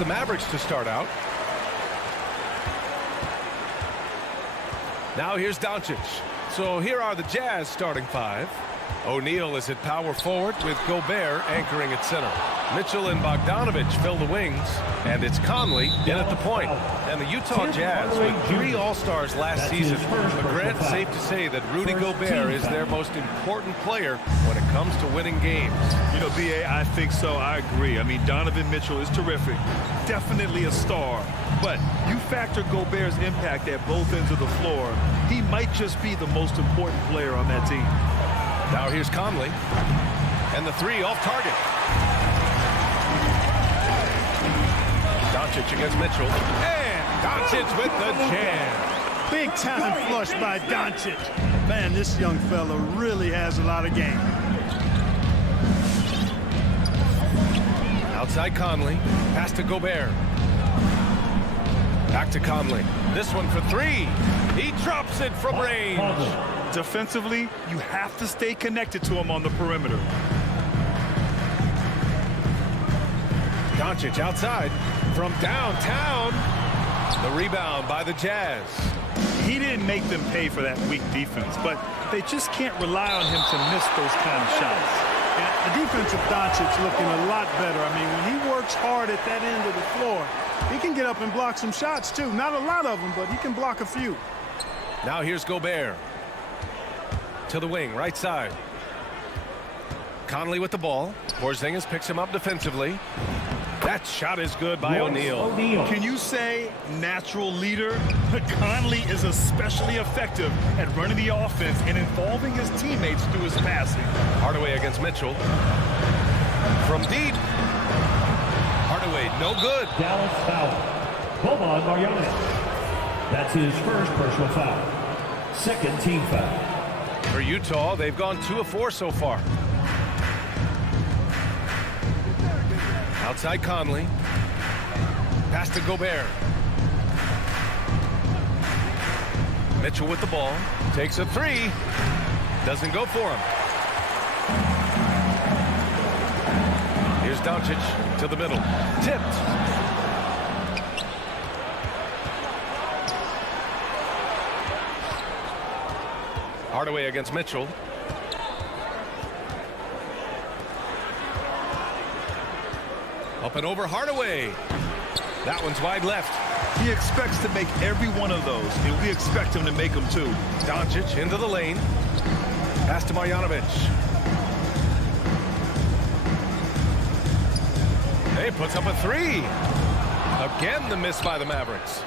the Mavericks to start out. Now here's Doncic. So here are the Jazz starting five. O'Neal is at power forward with Gobert anchoring at center. Mitchell and Bogdanović fill the wings, and it's Conley in at the point. And the Utah Jazz with 3 All-Stars last season. But Grant, it's safe to say that Rudy Gobert is their most important player when it comes to winning games. You know, B.A., I think so. I agree. I mean, Donovan Mitchell is terrific. Definitely a star. But you factor Gobert's impact at both ends of the floor, he might just be the most important player on that team. Now here's Conley. And the 3 off target. Doncic against Mitchell. And Doncic with the jam. Big time flush by Doncic. Man, this young fella really has a lot of game. Outside Conley. Pass to Gobert. Back to Conley. This one for 3. He drops it from range. Defensively, you have to stay connected to him on the perimeter. Doncic outside from downtown. The rebound by the Jazz. He didn't make them pay for that weak defense, but they just can't rely on him to miss those kind of shots. And the defense of Doncic looking a lot better. I mean, when he works hard at that end of the floor, he can get up and block some shots, too. Not a lot of them, but he can block a few. Now here's Gobert. To the wing, right side. Conley with the ball. Porzingis picks him up defensively. That shot is good by O'Neal. Can you say natural leader? Conley is especially effective at running the offense and involving his teammates through his passing. Hardaway against Mitchell. From deep. Hardaway, no good. Dallas foul. Boban Marjanovic. That's his first personal foul. Second team foul. For Utah, they've gone 2 of 4 so far. Outside Conley. Pass to Gobert. Mitchell with the ball. Takes a 3. Doesn't go for him. Here's Doncic to the middle. Tipped. Hardaway against Mitchell. Up and over Hardaway. That one's wide left. He expects to make every one of those, and we expect him to make them too. Doncic into the lane. Pass to Marjanovic. He puts up a 3. Again, the miss by the Mavericks.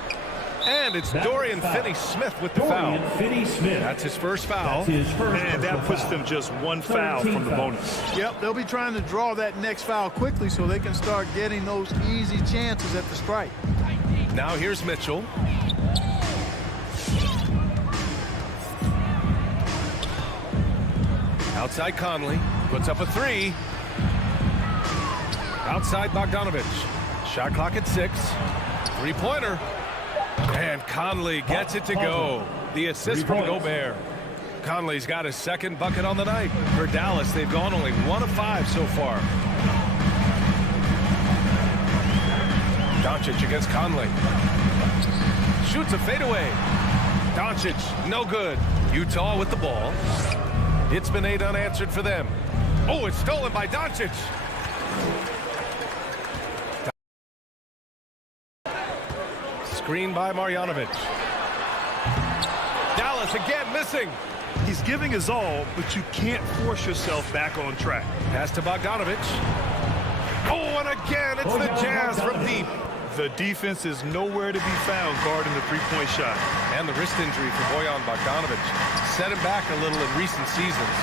And it's Dorian Finney-Smith with the foul. Finney-Smith. That's his first foul. And that puts them just 1 foul from the bonus. Yep, they'll be trying to draw that next foul quickly so they can start getting those easy chances at the strike. Now here's Mitchell. Outside Conley. Puts up a 3. Outside Bogdanović. Shot clock at 6. 3-pointer. And Conley gets it to go. The assist from Gobert. Conley's got his second bucket on the night. For Dallas, they've gone only 1 of 5 so far. Doncic against Conley. Shoots a fadeaway. Doncic, no good. Utah with the ball. It's been 8 unanswered for them. Oh, it's stolen by Doncic. Screen by Marjanovic. Dallas again missing. He's giving his all, but you can't force yourself back on track. Pass to Bogdanović. Oh, and again, it's the Jazz from deep. The defense is nowhere to be found guarding the three-point shot. And the wrist injury for Bojan Bogdanović set him back a little in recent seasons.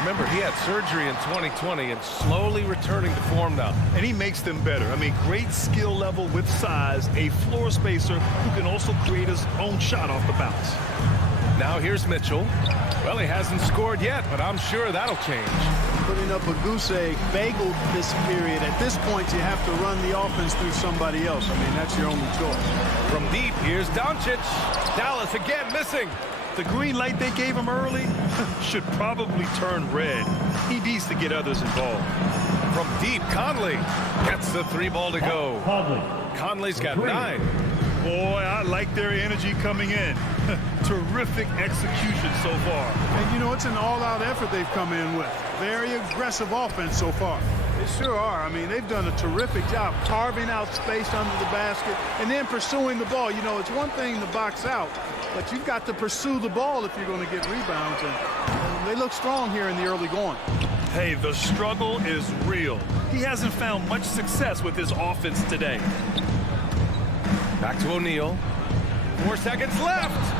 Remember, he had surgery in 2020 and slowly returning to form now. And he makes them better. I mean, great skill level with size, a floor spacer who can also create his own shot off the bounce. Now here's Mitchell. Well, he hasn't scored yet, but I'm sure that'll change. Putting up a goose egg, bagel this period. At this point, you have to run the offense through somebody else. I mean, that's your only choice. From deep, here's Doncic. Dallas again missing. The green light they gave him early should probably turn red. He needs to get others involved. From deep, Conley gets the 3 ball to go. Conley. Conley's got 9. Boy, I like their energy coming in. Terrific execution so far. And, you know, it's an all-out effort they've come in with. Very aggressive offense so far. They sure are. I mean, they've done a terrific job carving out space under the basket and then pursuing the ball. You know, it's one thing to box out, but you've got to pursue the ball if you're going to get rebounds. And they look strong here in the early going. Hey, the struggle is real. He hasn't found much success with his offense today. Back to O'Neal. 4 seconds left.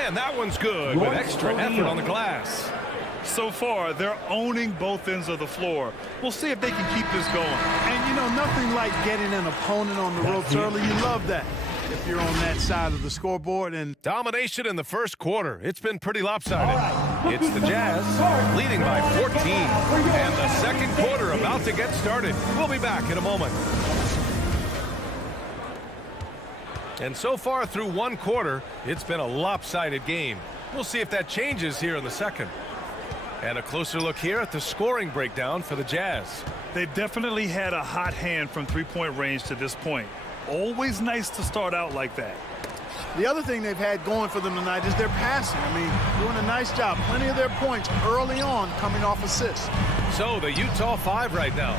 And that one's good with extra effort on the glass. So far, they're owning both ends of the floor. We'll see if they can keep this going. And, you know, nothing like getting an opponent on the ropes early. You love that if you're on that side of the scoreboard. And domination in the first quarter. It's been pretty lopsided. It's the Jazz leading by 14. And the second quarter about to get started. We'll be back in a moment. And so far through one quarter, it's been a lopsided game. We'll see if that changes here in the second. And a closer look here at the scoring breakdown for the Jazz. They've definitely had a hot hand from three-point range to this point. Always nice to start out like that. The other thing they've had going for them tonight is their passing. I mean, doing a nice job. Plenty of their points early on coming off assists. So the Utah 5 right now.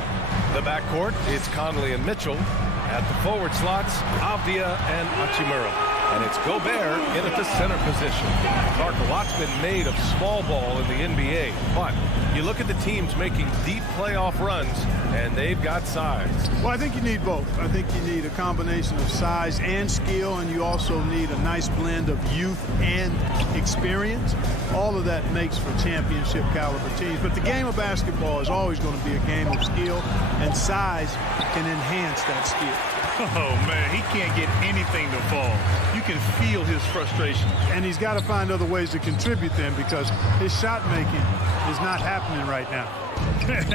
The backcourt is Conley and Mitchell. At the forward slots, Avdia and Hachimura. And it's Gobert in at the center position. Mark, a lot's been made of small ball in the NBA. But you look at the teams making deep playoff runs, and they've got size. Well, I think you need both. I think you need a combination of size and skill, and you also need a nice blend of youth and experience. All of that makes for championship caliber teams. But the game of basketball is always going to be a game of skill, and size can enhance that skill. Oh, man, he can't get anything to fall. You can feel his frustration. And he's got to find other ways to contribute them because his shot making is not happening right now.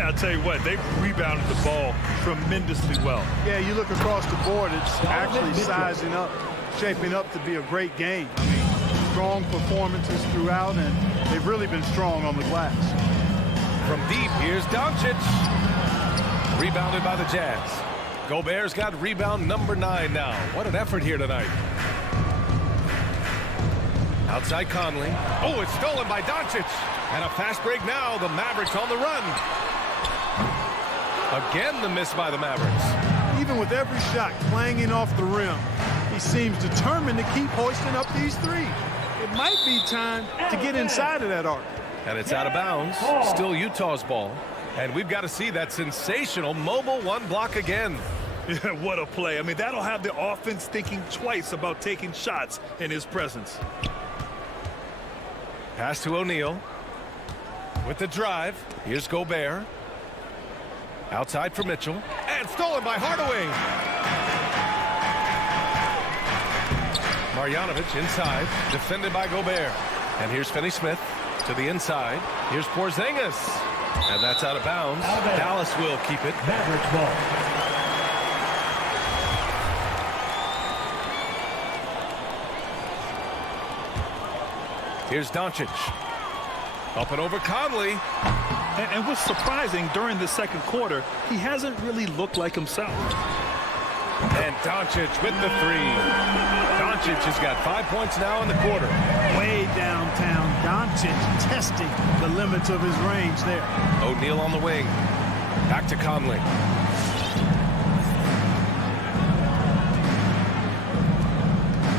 I'll tell you what, they've rebounded the ball tremendously well. Yeah, you look across the board, it's actually sizing up, shaping up to be a great game. I mean, strong performances throughout, and they've really been strong on the glass. From deep, here's Doncic. Rebounded by the Jazz. Gobert's got rebound number 9 now. What an effort here tonight. Outside Conley. Oh, it's stolen by Doncic. And a fast break now. The Mavericks on the run. Again, the miss by the Mavericks. Even with every shot clanging off the rim, he seems determined to keep hoisting up these threes. It might be time to get inside of that arc. And it's out of bounds. Still Utah's ball. And we've got to see that sensational mobile one block again. Yeah, what a play. I mean, that'll have the offense thinking twice about taking shots in his presence. Pass to O'Neal. With the drive. Here's Gobert. Outside for Mitchell. And stolen by Hardaway. Marjanovic inside. Defended by Gobert. And here's Finney-Smith to the inside. Here's Porzingis. And that's out of bounds. Dallas will keep it. Mavericks ball. Here's Doncic. Up and over Conley. And what's surprising, during the second quarter, he hasn't really looked like himself. And Doncic with the 3. Doncic has got 5 points now in the quarter. Way downtown, Doncic testing the limits of his range there. O'Neal on the wing. Back to Conley.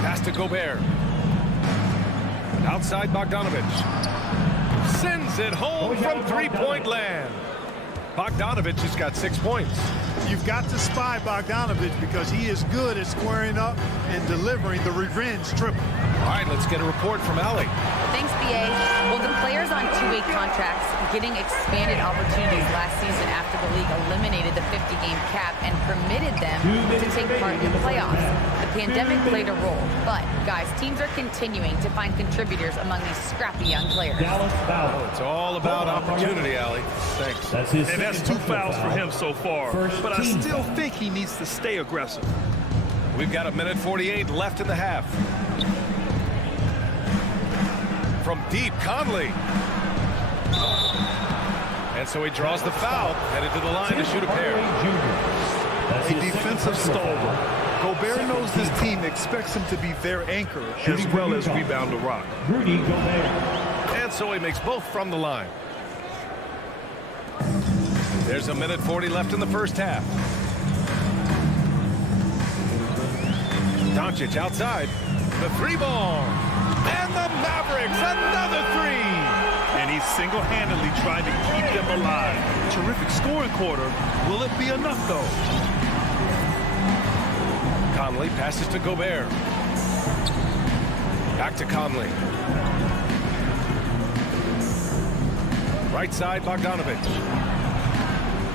Pass to Gobert. Outside Bogdanovic. Sends it home from three-point land. Bogdanovic has got 6 points. You've got to spy Bogdanovic because he is good at squaring up and delivering the revenge triple. All right, let's get a report from Allie. Thanks, BA. Well, the players on two-way contracts getting expanded opportunities last season after the league eliminated the 50-game cap and permitted them to take part in the playoffs. The pandemic played a role, but, guys, teams are continuing to find contributors among these scrappy young players. It's all about opportunity, Allie. Thanks. And that's 2 fouls for him so far. But I still think he needs to stay aggressive. We've got 1:48 left in the half. From deep, Conley. And so he draws the foul, headed to the line to shoot a pair. A defensive stalwart. Gobert knows this team expects him to be their anchor as well as rebound the rock. Rudy Gobert. And so he makes both from the line. There's 1:40 left in the first half. Doncic outside. The three ball. And the Mavericks, another three. And he's single-handedly trying to keep them alive. Terrific scoring quarter. Will it be enough, though? Conley passes to Gobert. Back to Conley. Right side, Bogdanovic.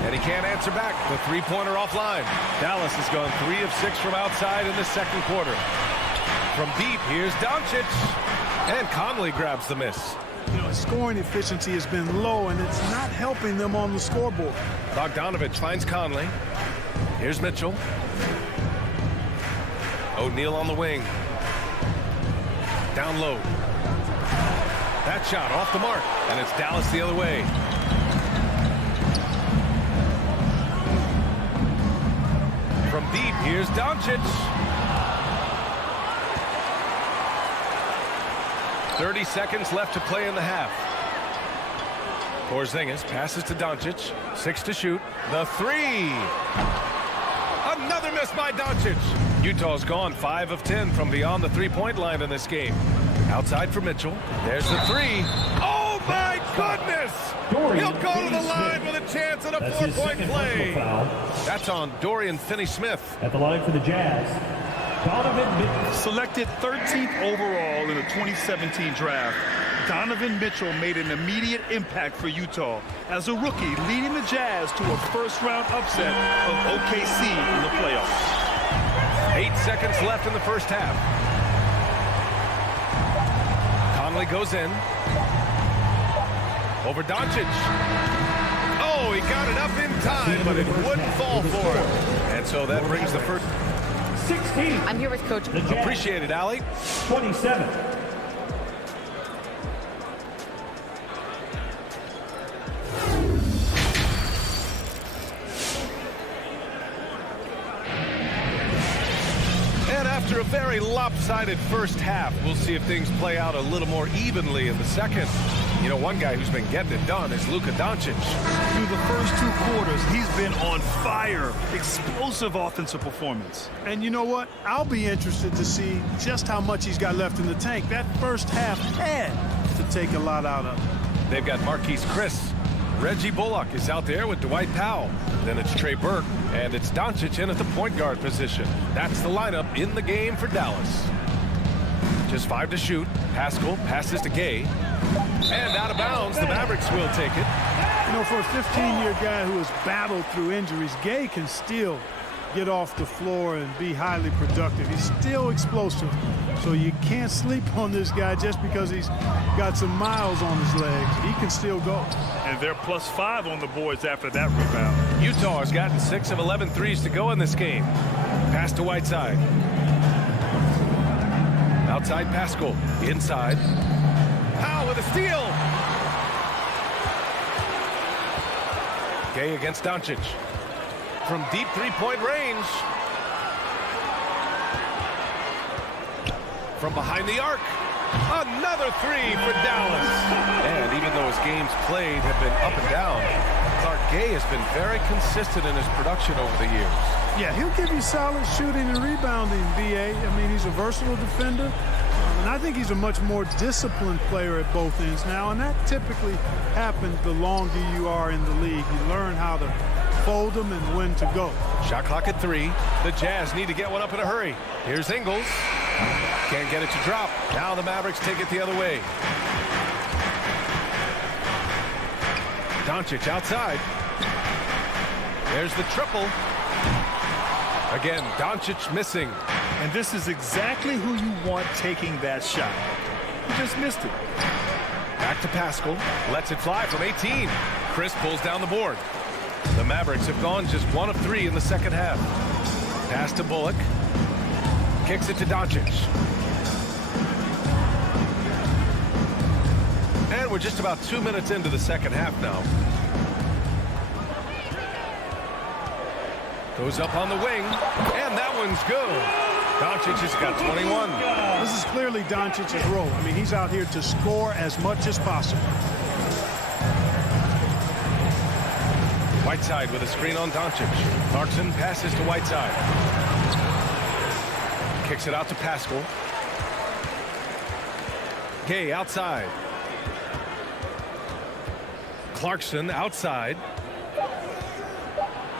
And he can't answer back. The three-pointer offline. Dallas has gone 3 of 6 from outside in the second quarter. From deep, here's Doncic. And Conley grabs the miss. You know, his scoring efficiency has been low, and it's not helping them on the scoreboard. Bogdanovic finds Conley. Here's Mitchell. O'Neal on the wing. Down low. That shot off the mark, and it's Dallas the other way. From deep, here's Doncic. 30 seconds left to play in the half. Porzingis passes to Doncic. 6 to shoot. The three. Another miss by Doncic. Utah's gone 5 of 10 from beyond the three-point line in this game. Outside for Mitchell. There's the three. Oh, my goodness! He'll go to the line with a chance at a 4-point play. That's on Dorian Finney-Smith. At the line for the Jazz, Donovan Mitchell. Selected 13th overall in the 2017 draft, Donovan Mitchell made an immediate impact for Utah as a rookie, leading the Jazz to a first-round upset of OKC in the playoffs. 8 seconds left in the first half. Conley goes in. Over Doncic. Oh, he got it up in time, but it wouldn't fall for him. And so that brings the first. 16. I'm here with Coach. Appreciate it, Allie. 27. And after a very lopsided first half, we'll see if things play out a little more evenly in the second. You know, one guy who's been getting it done is Luka Doncic. Through the first 2 quarters, he's been on fire. Explosive offensive performance. And you know what? I'll be interested to see just how much he's got left in the tank. That first half had to take a lot out of him. They've got Marquise Chris. Reggie Bullock is out there with Dwight Powell. Then it's Trey Burke, and it's Doncic in at the point guard position. That's the lineup in the game for Dallas. Just 5 to shoot. Pascal passes to Gay. And out of bounds, the Mavericks will take it. You know, for a 15-year guy who has battled through injuries, Gay can still get off the floor and be highly productive. He's still explosive. So you can't sleep on this guy just because he's got some miles on his legs. He can still go. And they're +5 on the boards after that rebound. Utah has gotten 6 of 11 threes to go in this game. Pass to Whiteside. Outside Pascal. Inside. Powell with a steal. Gay against Doncic. From deep three-point range. From behind the arc. Another three for Dallas. And even though his games played have been up and down, Clark Gay has been very consistent in his production over the years. Yeah, he'll give you solid shooting and rebounding, B.A. I mean, he's a versatile defender. And I think he's a much more disciplined player at both ends now. And that typically happens the longer you are in the league. You learn how to fold them and when to go. Shot clock at 3. The Jazz need to get one up in a hurry. Here's Ingles. Can't get it to drop. Now the Mavericks take it the other way. Doncic outside. There's the triple. Again, Doncic missing. And this is exactly who you want taking that shot. He just missed it. Back to Pascal. Lets it fly from 18. Chris pulls down the board. The Mavericks have gone just 1 of 3 in the second half. Pass to Bullock. Kicks it to Doncic. And we're just about 2 minutes into the second half now. Goes up on the wing, and that one's good. Doncic has got 21. This is clearly Doncic's role. I mean, he's out here to score as much as possible. Whiteside with a screen on Doncic. Clarkson passes to Whiteside. Kicks it out to Pascal. Gay outside. Clarkson outside.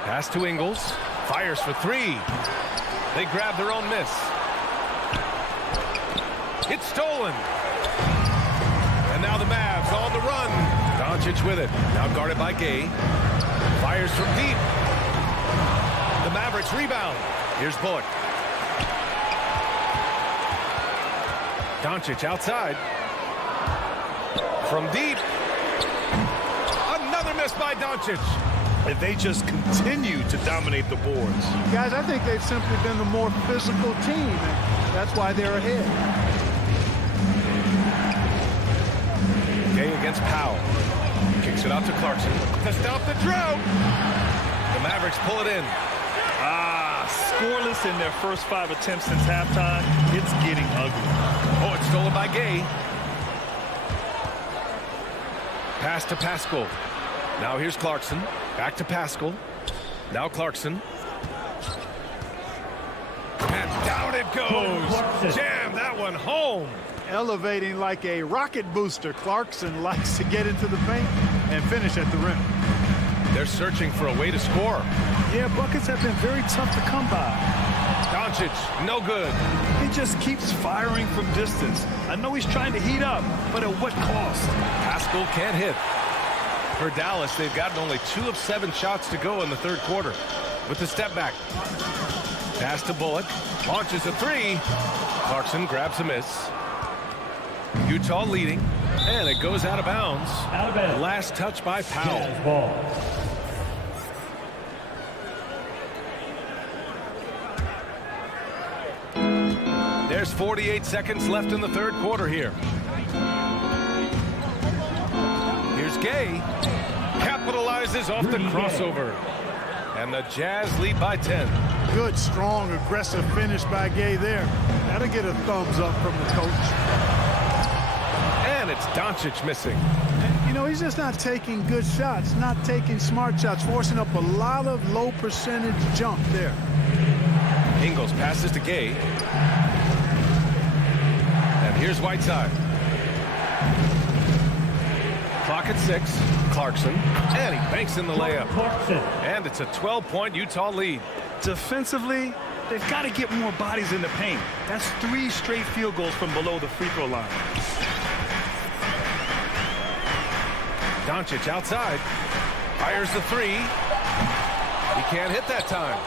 Pass to Ingles. Fires for three. They grab their own miss. It's stolen. And now the Mavs on the run. Doncic with it. Now guarded by Gay. Fires from deep. The Mavericks rebound. Here's Bullock. Doncic outside. From deep. Another miss by Doncic. And they just continue to dominate the boards. Guys, I think they've simply been the more physical team, and that's why they're ahead. Gay against Powell. Kicks it out to Clarkson to stop the drought. The Mavericks pull it in. Scoreless in their first 5 attempts since halftime. It's getting ugly. Oh, it's stolen by Gay. Pass to Pascal. Now here's Clarkson. Back to Pascal. Now Clarkson. And down it goes. Jam that one home. Elevating like a rocket booster. Clarkson likes to get into the paint and finish at the rim. They're searching for a way to score. Yeah, buckets have been very tough to come by. Doncic, no good. He just keeps firing from distance. I know he's trying to heat up, but at what cost? Pascal can't hit. For Dallas, they've gotten only 2 of 7 shots to go in the third quarter. With the step back. Pass to Bullock. Launches a three. Clarkson grabs a miss. Utah leading. And it goes out of bounds. Last touch by Powell. There's 48 seconds left in the third quarter here. Here's Gay. Capitalizes off the crossover. And the Jazz lead by 10. Good, strong, aggressive finish by Gay there. That'll get a thumbs up from the coach. And it's Doncic missing. You know, he's just not taking good shots, not taking smart shots, forcing up a lot of low percentage jump there. Ingles passes to Gay. And here's Whiteside. Clock at 6. Clarkson. And he banks in the layup. And it's a 12-point Utah lead. Defensively, they've got to get more bodies in the paint. That's 3 straight field goals from below the free throw line. Doncic outside. Fires the three. He can't hit that time.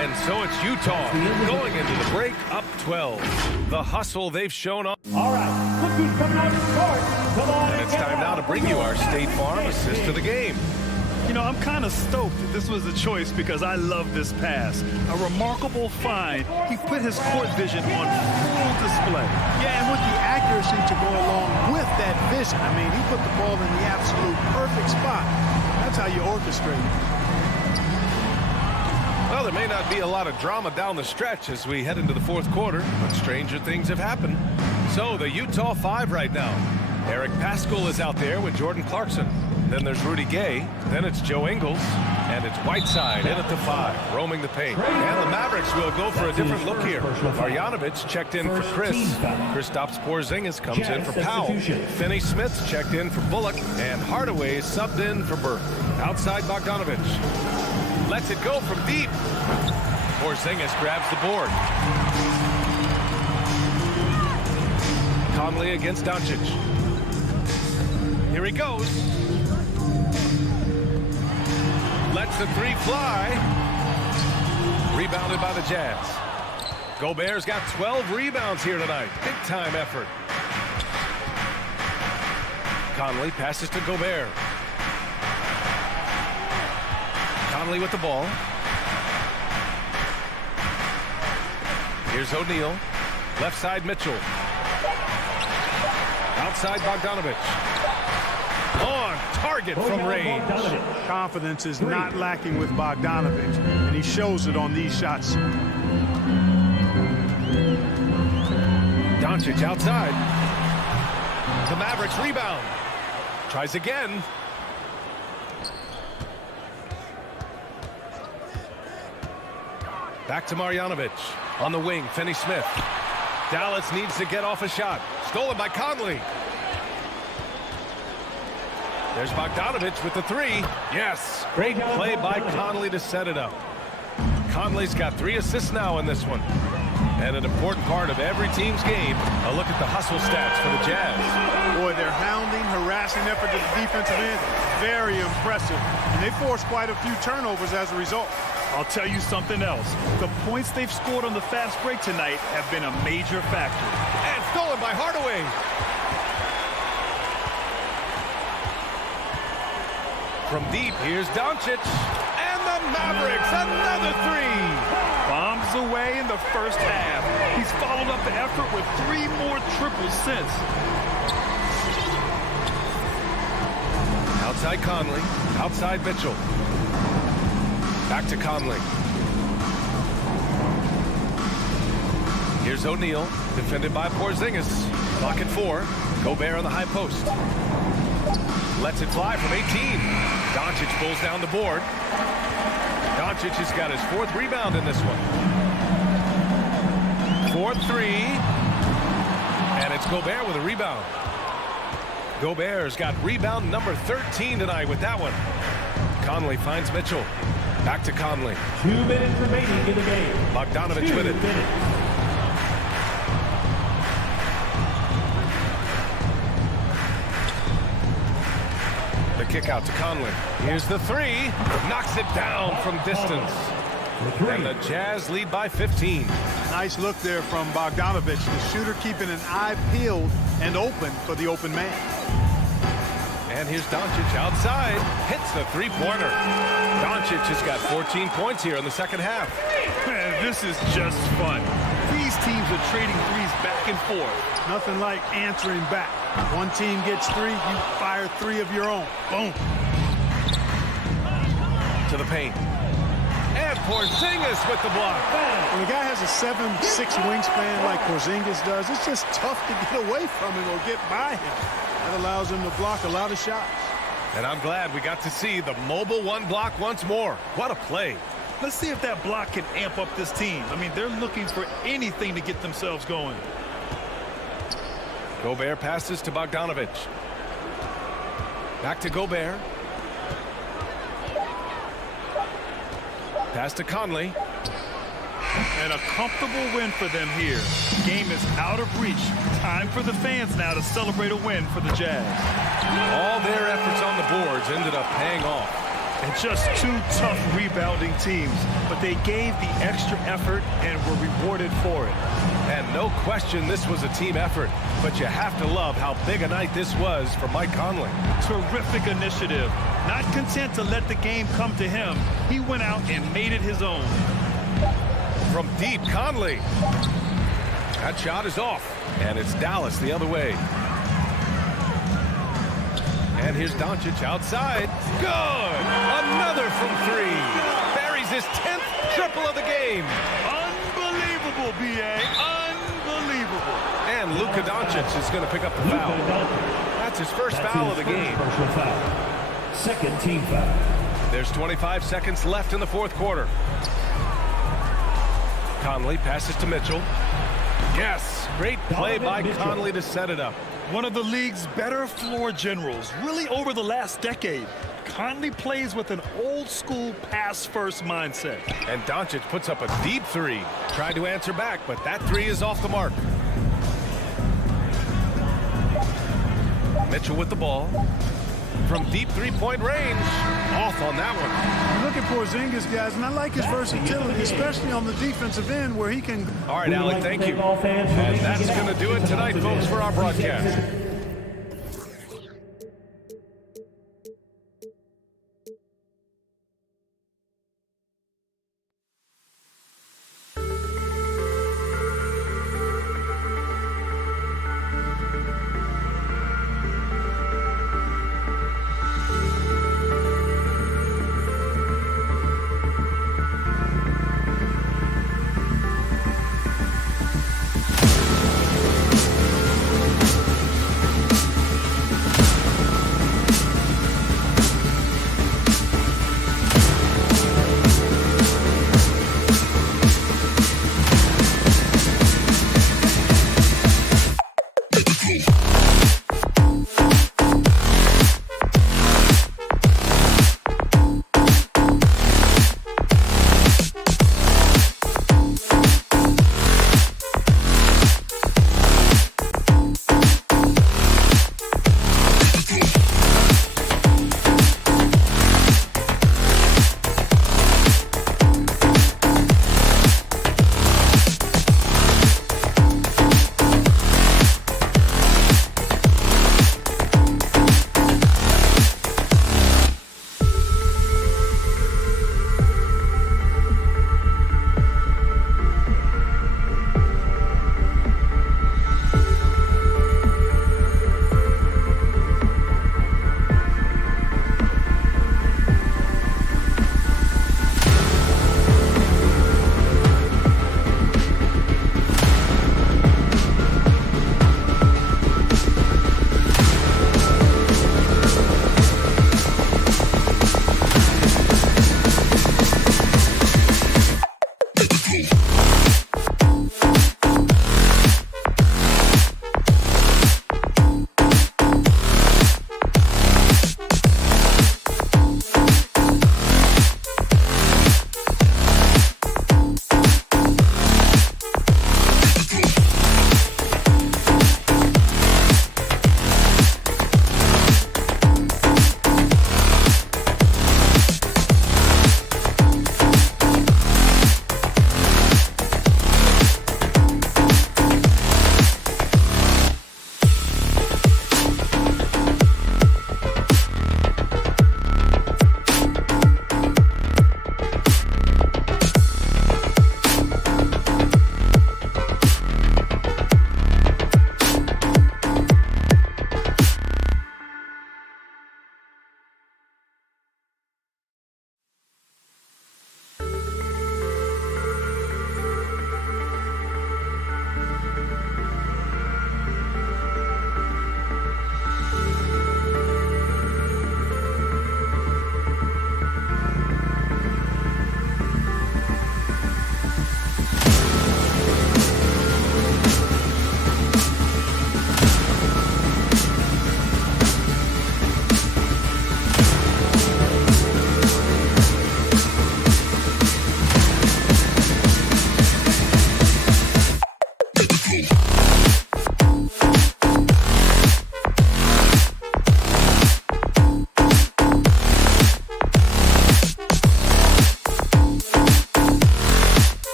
And so it's Utah going into the break up 12. The hustle they've shown on. All right, look who's coming out to start. Come on. And it's time now to bring you our State Farm assist to the game. You know, I'm kind of stoked that this was a choice because I love this pass. A remarkable find. He put his court vision on full display. Yeah, and with the accuracy to go along with that vision. I mean, he put the ball in the absolute perfect spot. That's how you orchestrate it. Well, there may not be a lot of drama down the stretch as we head into the fourth quarter, but stranger things have happened. So the Utah 5 right now. Eric Pascal is out there with Jordan Clarkson. Then there's Rudy Gay. Then it's Joe Ingles. And it's Whiteside in at the 5, roaming the paint. And the Mavericks will go for a different look here. Marjanovic checked in for Chris. Kristaps Porzingis comes in for Powell. Finney-Smith checked in for Bullock. And Hardaway subbed in for Burke. Outside Bogdanovic. Lets it go from deep. Porzingis grabs the board. Conley against Doncic. Here he goes. Lets the three fly. Rebounded by the Jazz. Gobert's got 12 rebounds here tonight. Big time effort. Conley passes to Gobert. Conley with the ball. Here's O'Neal. Left side Mitchell. Outside Bogdanovic. On target from range. Confidence is not lacking with Bogdanovic, and he shows it on these shots. Doncic outside. The Mavericks rebound. Tries again. Back to Marjanovic. On the wing, Finney-Smith. Dallas needs to get off a shot. Stolen by Conley. There's Bogdanovic with the three. Yes. Great play by Conley to set it up. Conley's got 3 assists now in this one. And an important part of every team's game, a look at the hustle stats for the Jazz. Boy, their hounding, harassing effort at the defensive end, very impressive. And they forced quite a few turnovers as a result. I'll tell you something else. The points they've scored on the fast break tonight have been a major factor. And stolen by Hardaway. From deep, here's Doncic. And the Mavericks, another 3. Bombs away in the first half. He's followed up the effort with 3 more triples since. Outside Conley, outside Mitchell. Back to Conley. Here's O'Neal, defended by Porzingis. Clock at 4. Gobert on the high post. Lets it fly from 18. Doncic pulls down the board. Doncic has got his 4th rebound in this one. 4-3. And it's Gobert with a rebound. Gobert's got rebound number 13 tonight with that one. Conley finds Mitchell. Back to Conley. 2 minutes remaining in the game. Bogdanovic with it. The kick out to Conley. Here's the 3. Knocks it down from distance. And the Jazz lead by 15. Nice look there from Bogdanovic, the shooter keeping an eye peeled and open for the open man. And here's Doncic outside. Hits the 3-pointer. Doncic has got 14 points here in the second half. Man, this is just fun. These teams are trading threes back and forth. Nothing like answering back. One team gets 3, you fire 3 of your own. Boom. To the paint. And Porzingis with the block. When a guy has a 7'6" wingspan like Porzingis does, it's just tough to get away from him or get by him. That allows him to block a lot of shots. And I'm glad we got to see the mobile 1 block once more. What a play. Let's see if that block can amp up this team. I mean, they're looking for anything to get themselves going. Gobert passes to Bogdanovic. Back to Gobert. Pass to Conley. And a comfortable win for them here. Game is out of reach. Time for the fans now to celebrate a win for the Jazz. All their efforts on the boards ended up paying off. And just 2 tough rebounding teams, but they gave the extra effort and were rewarded for it. And no question this was a team effort, but you have to love how big a night this was for Mike Conley. Terrific initiative. Not content to let the game come to him, he went out and made it his own. From deep, Conley. That shot is off, and it's Dallas the other way. And here's Doncic outside. Good! Another from 3. Buries his 10th triple of the game. Unbelievable, B.A. Unbelievable. And Luka Doncic is going to pick up the foul. That's his first foul of the game. Personal foul. Second team foul. There's 25 seconds left in the 4th quarter. Conley passes to Mitchell. Yes, great play by Conley to set it up. One of the league's better floor generals, really over the last decade. Conley plays with an old-school pass-first mindset. And Doncic puts up a deep 3. Tried to answer back, but that 3 is off the mark. Mitchell with the ball. From deep 3-point range. Off on that one. Look at Porzingis, guys, and I like his versatility, especially on the defensive end where he can... All right, Alec, thank you. And that's going to do it tonight, folks, for our broadcast. Dave.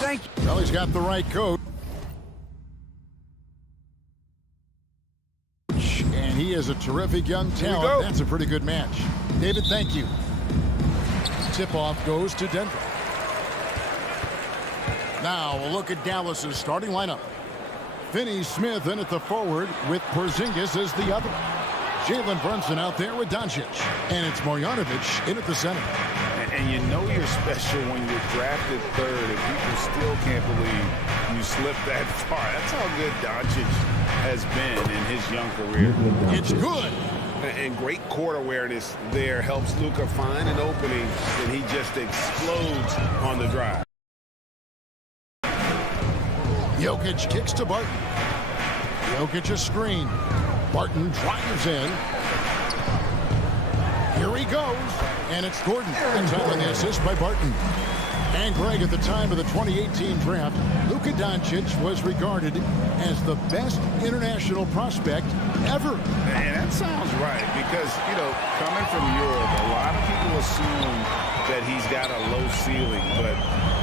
Thank you. Well, he's got the right coach. And he is a terrific young talent. That's a pretty good match. David, thank you. Tip-off goes to Denver. Now we'll look at Dallas's starting lineup. Finney Smith in at the forward with Porzingis as the other. Jalen Brunson out there with Doncic. And it's Marjanovic in at the center. And you know you're special when you're drafted third and people still can't believe you slipped that far. That's how good Doncic has been in his young career. It's good. And great court awareness there helps Luka find an opening, and he just explodes on the drive. Jokic kicks to Barton. Jokic a screen. Barton drives in. Here he goes. And it's Gordon. And time on the assist by Barton. And Greg, at the time of the 2018 draft, Luka Doncic was regarded as the best international prospect ever. And that sounds right because, you know, coming from Europe, a lot of people assume that he's got a low ceiling, but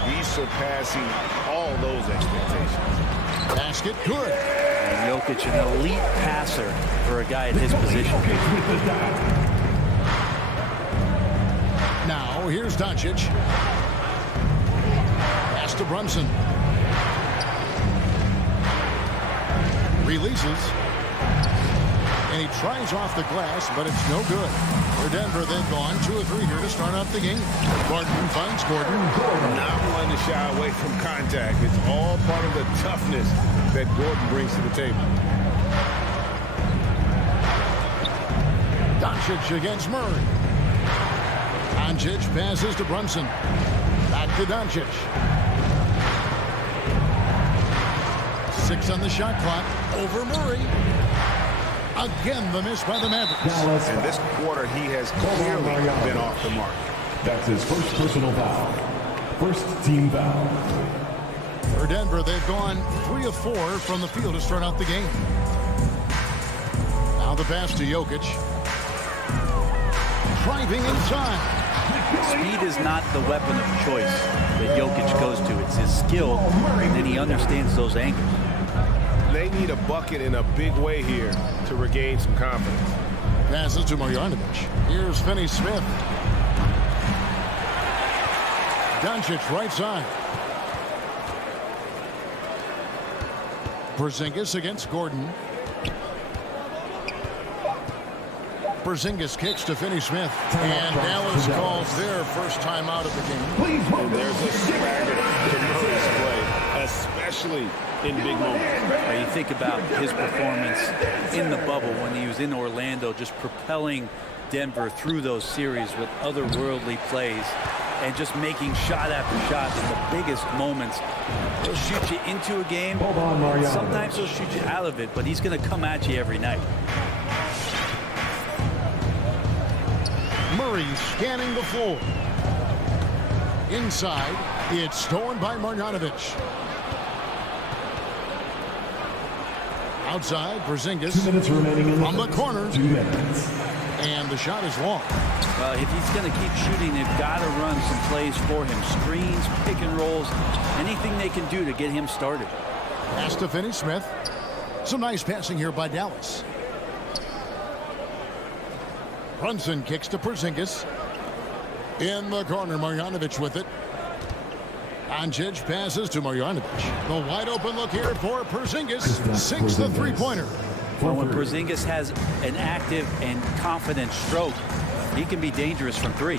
he's surpassing all those expectations. Basket good. And Jokic, an elite passer for a guy at his position. Now, here's Doncic. Pass to Brunson. Releases. And he tries off the glass, but it's no good. For Denver, they've gone 2 of 3 here to start off the game. Barton finds Gordon. Not one to shy away from contact. It's all part of the toughness that Gordon brings to the table. Doncic against Murray. Doncic passes to Brunson. Back to Doncic. 6 on the shot clock. Over Murray. Again, the miss by the Mavericks. In this quarter, he has clearly been off the mark. That's his first personal foul. First team foul. For Denver, they've gone 3 of 4 from the field to start out the game. Now the pass to Jokic. Driving inside. Speed is not the weapon of choice that Jokic goes to. It's his skill, and then he understands those angles. They need a bucket in a big way here to regain some confidence. Passes to Marjanovic. Here's Finney-Smith. Doncic right side. Porzingis against Gordon. Porzingis kicks to Finney-Smith. And Dallas calls their first time out of the game. And there's a swagger to Murray's play, especially in big moments. Now you think about his performance in the bubble when he was in Orlando, just propelling Denver through those series with otherworldly plays and just making shot after shot in the biggest moments. He'll shoot you into a game. Sometimes he'll shoot you out of it, but he's going to come at you every night. Murray scanning the floor. Inside, it's stolen by Marjanovic. Outside, Porzingis 2 minutes remaining from the corner. 2 minutes. And the shot is long. Well, if he's going to keep shooting, they've got to run some plays for him. Screens, pick and rolls, anything they can do to get him started. Pass to Finney-Smith. Some nice passing here by Dallas. Brunson kicks to Porzingis. In the corner, Marjanovic with it. Doncic passes to Marjanovic. The wide open look here for Porzingis. Sinks the three-pointer. Well, when Porzingis has an active and confident stroke, he can be dangerous from 3.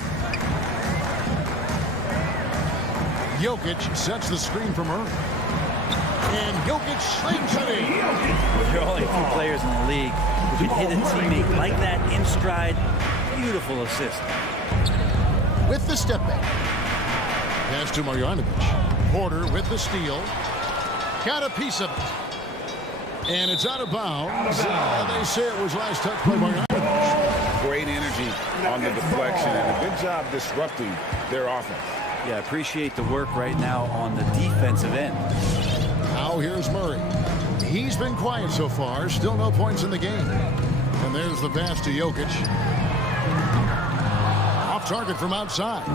Jokic sets the screen for Murray. And Jokic slings it in. There are only a few players in the league who can hit a teammate like that in stride. Beautiful assist. With the step back. Pass to Marjanovic. Porter with the steal. Got a piece of it. And it's out of bounds. They say it was last touched by Marjanovic. Great energy on the deflection and a good job disrupting their offense. Yeah, appreciate the work right now on the defensive end. Now here's Murray. He's been quiet so far. Still no points in the game. And there's the pass to Jokic. Off target from outside.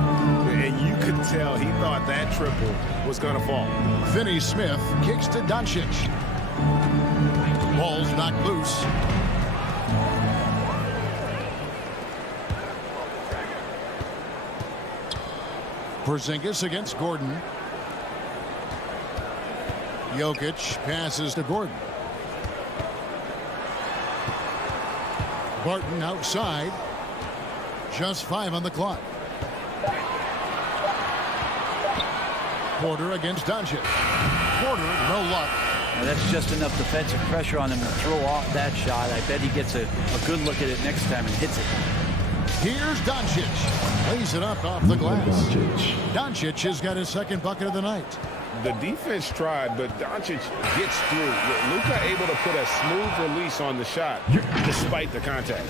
And you could tell he thought that triple was going to fall. Finney-Smith kicks to Doncic. Ball's knocked loose. Porzingis against Gordon. Jokic passes to Gordon. Barton outside. Just 5 on the clock. Porter against Doncic. Porter, no luck. Now that's just enough defensive pressure on him to throw off that shot. I bet he gets a good look at it next time and hits it. Here's Doncic. Lays it up off the glass. Doncic has got his second bucket of the night. The defense tried, but Doncic gets through. Luka able to put a smooth release on the shot despite the contact.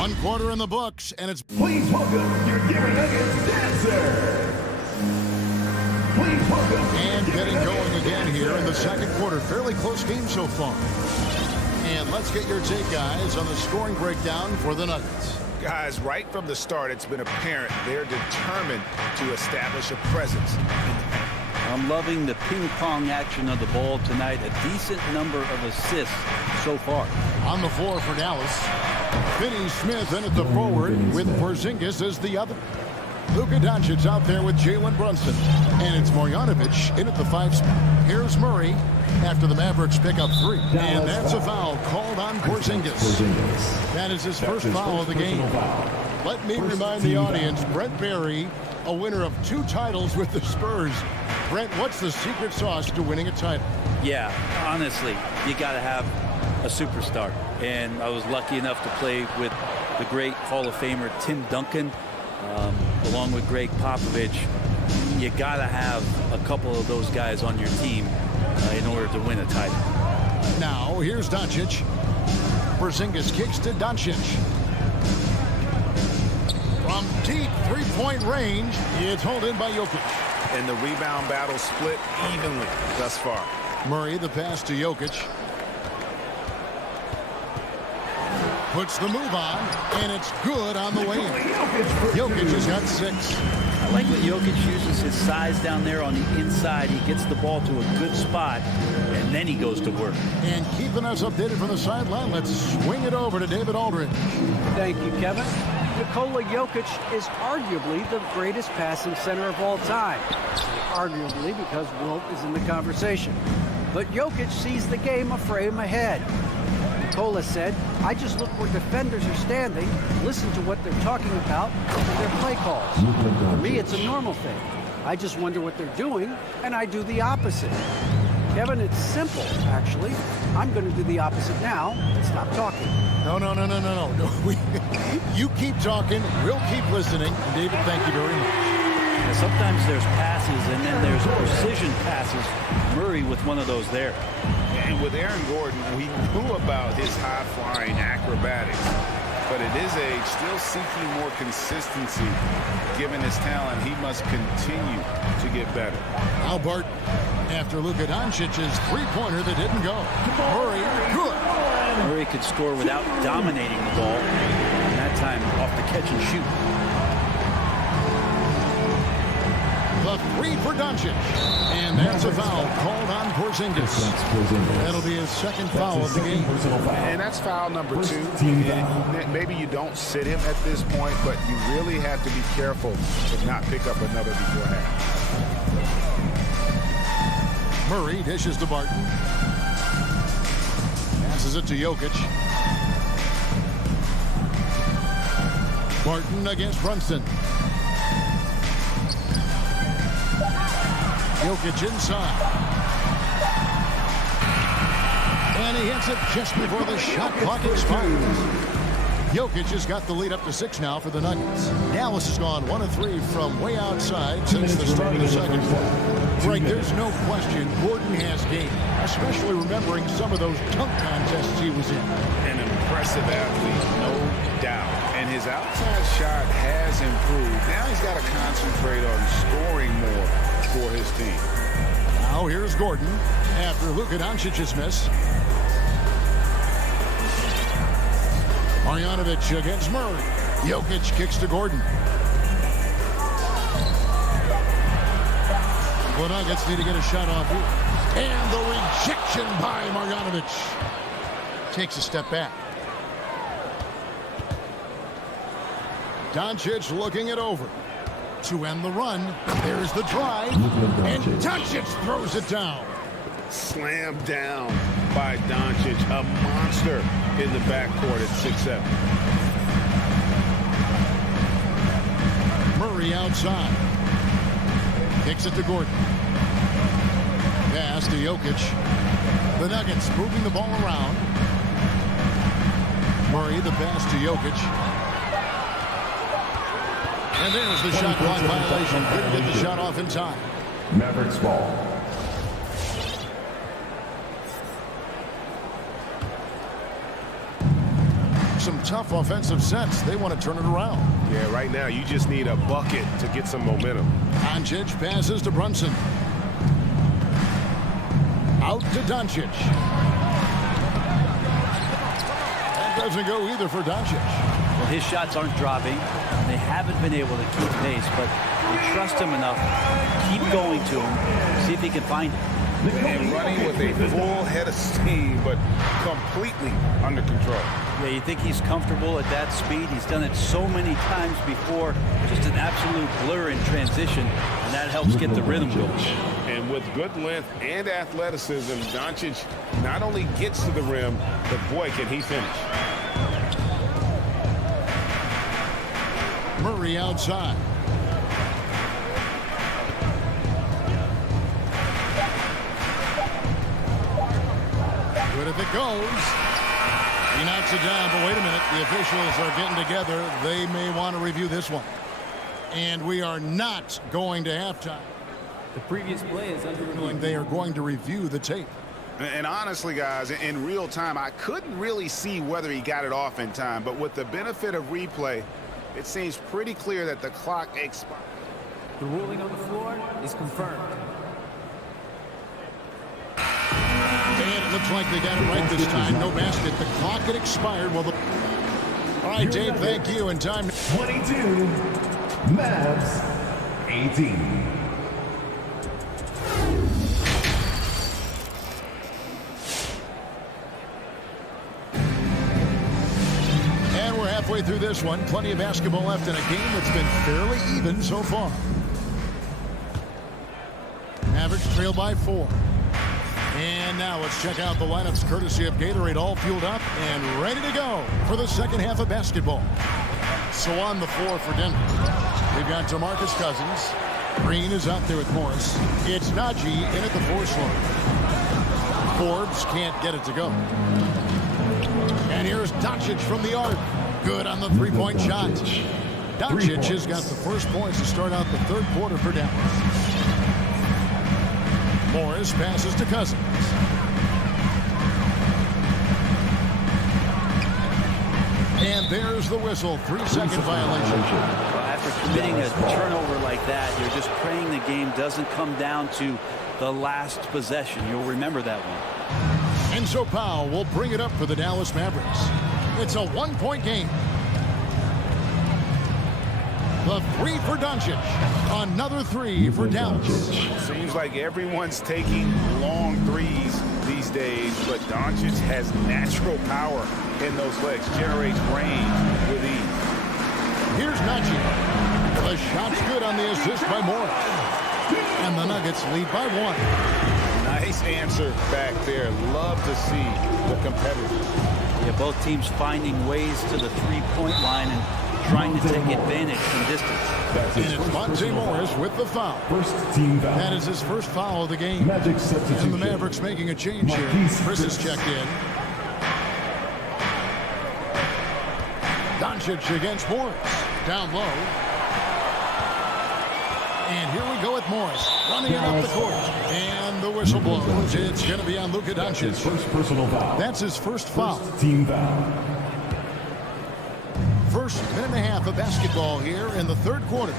1 quarter in the books, and it's... Please welcome your Gary Nuggets dancer. Please welcome. And getting going again here in the second quarter. Fairly close game so far. And let's get your take, guys, on the scoring breakdown for the Nuggets. Guys, right from the start, it's been apparent they're determined to establish a presence in the paint. I'm loving the ping-pong action of the ball tonight. A decent number of assists so far. On the floor for Dallas, Finney Smith in at the forward with Porzingis as the other. Luka Doncic out there with Jalen Brunson. And it's Marjanovic in at the 5 spot. Here's Murray after the Mavericks pick up 3. And that's a foul called on Porzingis. That is his first foul of the game. Let me remind the audience, Brent Barry, a winner of 2 titles with the Spurs. Brent, what's the secret sauce to winning a title? Yeah, honestly, you got to have a superstar. And I was lucky enough to play with the great Hall of Famer Tim Duncan, along with Greg Popovich. You got to have a couple of those guys on your team in order to win a title. Now, here's Doncic. Porzingis kicks to Doncic. From deep three-point range, it's held in by Jokic. And the rebound battle split evenly thus far. Murray, the pass to Jokic. Puts the move on, and it's good on the way in. Jokic has got 6. I like when Jokic uses his size down there on the inside. He gets the ball to a good spot, and then he goes to work. And keeping us updated from the sideline, let's swing it over to David Aldridge. Thank you, Kevin. Nikola Jokic is arguably the greatest passing center of all time. Arguably because Wilt is in the conversation. But Jokic sees the game a frame ahead. Nikola said, I just look where defenders are standing, listen to what they're talking about, and their play calls. For me, it's a normal thing. I just wonder what they're doing, and I do the opposite. Kevin, it's simple, actually. I'm going to do the opposite now and stop talking. No. You keep talking. We'll keep listening. David, thank you very much. And sometimes there's passes, and then there's precision passes. Murray with one of those there. And with Aaron Gordon, we knew about his high-flying acrobatics. But at his age, still seeking more consistency. Given his talent, he must continue to get better. Now Barton, after Luka Doncic's three-pointer that didn't go. Murray, good. Murray could score without dominating the ball. And that time off the catch and shoot. The 3 for Doncic. And that's a foul called on Porzingis. That'll be his second foul of the game. And that's foul number 2. And maybe you don't sit him at this point, but you really have to be careful to not pick up another before half. Murray dishes to Barton. Passes it to Jokic. Barton against Brunson. Jokic inside. And he hits it just before the shot clock expires. Jokic has got the lead up to 6 now for the Nuggets. Dallas has gone 1 of 3 from way outside since the start of the second quarter. Right, there's no question Gordon has game, especially remembering some of those dunk contests he was in. An impressive athlete, no doubt. And his outside shot has improved. Now he's got to concentrate on scoring more for his team. Now here's Gordon after Luka Doncic's miss. Marjanovic against Murray. Jokic kicks to Gordon. The Nuggets need to get a shot off here. And the rejection by Marjanovic. Takes a step back. Doncic looking it over. To end the run, there's the drive. And Doncic throws it down. Slammed down by Doncic, a monster in the backcourt at 6'7". Murray outside. Kicks it to Gordon. Pass to Jokic. The Nuggets moving the ball around. Murray, the pass to Jokic. And there's the shot clock violation. Couldn't get the shot off in time. Mavericks ball. some tough offensive sets. They want to turn it around. Yeah, right now you just need a bucket to get some momentum. Doncic passes to Brunson. Out to Doncic. That doesn't go either for Doncic. Well, his shots aren't dropping. They haven't been able to keep pace, but they trust him enough. Keep going to him. See if he can find it. And running with a full head of steam, but completely under control. Yeah, you think he's comfortable at that speed. He's done it so many times before. Just an absolute blur in transition, and that helps get the rhythm going. And with good length and athleticism, Doncic not only gets to the rim, but boy, can he finish. Murray outside. Good if it goes. He knocks it down, but wait a minute. The officials are getting together. They may want to review this one. And we are not going to halftime. The previous play is under review. They are going to review the tape. And honestly, guys, in real time, I couldn't really see whether he got it off in time. But with the benefit of replay, it seems pretty clear that the clock expired. The ruling on the floor is confirmed. And it looks like they got it right this time. No basket. The clock had expired. Well, all right, Dave, thank you. And time 22, Mavs 18. And we're halfway through this one. Plenty of basketball left in a game that's been fairly even so far. Mavericks trail by 4. And now let's check out the lineups courtesy of Gatorade, all fueled up and ready to go for the second half of basketball. So on the floor for Denver, we've got DeMarcus Cousins. Green is out there with Morris. It's Najee in at the 4 slot. Forbes can't get it to go. And here's Doncic from the arc. Good on the three-point shot. Doncic has got the first points to start out the third quarter for Dallas. Morris passes to Cousins. And there's the whistle. 3-second violation. Well, after committing a turnover like that, you're just praying the game doesn't come down to the last possession. You'll remember that one. Enzo Powell will bring it up for the Dallas Mavericks. It's a 1-point game. The 3 for Doncic. Another 3 for Dallas. Seems like everyone's taking long threes these days, but Doncic has natural power in those legs, generates range with ease. Here's Najee. The shot's good on the assist by Morris. And the Nuggets lead by 1. Nice answer back there. Love to see the competitors. Yeah, both teams finding ways to the three-point line and trying to take advantage from distance. And it's Monte Morris with the foul. First team foul. That is his first foul of the game. Magic substitution. And the Mavericks making a change here. Chris has checked in. Doncic against Morris. Down low. And here we go with Morris. Running it up the court. And the whistle blows. It's going to be on Luka Doncic. His first personal foul. That's his first foul. First team foul. First minute and a half of basketball here in the third quarter.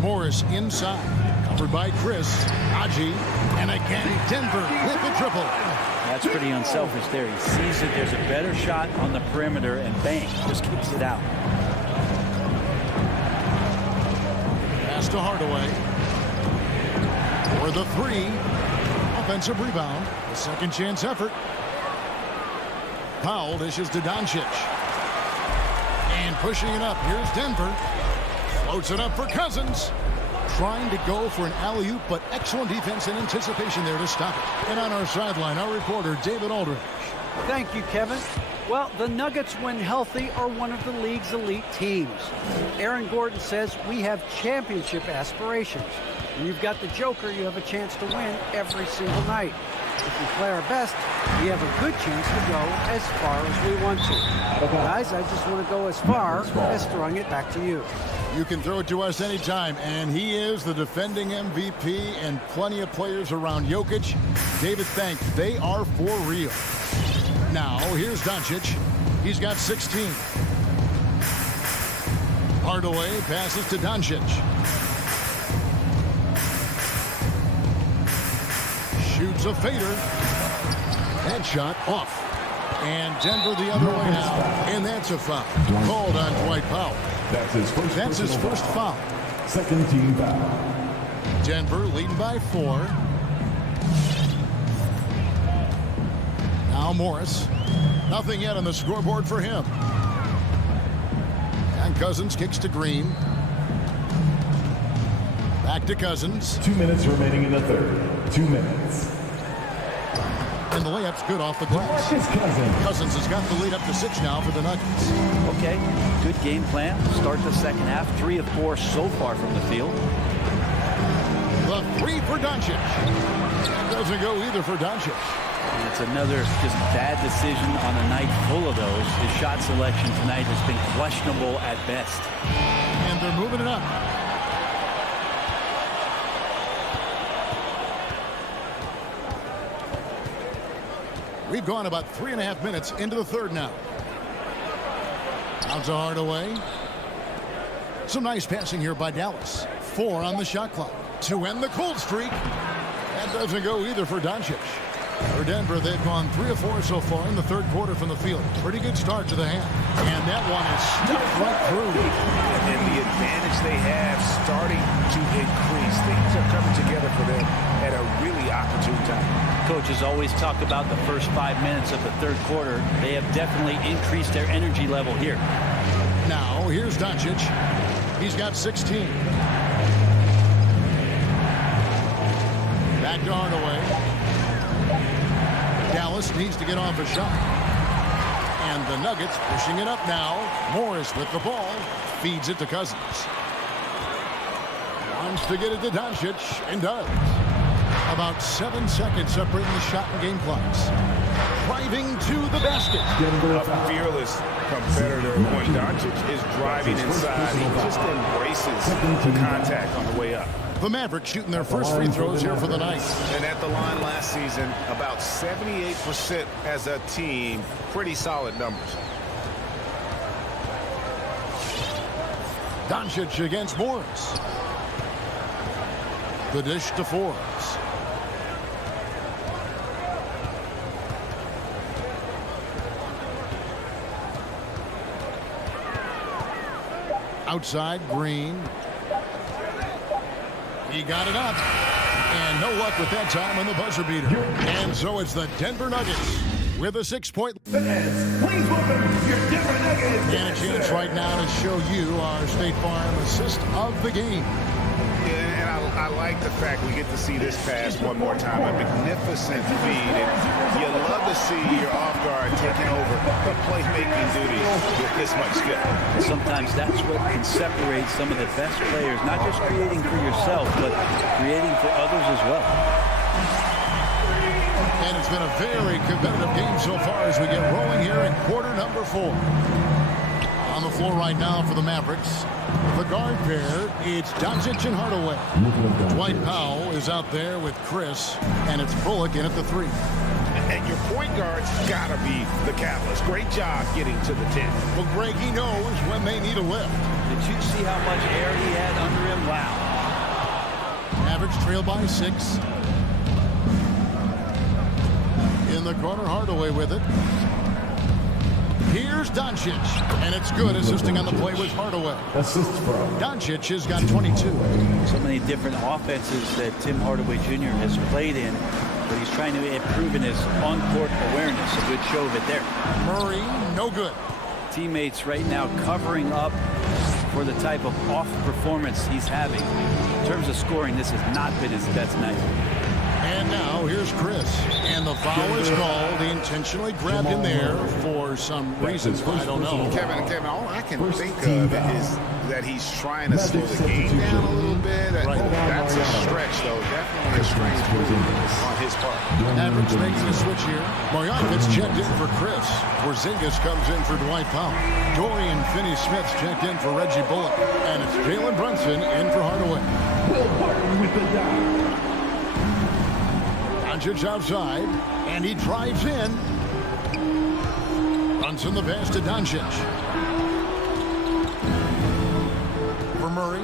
Morris inside. Covered by Chris. Najee. And again, Denver with the triple. That's pretty unselfish there. He sees that there's a better shot on the perimeter and bang, just kicks it out. Pass to Hardaway. For the 3. Offensive rebound. A second chance effort. Powell dishes to Doncic. And pushing it up. Here's Denver. Floats it up for Cousins. Trying to go for an alley-oop, but excellent defense and anticipation there to stop it. And on our sideline, our reporter, David Aldridge. Thank you, Kevin. Well, the Nuggets, when healthy, are one of the league's elite teams. Aaron Gordon says we have championship aspirations. When you've got the Joker, you have a chance to win every single night. If we play our best, we have a good chance to go as far as we want to. Guys, I just want to go as far as throwing it back to you. You can throw it to us anytime, and he is the defending MVP and plenty of players around Jokic. David, thanks. They are for real. Now, here's Doncic. He's got 16. Hardaway passes to Doncic. Shoots a fader. Headshot off. And Denver the other way now. And that's a foul. Called on Dwight Powell. That's his first foul. Second team foul. Denver leading by 4. Now Morris. Nothing yet on the scoreboard for him. And Cousins kicks to Green. Back to Cousins. 2 minutes remaining in the third. 2 minutes. And the layup's good off the glass. Cousins has got the lead up to 6 now for the Nuggets. Okay, good game plan. Start the second half. 3 of 4 so far from the field. The 3 for Doncic. Doesn't go either for Doncic. And it's another just bad decision on a night full of those. His shot selection tonight has been questionable at best. And they're moving it up. We've gone about 3.5 minutes into the third now. Out to Hardaway. Some nice passing here by Dallas. 4 on the shot clock to end the cold streak. That doesn't go either for Doncic. For Denver, they've gone 3 of 4 so far in the third quarter from the field. Pretty good start to the half. And that one is stuffed right through. And the advantage they have starting to increase. Things are coming together for them at a really opportune time. Coaches always talk about the first 5 minutes of the third quarter. They have definitely increased their energy level here. Now, here's Doncic. He's got 16. Back to Hardaway. Dallas needs to get off a shot. And the Nuggets pushing it up now. Morris with the ball. Feeds it to Cousins. Wants to get it to Doncic and does. About 7 seconds separating the shot and game clocks. Driving to the basket. A fearless competitor. When Doncic is driving inside, he just embraces the contact on the way up. The Mavericks shooting their first free throws here for the night. And at the line last season, about 78% as a team. Pretty solid numbers. Doncic against Morris. The dish to Forbes. Outside, Green. He got it up. And no luck with that time on the buzzer beater. And so it's the Denver Nuggets with a 6-point. Fans, please welcome your Denver Nuggets. And a chance right now to show you our State Farm assist of the game. Yeah, and I like the fact we get to see this pass one more time. A magnificent feed. And you love to see your off guard taking over the playmaking duties with this much skill. And sometimes that's what can separate some of the best players, not just creating for yourself, but creating for others as well. And it's been a very competitive game so far as we get rolling here in quarter number 4. On the floor right now for the Mavericks. The guard pair, it's Doncic and Hardaway. Dwight Powell is out there with Chris, and it's Bullock in at the 3. And your point guard's got to be the catalyst. Great job getting to the 10. Well, Greg, he knows when they need a lift. Did you see how much air he had under him? Wow. Mavericks trail by 6. In the corner, Hardaway with it. Here's Doncic, and it's good, assisting on the play with Hardaway. Assists from Doncic has got 22. So many different offenses that Tim Hardaway Jr. has played in, but he's trying to improve in his on-court awareness. A good show of it there. Murray, no good. Teammates right now covering up for the type of off performance he's having. In terms of scoring, this has not been his best night. And now here's Chris. And the foul is called. He intentionally grabbed him there for some reasons. I don't know. Kevin, all I can think of is that he's trying to slow the game down a little bit. That's a stretch, though. Definitely a strange move on his part. Mavericks making a switch here. Marjanovic checked in for Chris. Porzingis comes in for Dwight Powell. Dorian Finney-Smith checked in for Reggie Bullock. And it's Jalen Brunson in for Hardaway. Will Barton with the dime. Doncic outside, and he drives in. Brunson the pass to Doncic. For Murray.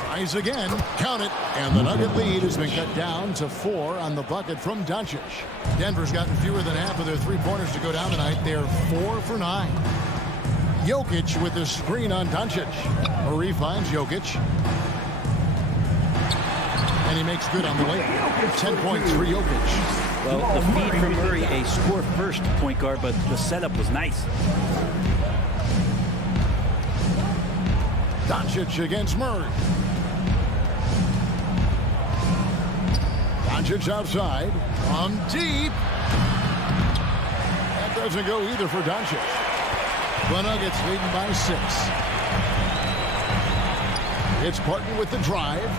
Tries again. Count it. And the Nugget lead has been cut down to 4 on the bucket from Doncic. Denver's gotten fewer than half of their three-pointers to go down tonight. They're 4 for 9. Jokic with the screen on Doncic. Murray finds Jokic. And he makes good on the layup. 10 points for Jokic. Well, the feed from Murray, a score-first point guard, but the setup was nice. Doncic against Murray. Doncic outside. From deep. That doesn't go either for Doncic. The Nuggets leading by 6. It's Barton with the drive.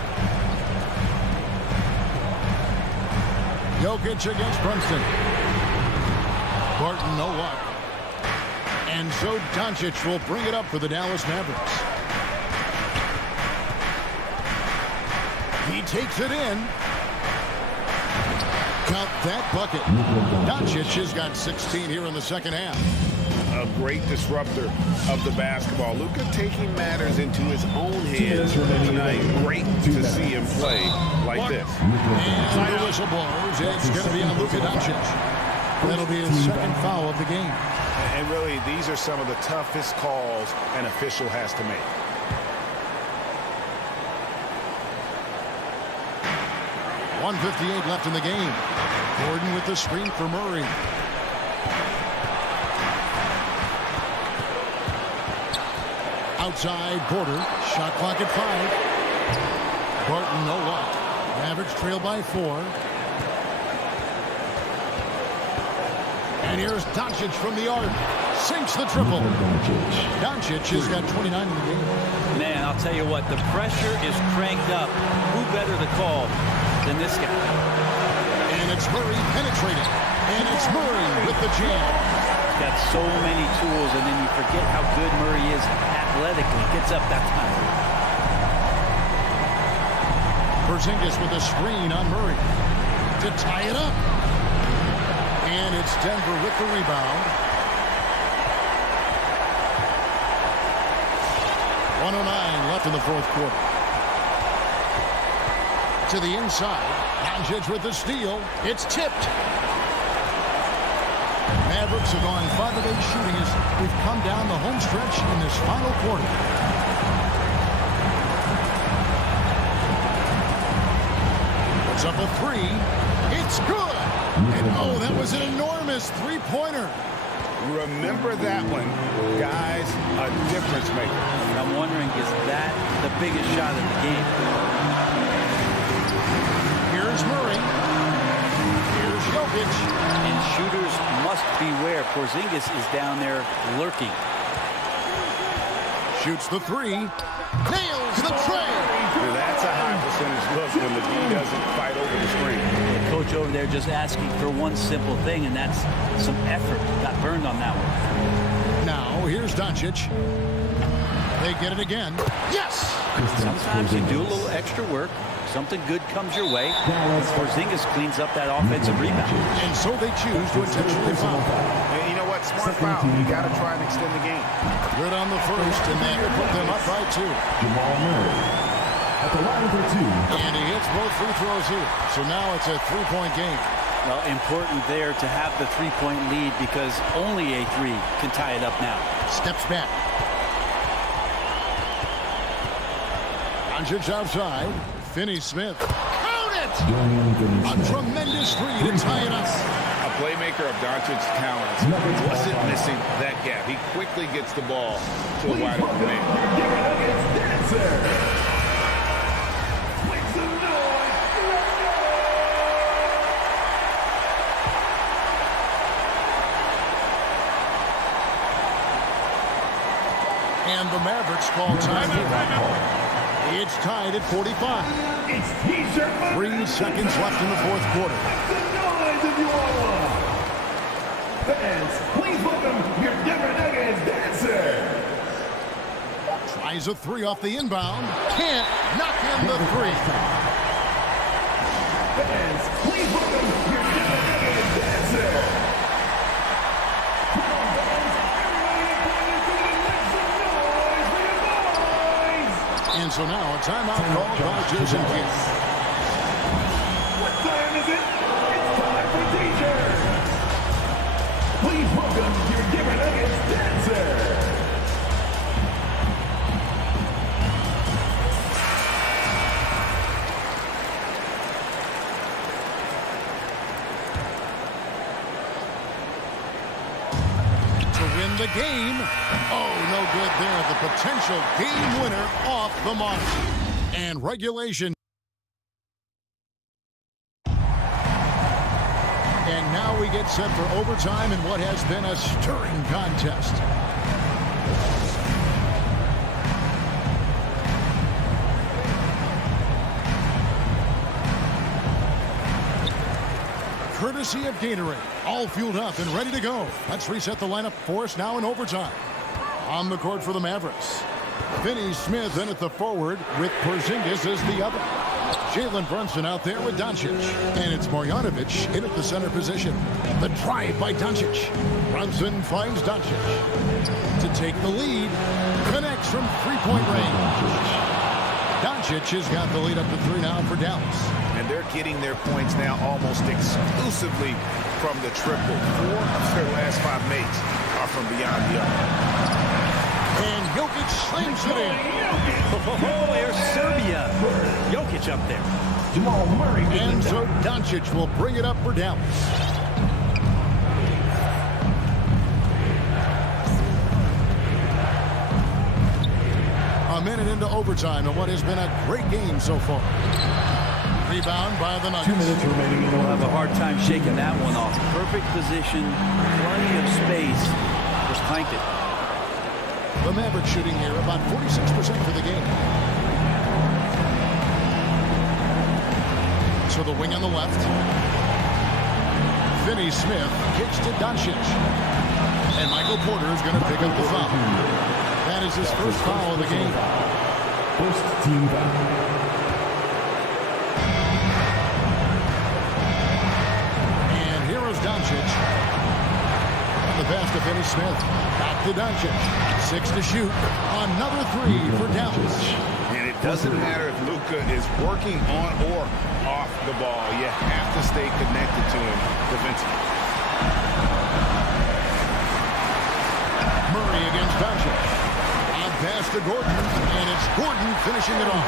Jokic against Brunson. Barton, no luck. And so Doncic will bring it up for the Dallas Mavericks. He takes it in. Count that bucket. Doncic has got 16 here in the second half. A great disruptor of the basketball. Luka taking matters into his own hands tonight. Great to see him play like this. And the whistle blows. It's going to be on Luka Doncic. That'll be his second foul of the game. And really, these are some of the toughest calls an official has to make. .158 left in the game. Gordon with the screen for Murray. Outside, Porter. Shot clock at 5. Barton, no luck. Mavericks trail by 4. And here's Doncic from the arc. Sinks the triple. Doncic has got 29 in the game. Man, I'll tell you what, the pressure is cranked up. Who better to call than this guy? And it's Murray penetrating. And it's Murray with the jam. He's got so many tools, and then you forget how good Murray is athletically. Gets up that time. Porzingis with a screen on Murray to tie it up. And it's Denver with the rebound. 109 left in the fourth quarter. To the inside. Doncic with the steal. It's tipped. Mavericks have gone 5 of 8 shooting as we've come down the home stretch in this final quarter. Puts up a 3. It's good. And oh, that was an enormous three-pointer. Remember that one, guys, a difference maker. I'm wondering, is that the biggest shot of the game? Here's Murray. Here's Jokic. And shooters must beware. Porzingis is down there lurking. Shoots the 3. Nails the tray. That's a high percentage look when the D doesn't fight over the screen. The coach over there just asking for one simple thing, and that's some effort. Got burned on that one. Now, here's Doncic. They get it again. Yes! Sometimes you do a little extra work. Something good comes your way. Porzingis cleans up that offensive rebound. And so they choose to intentionally foul. And you know what? Smart foul. You got to try and extend the game. Good on the first, and that will put them up by 2. Jamal Murray at the line for 2. And he hits both free throws here. So now it's a 3-point game. Well, important there to have the 3-point lead because only a 3 can tie it up now. Steps back. Doncic outside. Finney-Smith. Count it! A tremendous 3 to tie it up. A playmaker of Doncic's talents wasn't missing that gap. He quickly gets the ball to a wide open man. And the Mavericks call time. It's tied at 45. 3 seconds left in the fourth quarter. Fans, please welcome your Denver Nuggets dancer. Tries a 3 off the inbound. Can't knock in the 3. Fans, please welcome your Denver Nuggets dancer. So now a timeout called by Jason Kidd. What time is it? It's time for teachers. Please welcome your Denver Nuggets dancer. The game. Oh, no good there. The potential game winner off the mark. And regulation. And now we get set for overtime in what has been a stirring contest. Courtesy of Gatorade. All fueled up and ready to go. Let's reset the lineup for us now in overtime. On the court for the Mavericks. Finney Smith in at the forward with Porzingis as the other. Jalen Brunson out there with Doncic. And it's Marjanovic in at the center position. The drive by Doncic. Brunson finds Doncic to take the lead. Connects from three-point range. Doncic has got the lead up to 3 now for Dallas. And they're getting their points now almost exclusively from the triple. 4 of their last 5 makes are from beyond the arc. And Jokic slams it in. Oh, there's Serbia. Jokic up there. Jamal Murray. And so Doncic will bring it up for Dallas. A minute into overtime in what has been a great game so far. Rebound by the Nuggets. 2 minutes remaining. We'll have a hard time shaking that one off. Perfect position, plenty of space. Just clanked it. The Mavericks shooting here about 46% for the game. So the wing on the left. Finney Smith kicks to Doncic. And Michael Porter is going to pick up the foul. That is his first foul of the game. First team foul. And here is Doncic. The pass to Finney Smith. Back to Doncic. 6 to shoot. Another 3 for Dallas. And it doesn't matter if Luka is working on or off the ball. You have to stay connected to him defensively. Murray against Doncic. Pass to Gordon, and it's Gordon finishing it off.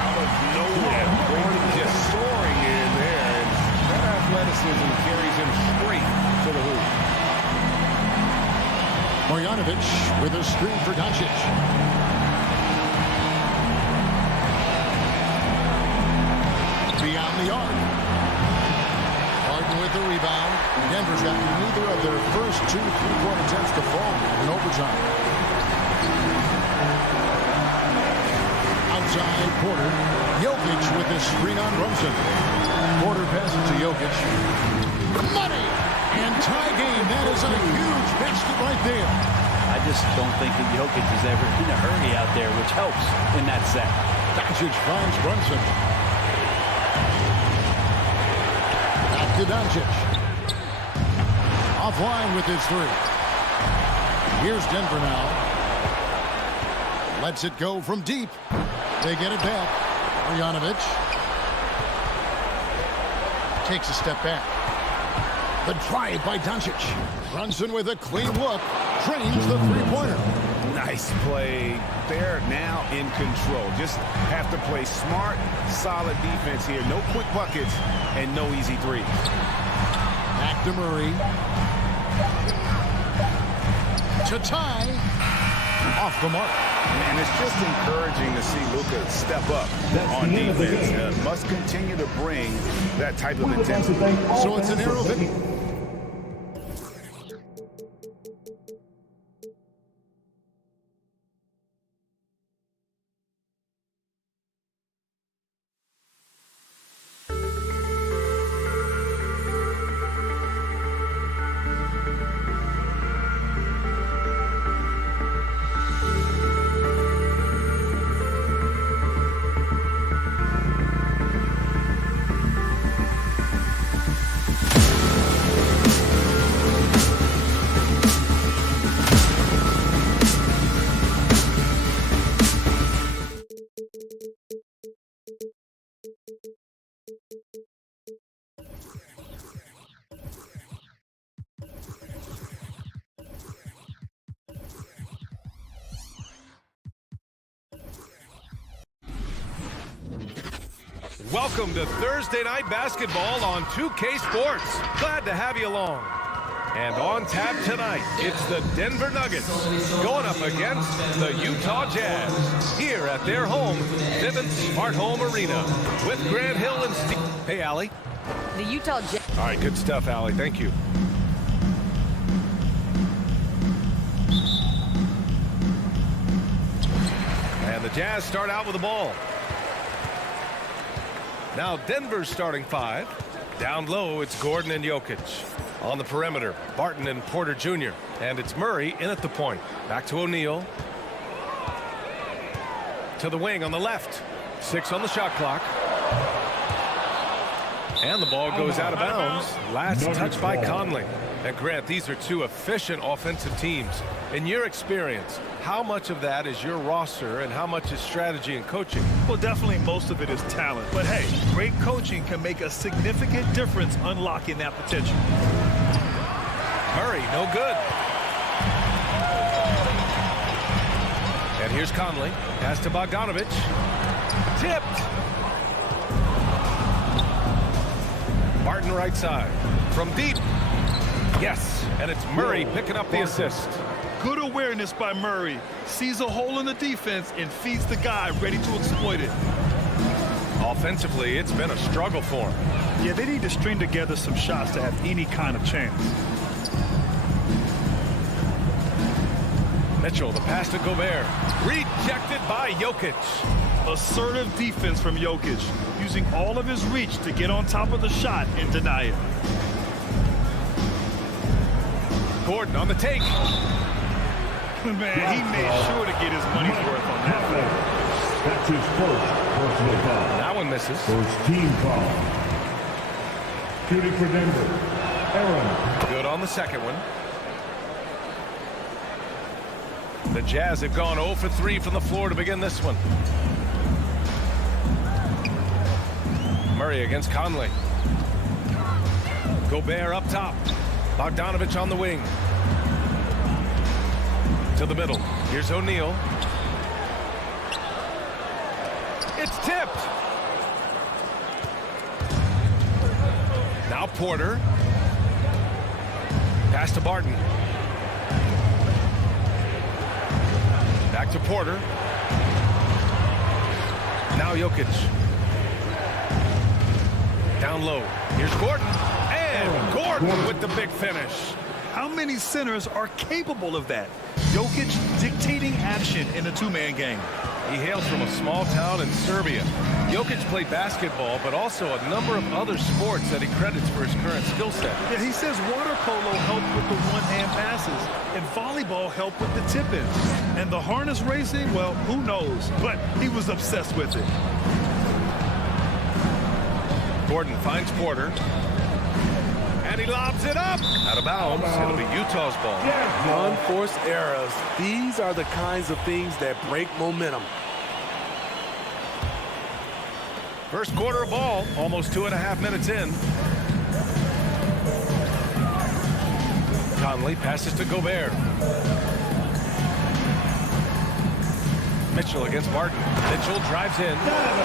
Out of nowhere, Gordon just soaring in there, and that athleticism carries him straight to the hoop. Marjanovic with a screen for Doncic. Beyond the arc. Harden with the rebound. Denver's got neither of their first 2 3-point attempts to fall in overtime. Outside Porter. Jokic with his screen on Brunson. Porter passes to Jokic. Money! And tie game. That is a huge basket right there. I just don't think that Jokic is ever in a hurry out there, which helps in that set. Doncic finds Brunson. Back to Doncic. Offline with his 3. Here's Denver now. Lets it go from deep. They get it back. Marjanovic takes a step back. The drive by Doncic. Brunson with a clean look. Drains the three-pointer. Nice play. They're now in control. Just have to play smart, solid defense here. No quick buckets and no easy threes. Back to Murray. To tie. Off the mark. And it's just encouraging to see Luka step up on defense. Must continue to bring that type of intensity. So it's an arrow victory. Welcome to Thursday Night Basketball on 2K Sports. Glad to have you along. And on tap tonight, it's the Denver Nuggets going up against the Utah Jazz here at their home, Vivint Smart Home Arena with Grant Hill and Steve. Hey, Allie. The Utah Jazz. All right, good stuff, Allie. Thank you. And the Jazz start out with the ball. Now Denver's starting five. Down low, it's Gordon and Jokic. On the perimeter, Barton and Porter Jr. And it's Murray in at the point. Back to O'Neal. To the wing on the left. 6 on the shot clock. And the ball goes out of bounds. Last touch by Conley. And Grant, these are two efficient offensive teams. In your experience, how much of that is your roster and how much is strategy and coaching? Well, definitely most of it is talent. But hey, great coaching can make a significant difference unlocking that potential. Murray, no good. And here's Conley. Pass to Bogdanovich. Tipped. Barton right side. From deep. Yes, and it's Murray picking up the assist. Good awareness by Murray. Sees a hole in the defense and feeds the guy ready to exploit it. Offensively, it's been a struggle for him. Yeah, they need to string together some shots to have any kind of chance. Mitchell, the pass to Gobert. Rejected by Jokic. Assertive defense from Jokic, using all of his reach to get on top of the shot and deny it. Gordon on the take. Man, he made sure to get his money's worth on that play. That's his first personal foul. That one misses. First team foul. Shooting for Denver, Aaron. Good on the second one. The Jazz have gone 0 for 3 from the floor to begin this one. Murray against Conley. Gobert up top. Bogdanovich on the wing. To the middle. Here's O'Neal. It's tipped. Now Porter. Pass to Barton. Back to Porter. Now Jokic. Down low. Here's Gordon. And Gordon with the big finish. How many centers are capable of that? Jokic dictating action in a two-man game. He hails from a small town in Serbia. Jokic played basketball, but also a number of other sports that he credits for his current skill set. Yeah, he says water polo helped with the one-hand passes, and volleyball helped with the tip-ins. And the harness racing, well, who knows? But he was obsessed with it. Gordon finds Porter. And he lobs it up. Out of bounds. It'll be Utah's ball. Unforced errors. These are the kinds of things that break momentum. First quarter of ball. Almost 2.5 minutes in. Conley passes to Gobert. Mitchell against Barton. Mitchell drives in.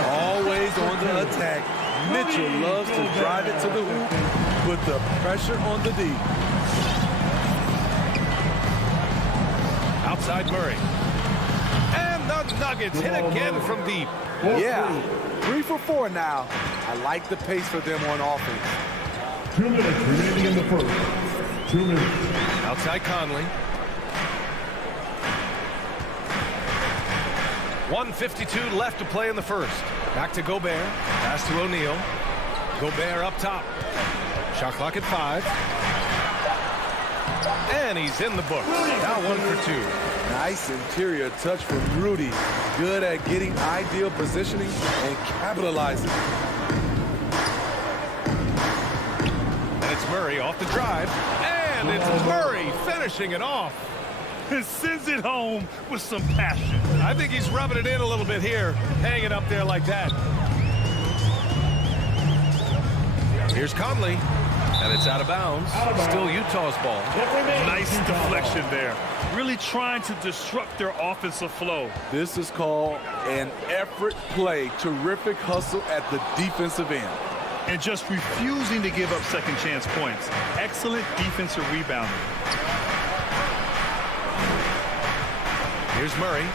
Always on the attack. Mitchell loves to drive it to the hoop. Put the pressure on the D. Outside Murray. And the Nuggets hit again from deep. Yeah, 3 for 4 now. I like the pace for them on offense. 2 minutes remaining in the first. 2 minutes. Outside Conley. 1:52 left to play in the first. Back to Gobert. Pass to O'Neal. Gobert up top. Shot clock at 5. And he's in the books. Now 1 for 2. Nice interior touch from Rudy. Good at getting ideal positioning and capitalizing. And it's Murray off the drive. And it's Murray finishing it off. And sends it home with some passion. I think he's rubbing it in a little bit here, hanging up there like that. Here's Conley. And it's out of bounds. Still Utah's ball. Nice deflection there. Really trying to disrupt their offensive flow. This is called an effort play. Terrific hustle at the defensive end. And just refusing to give up second chance points. Excellent defensive rebounding. Here's Murray.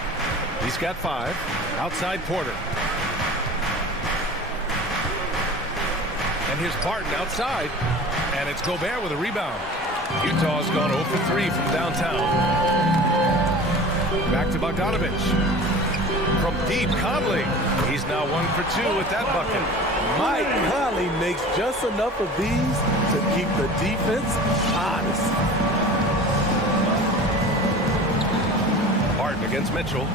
He's got 5. Outside Porter. And here's Barton outside. And it's Gobert with a rebound. Utah's gone 0 for 3 from downtown. Back to Bogdanovich. From deep, Conley. He's now 1 for 2 with that bucket. Mike Conley makes just enough of these to keep the defense honest. Barton against Mitchell.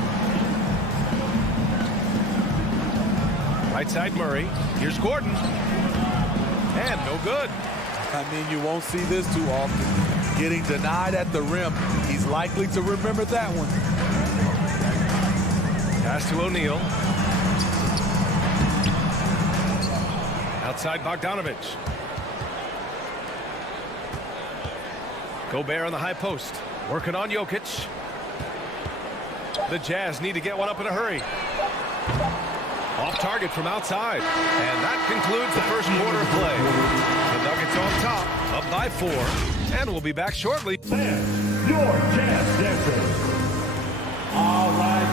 Right side Murray. Here's Gordon. And no good. I mean, you won't see this too often. Getting denied at the rim. He's likely to remember that one. Pass to O'Neal. Outside Bogdanovich. Gobert on the high post. Working on Jokic. The Jazz need to get one up in a hurry. Off target from outside. And that concludes the first quarter of play. The Nuggets on top, up by 4. And we'll be back shortly. Your Jazz Dancers. All right.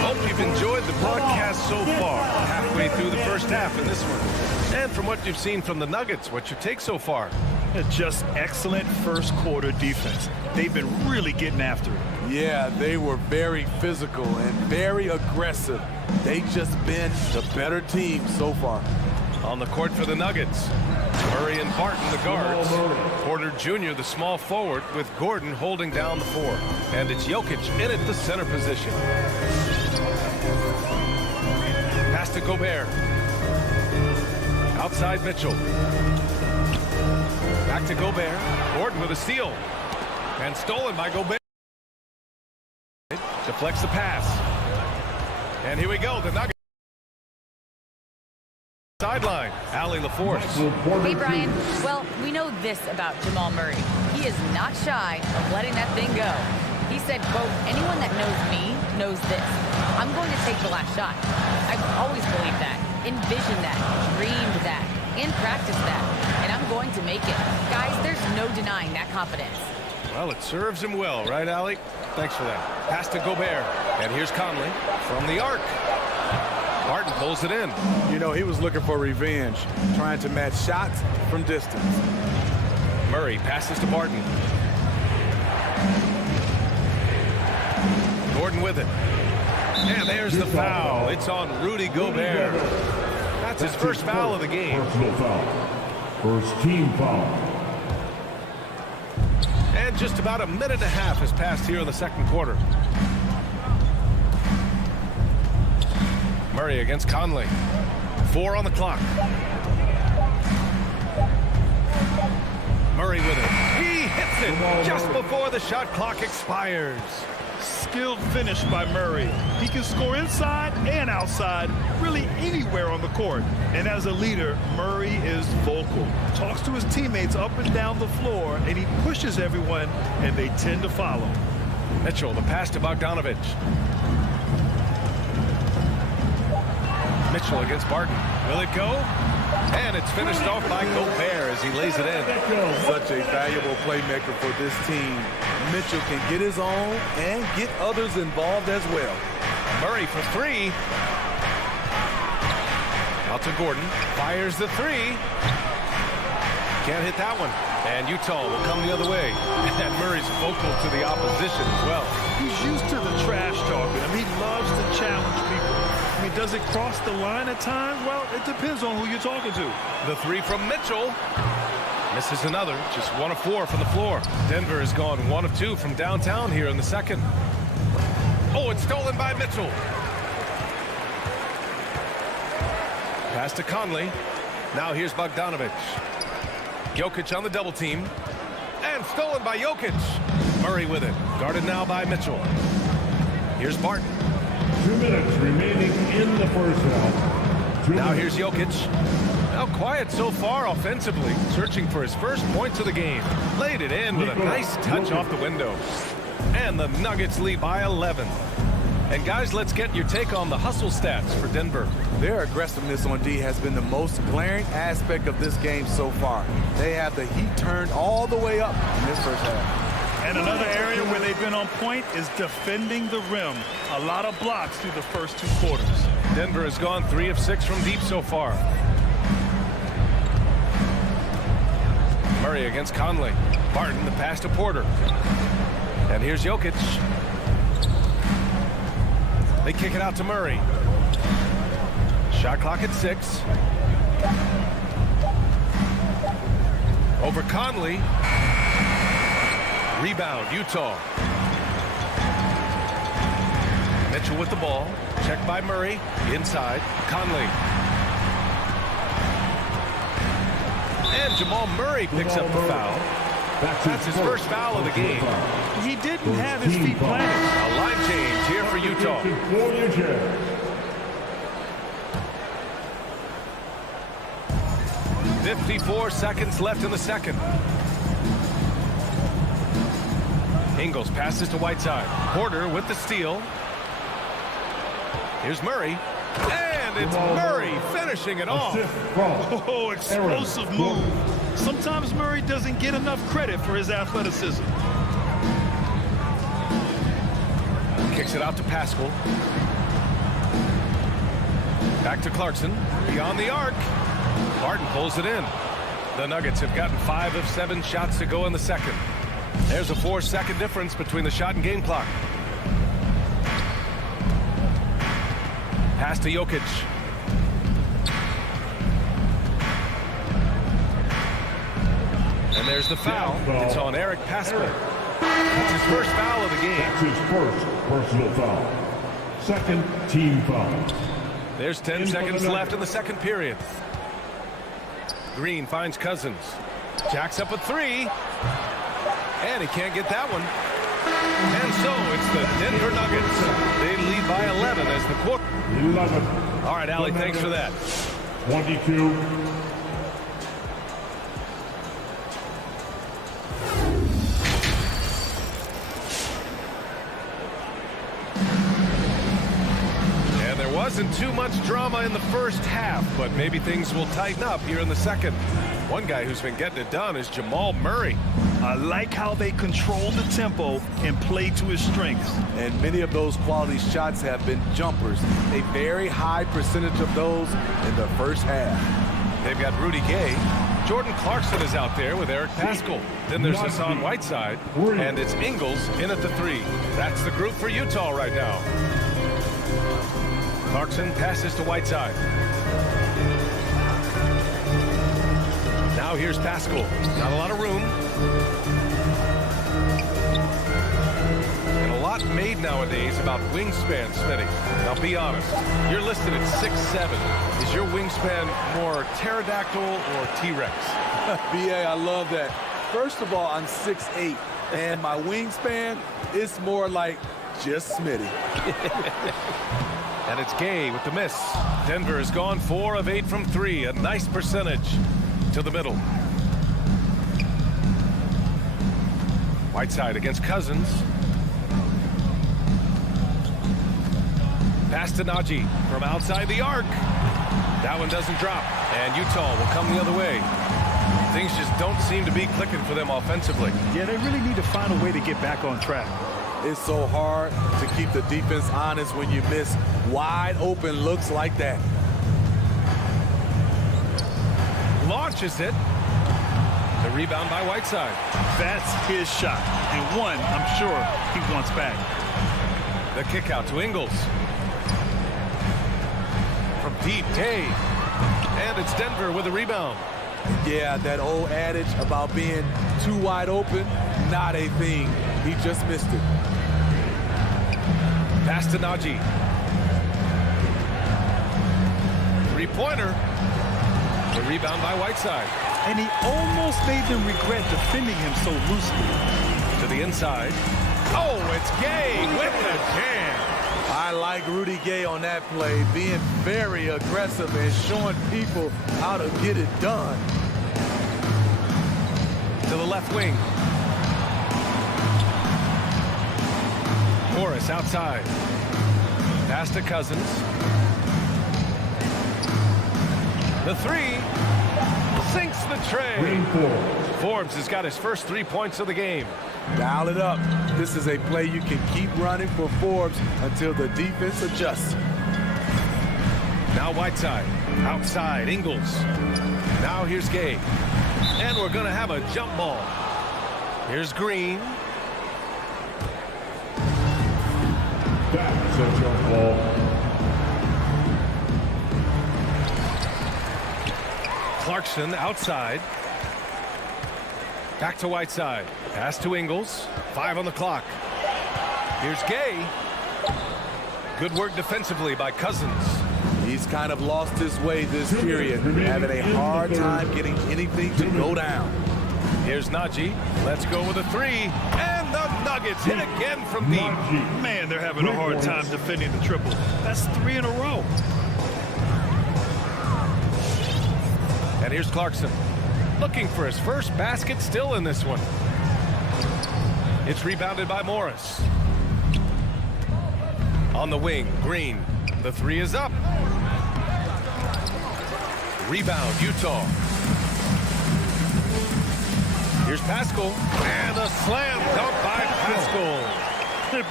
Hope you've enjoyed the broadcast so far. Halfway through the first half in this one. And from what you've seen from the Nuggets, what's your take so far? Just excellent first quarter defense. They've been really getting after it. Yeah, they were very physical and very aggressive. They've just been the better team so far. On the court for the Nuggets, Murray and Barton the guards. Porter Jr. the small forward with Gordon holding down the 4. And it's Jokic in at the center position. Pass to Gobert. Outside Mitchell. Back to Gobert. Gordon with a steal. And stolen by Gobert. Deflects the pass. And here we go. The Nuggets. Sideline. Allie LaForce. Hey, Brian. Well, we know this about Jamal Murray. He is not shy of letting that thing go. He said, quote, anyone that knows me knows this. I'm going to take the last shot. I've always believed that, envisioned that, dreamed that, and practiced that. And I'm going to make it. Guys, there's no denying that confidence. Well, it serves him well, right, Allie? Thanks for that. Pass to Gobert. And here's Conley from the arc. Barton pulls it in. You know, he was looking for revenge, trying to match shots from distance. Murray passes to Barton. Gordon with it. And there's the foul. It's on Rudy Gobert. That's his first foul of the game. Personal foul. First team foul. And just about a minute and a half has passed here in the second quarter. Murray against Conley. 4 on the clock. Murray with it. He hits it just before the shot clock expires. Skilled finish by Murray. He can score inside and outside, really anywhere on the court. And as a leader, Murray is vocal. Talks to his teammates up and down the floor, and he pushes everyone, and they tend to follow. Mitchell, the pass to Bogdanovich. Mitchell against Barton. Will it go? And it's finished off by Gobert as he lays it in. Such a valuable playmaker for this team. Mitchell can get his own and get others involved as well. Murray for 3. Out to Gordon. Fires the 3. Can't hit that one. And Utah will come the other way. And Murray's vocal to the opposition as well. He's used to the trash talking. I mean, he loves to challenge people. I mean, does it cross the line at times? Well, it depends on who you're talking to. The 3 from Mitchell. Misses another. Just 1 of 4 from the floor. Denver has gone 1 of 2 from downtown here in the second. Oh, it's stolen by Mitchell. Pass to Conley. Now here's Bogdanovich. Jokic on the double team. And stolen by Jokic. Murray with it. Guarded now by Mitchell. Here's Barton. 2 minutes remaining in the first half. Now here's Jokic. Now quiet so far offensively, searching for his first points of the game. Laid it in with a nice touch off the window. And the Nuggets lead by 11. And guys, let's get your take on the hustle stats for Denver. Their aggressiveness on D has been the most glaring aspect of this game so far. They have the heat turned all the way up in this first half. And another area where they've been on point is defending the rim. A lot of blocks through the first 2 quarters. Denver has gone 3 of 6 from deep so far. Murray against Conley. Barton, the pass to Porter. And here's Jokic. They kick it out to Murray. Shot clock at 6. Over Conley. Rebound, Utah. Mitchell with the ball. Checked by Murray. Inside, Conley. And Jamal Murray picks up the foul. That's his first foul of the game. He didn't have his feet planted. A line change here for Utah. 54 seconds left in the second. Ingles passes to Whiteside. Porter with the steal. Here's Murray. And it's Murray finishing it off. Oh, explosive move. Sometimes Murray doesn't get enough credit for his athleticism. Kicks it out to Pascal. Back to Clarkson. Beyond the arc. Barton pulls it in. The Nuggets have gotten 5 of 7 shots to go in the second. There's a 4-second difference between the shot and game clock. Pass to Jokic. And there's the foul. It's on Eric Pascal. That's his first foul of the game. That's his first personal foul. Second team foul. There's 10 seconds left in the second period. Green finds Cousins. Jacks up a 3. And he can't get that one. And so it's the Denver Nuggets. They lead by 11 as the quarter. 11. All right, Allie, thanks for that. 22. And there wasn't too much drama in the first half, but maybe things will tighten up here in the second. One guy who's been getting it done is Jamal Murray. I like how they control the tempo and play to his strengths. And many of those quality shots have been jumpers. A very high percentage of those in the first half. They've got Rudy Gay. Jordan Clarkson is out there with Eric Pascal. Then there's Hassan Whiteside. And it's Ingles in at the 3. That's the group for Utah right now. Clarkson passes to Whiteside. Now here's Pascal. Not a lot of room. And a lot made nowadays about wingspan, Smitty. Now be honest. You're listed at 6'7". Is your wingspan more pterodactyl or T-Rex? BA, I love that. First of all, I'm 6'8", and my wingspan is more like just Smitty. And it's Gay with the miss. Denver has gone 4 of 8 from 3. A nice percentage to the middle. Whiteside against Cousins. Pass to Najee from outside the arc. That one doesn't drop. And Utah will come the other way. Things just don't seem to be clicking for them offensively. Yeah, they really need to find a way to get back on track. It's so hard to keep the defense honest when you miss wide open looks like that. Launches it. The rebound by Whiteside. That's his shot. And one, I'm sure he wants back. The kick out to Ingles. From deep, Gay. And it's Denver with a rebound. Yeah, that old adage about being too wide open, not a thing. He just missed it. Pass to Najee. Three-pointer. The rebound by Whiteside. And he almost made them regret defending him so loosely. To the inside. Oh, it's Gay with the jam. I like Rudy Gay on that play, being very aggressive and showing people how to get it done. To the left wing. Morris outside. Pass to Cousins. The three. Sinks the tray. Forbes has got his first 3 points of the game. Dial it up. This is a play you can keep running for Forbes until the defense adjusts. Now Whiteside. Outside. Ingles. Now here's Gay. And we're going to have a jump ball. Here's Green. That's a jump ball. Clarkson outside. Back to Whiteside. Pass to Ingles. 5 on the clock. Here's Gay. Good work defensively by Cousins. He's kind of lost his way this period, having a hard time getting anything to go down. Here's Najee. Let's go with a three. And the Nuggets hit again from deep. Man, they're having a hard time defending the triple. That's 3 in a row. And here's Clarkson. Looking for his first basket still in this one. It's rebounded by Morris. On the wing, Green. The three is up. Rebound, Utah. Here's Pascal. And a slam dunk by Pascal.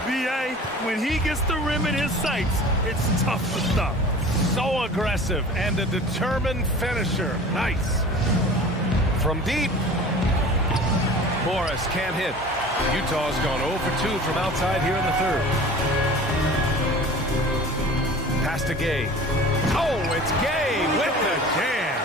B.A., when he gets the rim in his sights, it's tough to stop. So aggressive and a determined finisher. Nice. From deep. Morris can't hit. Utah's gone 0 for 2 from outside here in the third. Pass to Gay. Oh, it's Gay with the jam.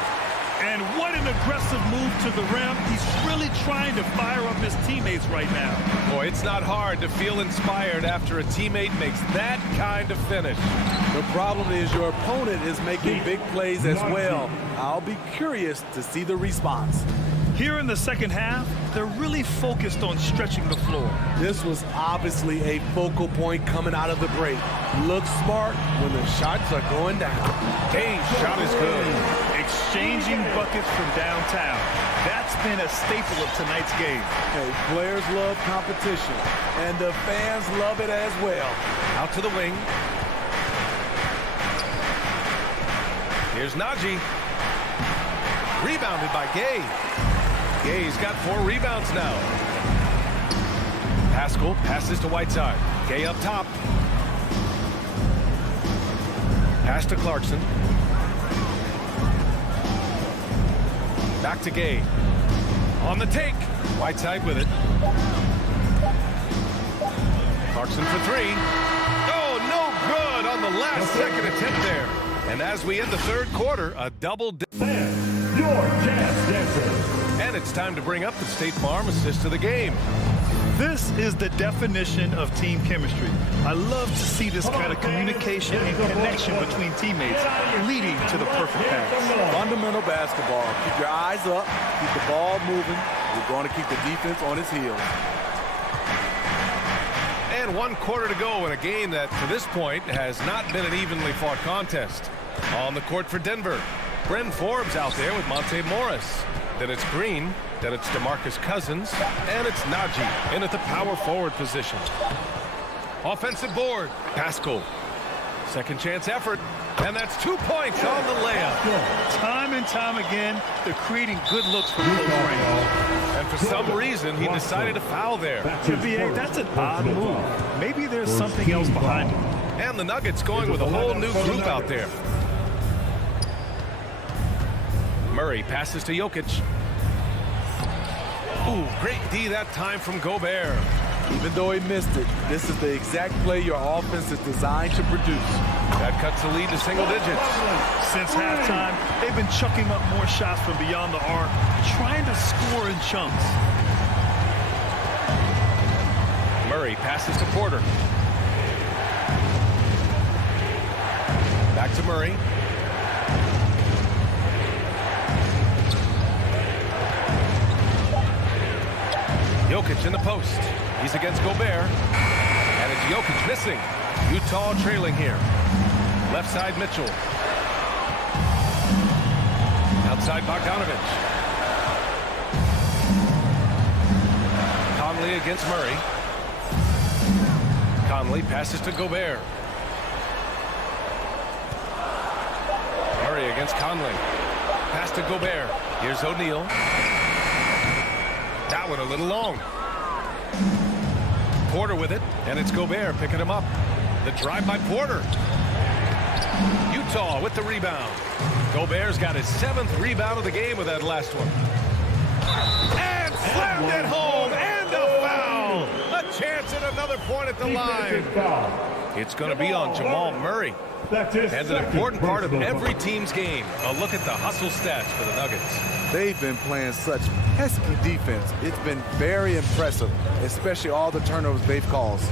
And what an aggressive move to the rim. He's really trying to fire up his teammates right now. Boy, it's not hard to feel inspired after a teammate makes that kind of finish. The problem is your opponent is making big plays as well. I'll be curious to see the response. Here in the second half, they're really focused on stretching the floor. This was obviously a focal point coming out of the break. Looks smart when the shots are going down. Gay's shot is good. Exchanging buckets from downtown. That's been a staple of tonight's game. Hey, players love competition, and the fans love it as well. Out to the wing. Here's Najee. Rebounded by Gay. Gay's got 4 rebounds now. Pascal passes to Whiteside. Gay up top. Pass to Clarkson. Back to Gay. On the take. Whiteside with it. Clarkson for 3. Oh, no good on the last second attempt there. And as we end the third quarter, a double. Your Jazz Dancers. And it's time to bring up the State Farm assist of the game. This is the definition of team chemistry. I love to see this kind of communication and connection between teammates leading to the perfect pass. Fundamental basketball. Keep your eyes up. Keep the ball moving. You're going to keep the defense on its heels. And 1 quarter to go in a game that, to this point, has not been an evenly fought contest. On the court for Denver, Bryn Forbes out there with Monte Morris. Then it's Green, then it's DeMarcus Cousins, and it's Najee in at the power forward position. Offensive board, Pascal. Second chance effort, and that's 2 points on the layup. Time and time again, they're creating good looks from close range. And for some reason, he decided to foul there. B.A., that's an odd move. Maybe there's something else behind it. And the Nuggets going with a whole new group out there. Murray passes to Jokic. Ooh, great D that time from Gobert. Even though he missed it, this is the exact play your offense is designed to produce. That cuts the lead to single digits. Since halftime, they've been chucking up more shots from beyond the arc, trying to score in chunks. Murray passes to Porter. Back to Murray. Jokic in the post. He's against Gobert. And it's Jokic missing. Utah trailing here. Left side Mitchell. Outside Bogdanovich. Conley against Murray. Conley passes to Gobert. Murray against Conley. Pass to Gobert. Here's O'Neal. That one a little long. Porter with it, and it's Gobert picking him up. The drive by Porter. Utah with the rebound. Gobert's got his 7th rebound of the game with that last one. And slammed it home, and a foul. A chance at another point at the line. It's going to be on Jamal Murray. And an important part of every team's game. A look at the hustle stats for the Nuggets. They've been playing such pesky defense. It's been very impressive, especially all the turnovers they've caused.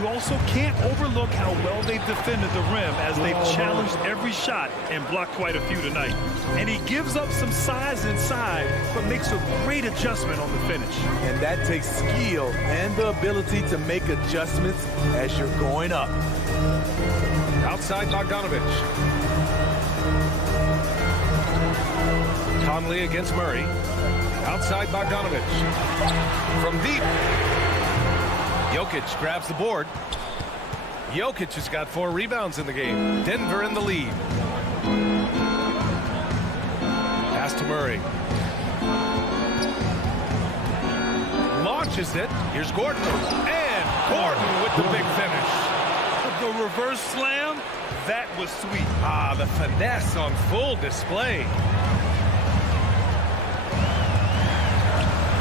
You also can't overlook how well they've defended the rim as they've challenged every shot and blocked quite a few tonight. And he gives up some size inside, but makes a great adjustment on the finish. And that takes skill and the ability to make adjustments as you're going up. Outside Bogdanovich. Conley against Murray. Outside Bogdanovich. From deep. Jokic grabs the board. Jokic has got 4 rebounds in the game. Denver in the lead. Pass to Murray. Launches it. Here's Gordon. And Gordon with the big finish. The reverse slam, that was sweet. Ah, the finesse on full display.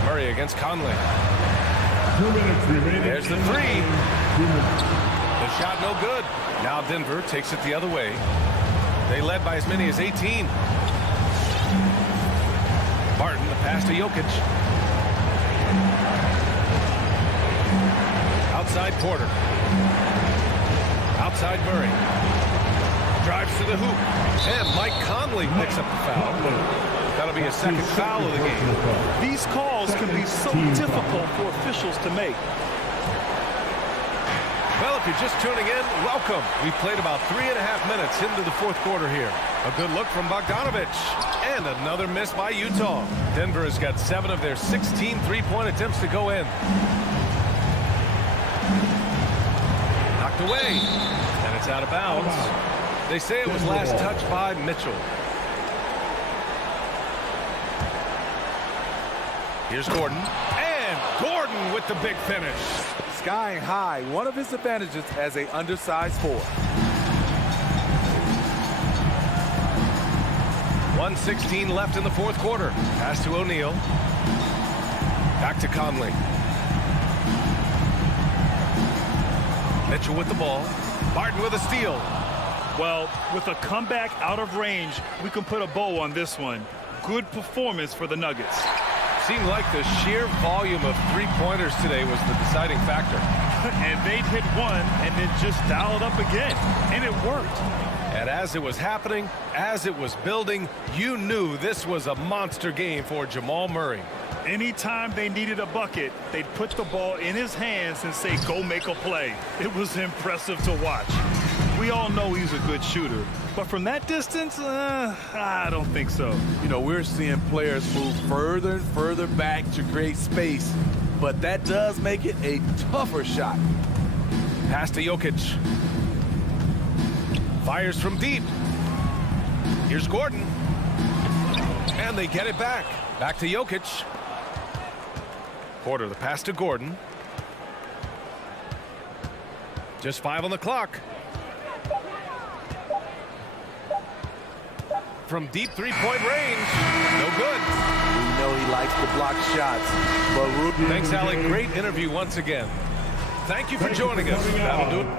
Murray against Conley. 2 minutes remaining. There's the 3. The shot no good. Now Denver takes it the other way. They led by as many as 18. Martin, the pass to Jokic. Outside Porter. Outside Murray. Drives to the hoop. And Mike Conley picks up the foul. That'll be a second foul of the game. These calls can be so difficult for officials to make. Well, if you're just tuning in, welcome. We've played about 3.5 minutes into the 4th quarter here. A good look from Bogdanovich. And another miss by Utah. Denver has got 7 of their 16 3-point attempts to go in. Knocked away. And it's out of bounds. They say it was last touched by Mitchell. Here's Gordon. And Gordon with the big finish. Skying high, one of his advantages as an undersized forward. 1:16 left in the 4th quarter. Pass to O'Neal. Back to Conley. Mitchell with the ball. Martin with a steal. Well, with a comeback out of range, we can put a bow on this one. Good performance for the Nuggets. Seemed like the sheer volume of 3-pointers today was the deciding factor. And they'd hit one and then just dial it up again. And it worked. And as it was happening, as it was building, you knew this was a monster game for Jamal Murray. Anytime they needed a bucket, they'd put the ball in his hands and say, go make a play. It was impressive to watch. We all know he's a good shooter, but from that distance, I don't think so. You know, we're seeing players move further and further back to create space, but that does make it a tougher shot. Pass to Jokic. Fires from deep. Here's Gordon. And they get it back. Back to Jokic. Porter, the pass to Gordon. Just 5 on the clock. From deep 3-point range. No good. We know he likes to block shots. But thanks, Alec. Great interview once again. Thank you for joining us. That'll do it.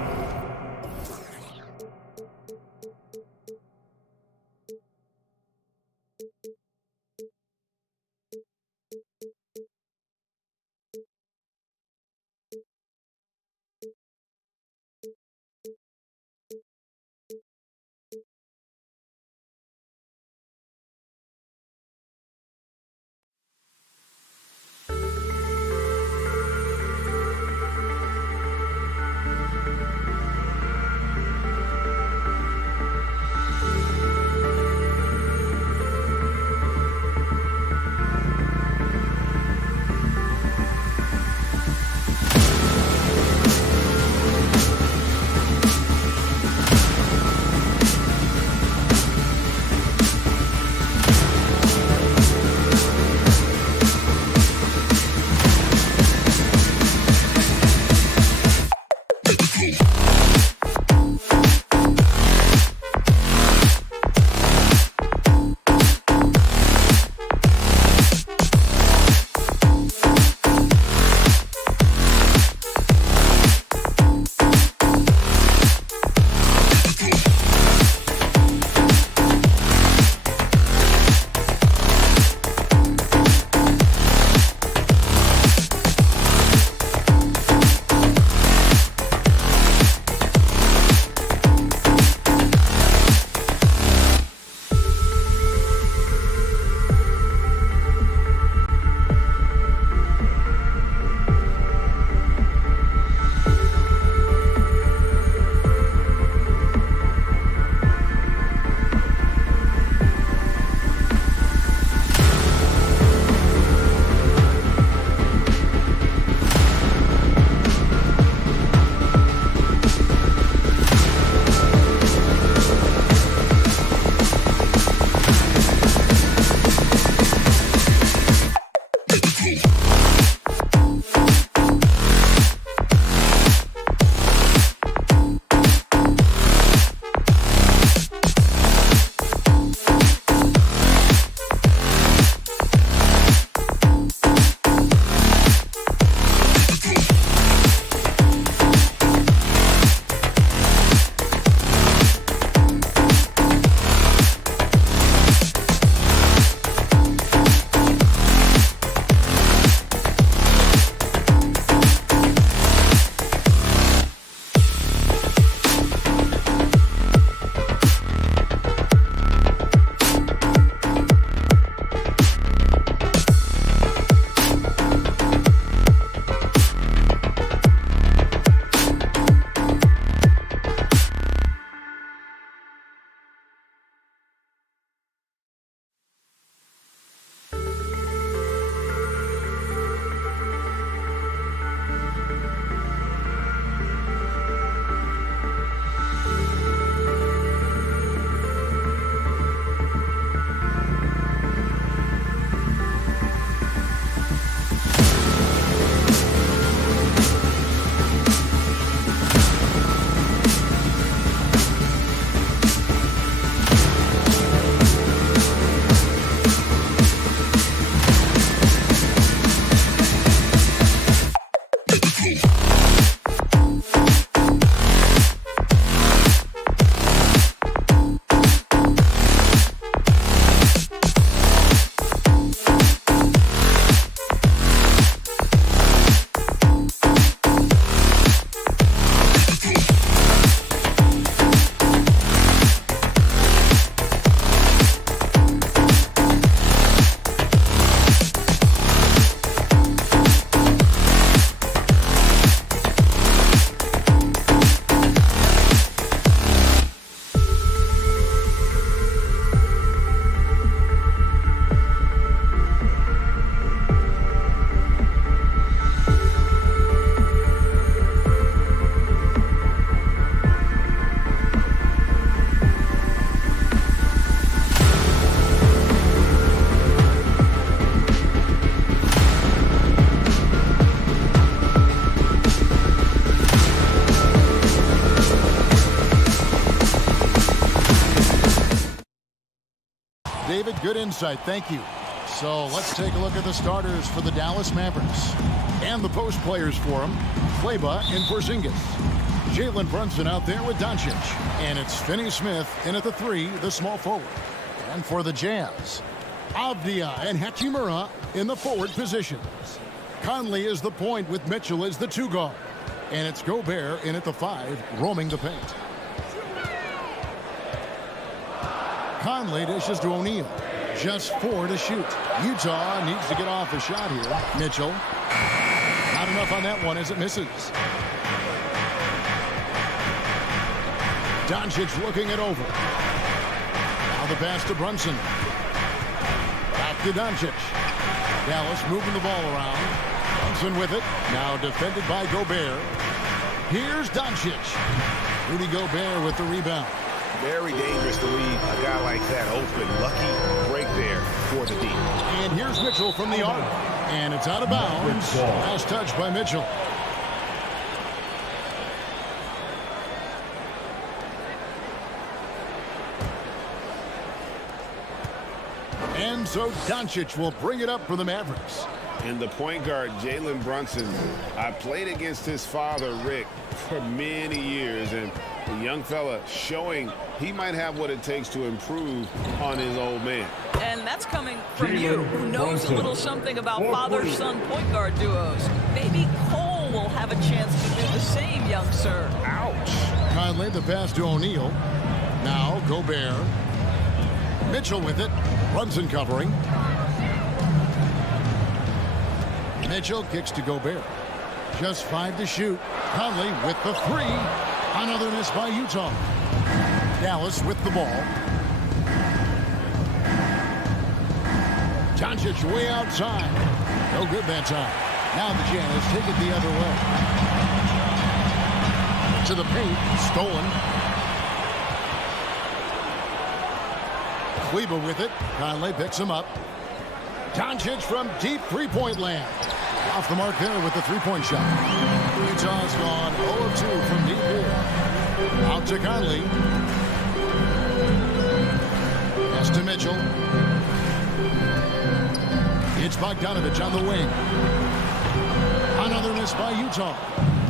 David. Good insight. Thank you. So let's take a look at the starters for the Dallas Mavericks. And the post players for them, Kleber and Porzingis. Jalen Brunson out there with Doncic. And it's Finney Smith in at the 3, the small forward. And for the Jazz, Avdia and Hachimura in the forward positions. Conley is the point with Mitchell as the 2 guard. And it's Gobert in at the 5, roaming the paint. Conley dishes to O'Neal. Just 4 to shoot. Utah needs to get off a shot here. Mitchell. Not enough on that one as it misses. Doncic looking it over. Now the pass to Brunson. Back to Doncic. Dallas moving the ball around. Brunson with it. Now defended by Gobert. Here's Doncic. Rudy Gobert with the rebound. Very dangerous to leave a guy like that open. Lucky break there for the D. And here's Mitchell from the arc. And it's out of bounds. Last touch by Mitchell. And so Doncic will bring it up for the Mavericks. And the point guard, Jalen Brunson, I played against his father, Rick, for many years. And the young fella showing he might have what it takes to improve on his old man. And that's coming from you, who knows a little something about father-son point guard duos. Maybe Cole will have a chance to do the same, young sir. Ouch. Conley, the pass to O'Neal. Now Gobert. Mitchell with it. Brunson covering. Mitchell kicks to Gobert. Just 5 to shoot. Conley with the 3. Another miss by Utah. Dallas with the ball. Doncic way outside. No good that time. Now the Jazz take it the other way. To the paint. Stolen. Kleber with it. Conley picks him up. Doncic from deep three-point land. Off the mark there with the three-point shot. Utah's gone 0 of 2 from deep here. Out to Conley. Pass to Mitchell. It's Bogdanovich on the wing. Another miss by Utah.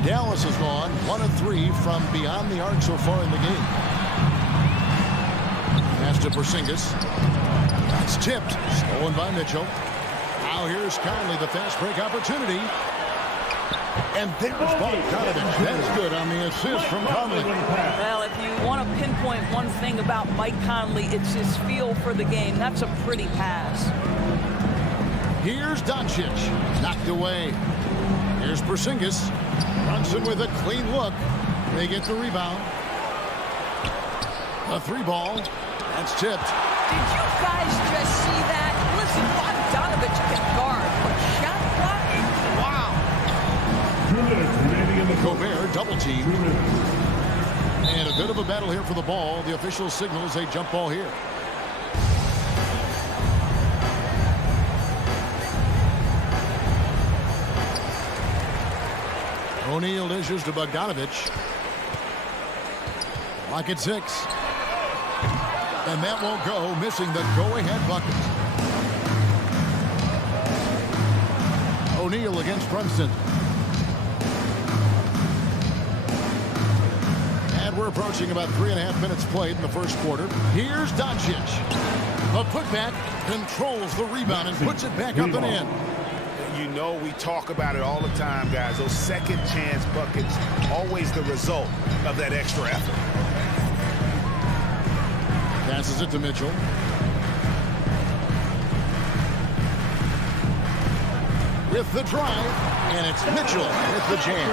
Dallas has gone 1 of 3 from beyond the arc so far in the game. Pass to Porzingis. It's tipped. Stolen by Mitchell. Now here's Conley, the fast break opportunity. And there's Bogdanovich. That's good on the assist from Conley. Well, if you want to pinpoint one thing about Mike Conley, it's his feel for the game. That's a pretty pass. Here's Doncic. Knocked away. Here's Porzingis. Brunson with a clean look. They get the rebound. A 3-ball. That's tipped. Did you guys just see that? Listen, Bogdanovich can guard. Shot clock. Wow. Gobert double team. And a bit of a battle here for the ball. The official signals a jump ball here. O'Neal dishes to Bogdanovich. Lock at 6. And that won't go, missing the go-ahead bucket. O'Neal against Brunson. And we're approaching about 3.5 minutes played in the first quarter. Here's Doncic. A putback, controls the rebound and puts it back up and in. You know, we talk about it all the time, guys. Those second chance buckets, always the result of that extra effort. Passes it to Mitchell. With the drive, and it's Mitchell with the jam.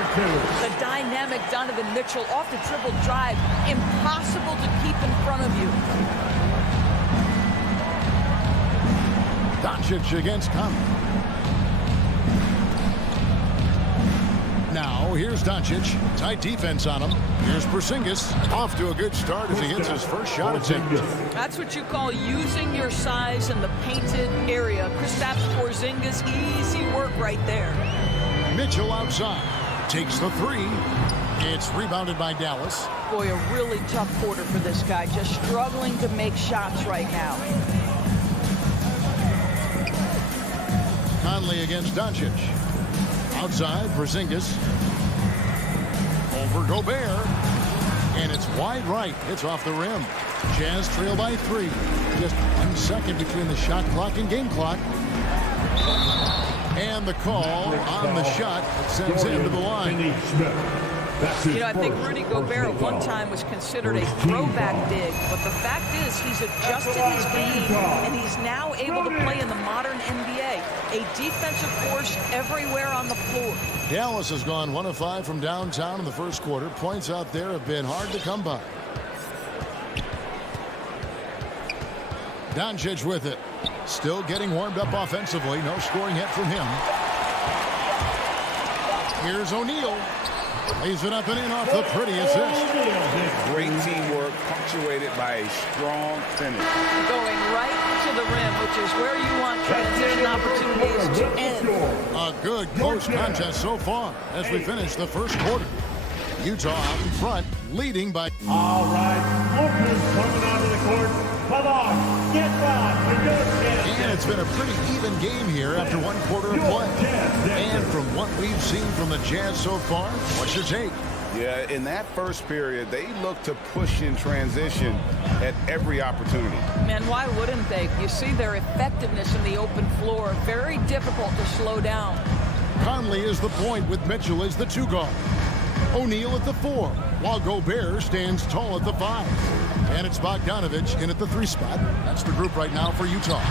The dynamic Donovan Mitchell off the dribble drive. Impossible to keep in front of you. Doncic against Conley. Now, here's Doncic. Tight defense on him. Here's Porzingis. Off to a good start as he hits his first shot attempt. That's what you call using your size in the painted area. Kristaps Porzingis, easy work right there. Mitchell outside. Takes the 3. It's rebounded by Dallas. Boy, a really tough quarter for this guy. Just struggling to make shots right now. Conley against Doncic. Outside, Porzingis. Over Gobert. And it's wide right. It's off the rim. Jazz trail by 3. Just 1 second between the shot clock and game clock. And the call on the shot that sends him to the line. You know, I think Rudy Gobert at one time was considered a throwback big, but the fact is he's adjusted his game, and he's now able to play in the modern NBA. A defensive force everywhere on the floor. Dallas has gone 1 of 5 from downtown in the first quarter. Points out there have been hard to come by. Doncic with it. Still getting warmed up offensively. No scoring yet from him. Here's O'Neal. Lays it up and in off the pretty assist. Great teamwork punctuated by a strong finish. Going right to the rim, which is where you want transition opportunities to end. A good close contest so far as we finish the first quarter. Utah out in front, leading by... All right, Lucas coming onto the court. Come on, get back. And it's been a pretty even game here after 1 quarter of play. And from what we've seen from the Jazz so far, what's your take? Yeah, in that first period, they looked to push in transition at every opportunity. Man, why wouldn't they? You see their effectiveness in the open floor. Very difficult to slow down. Conley is the point with Mitchell as the 2 guard. O'Neal at the 4, while Gobert stands tall at the 5. And it's Bogdanovich in at the 3 spot. That's the group right now for Utah.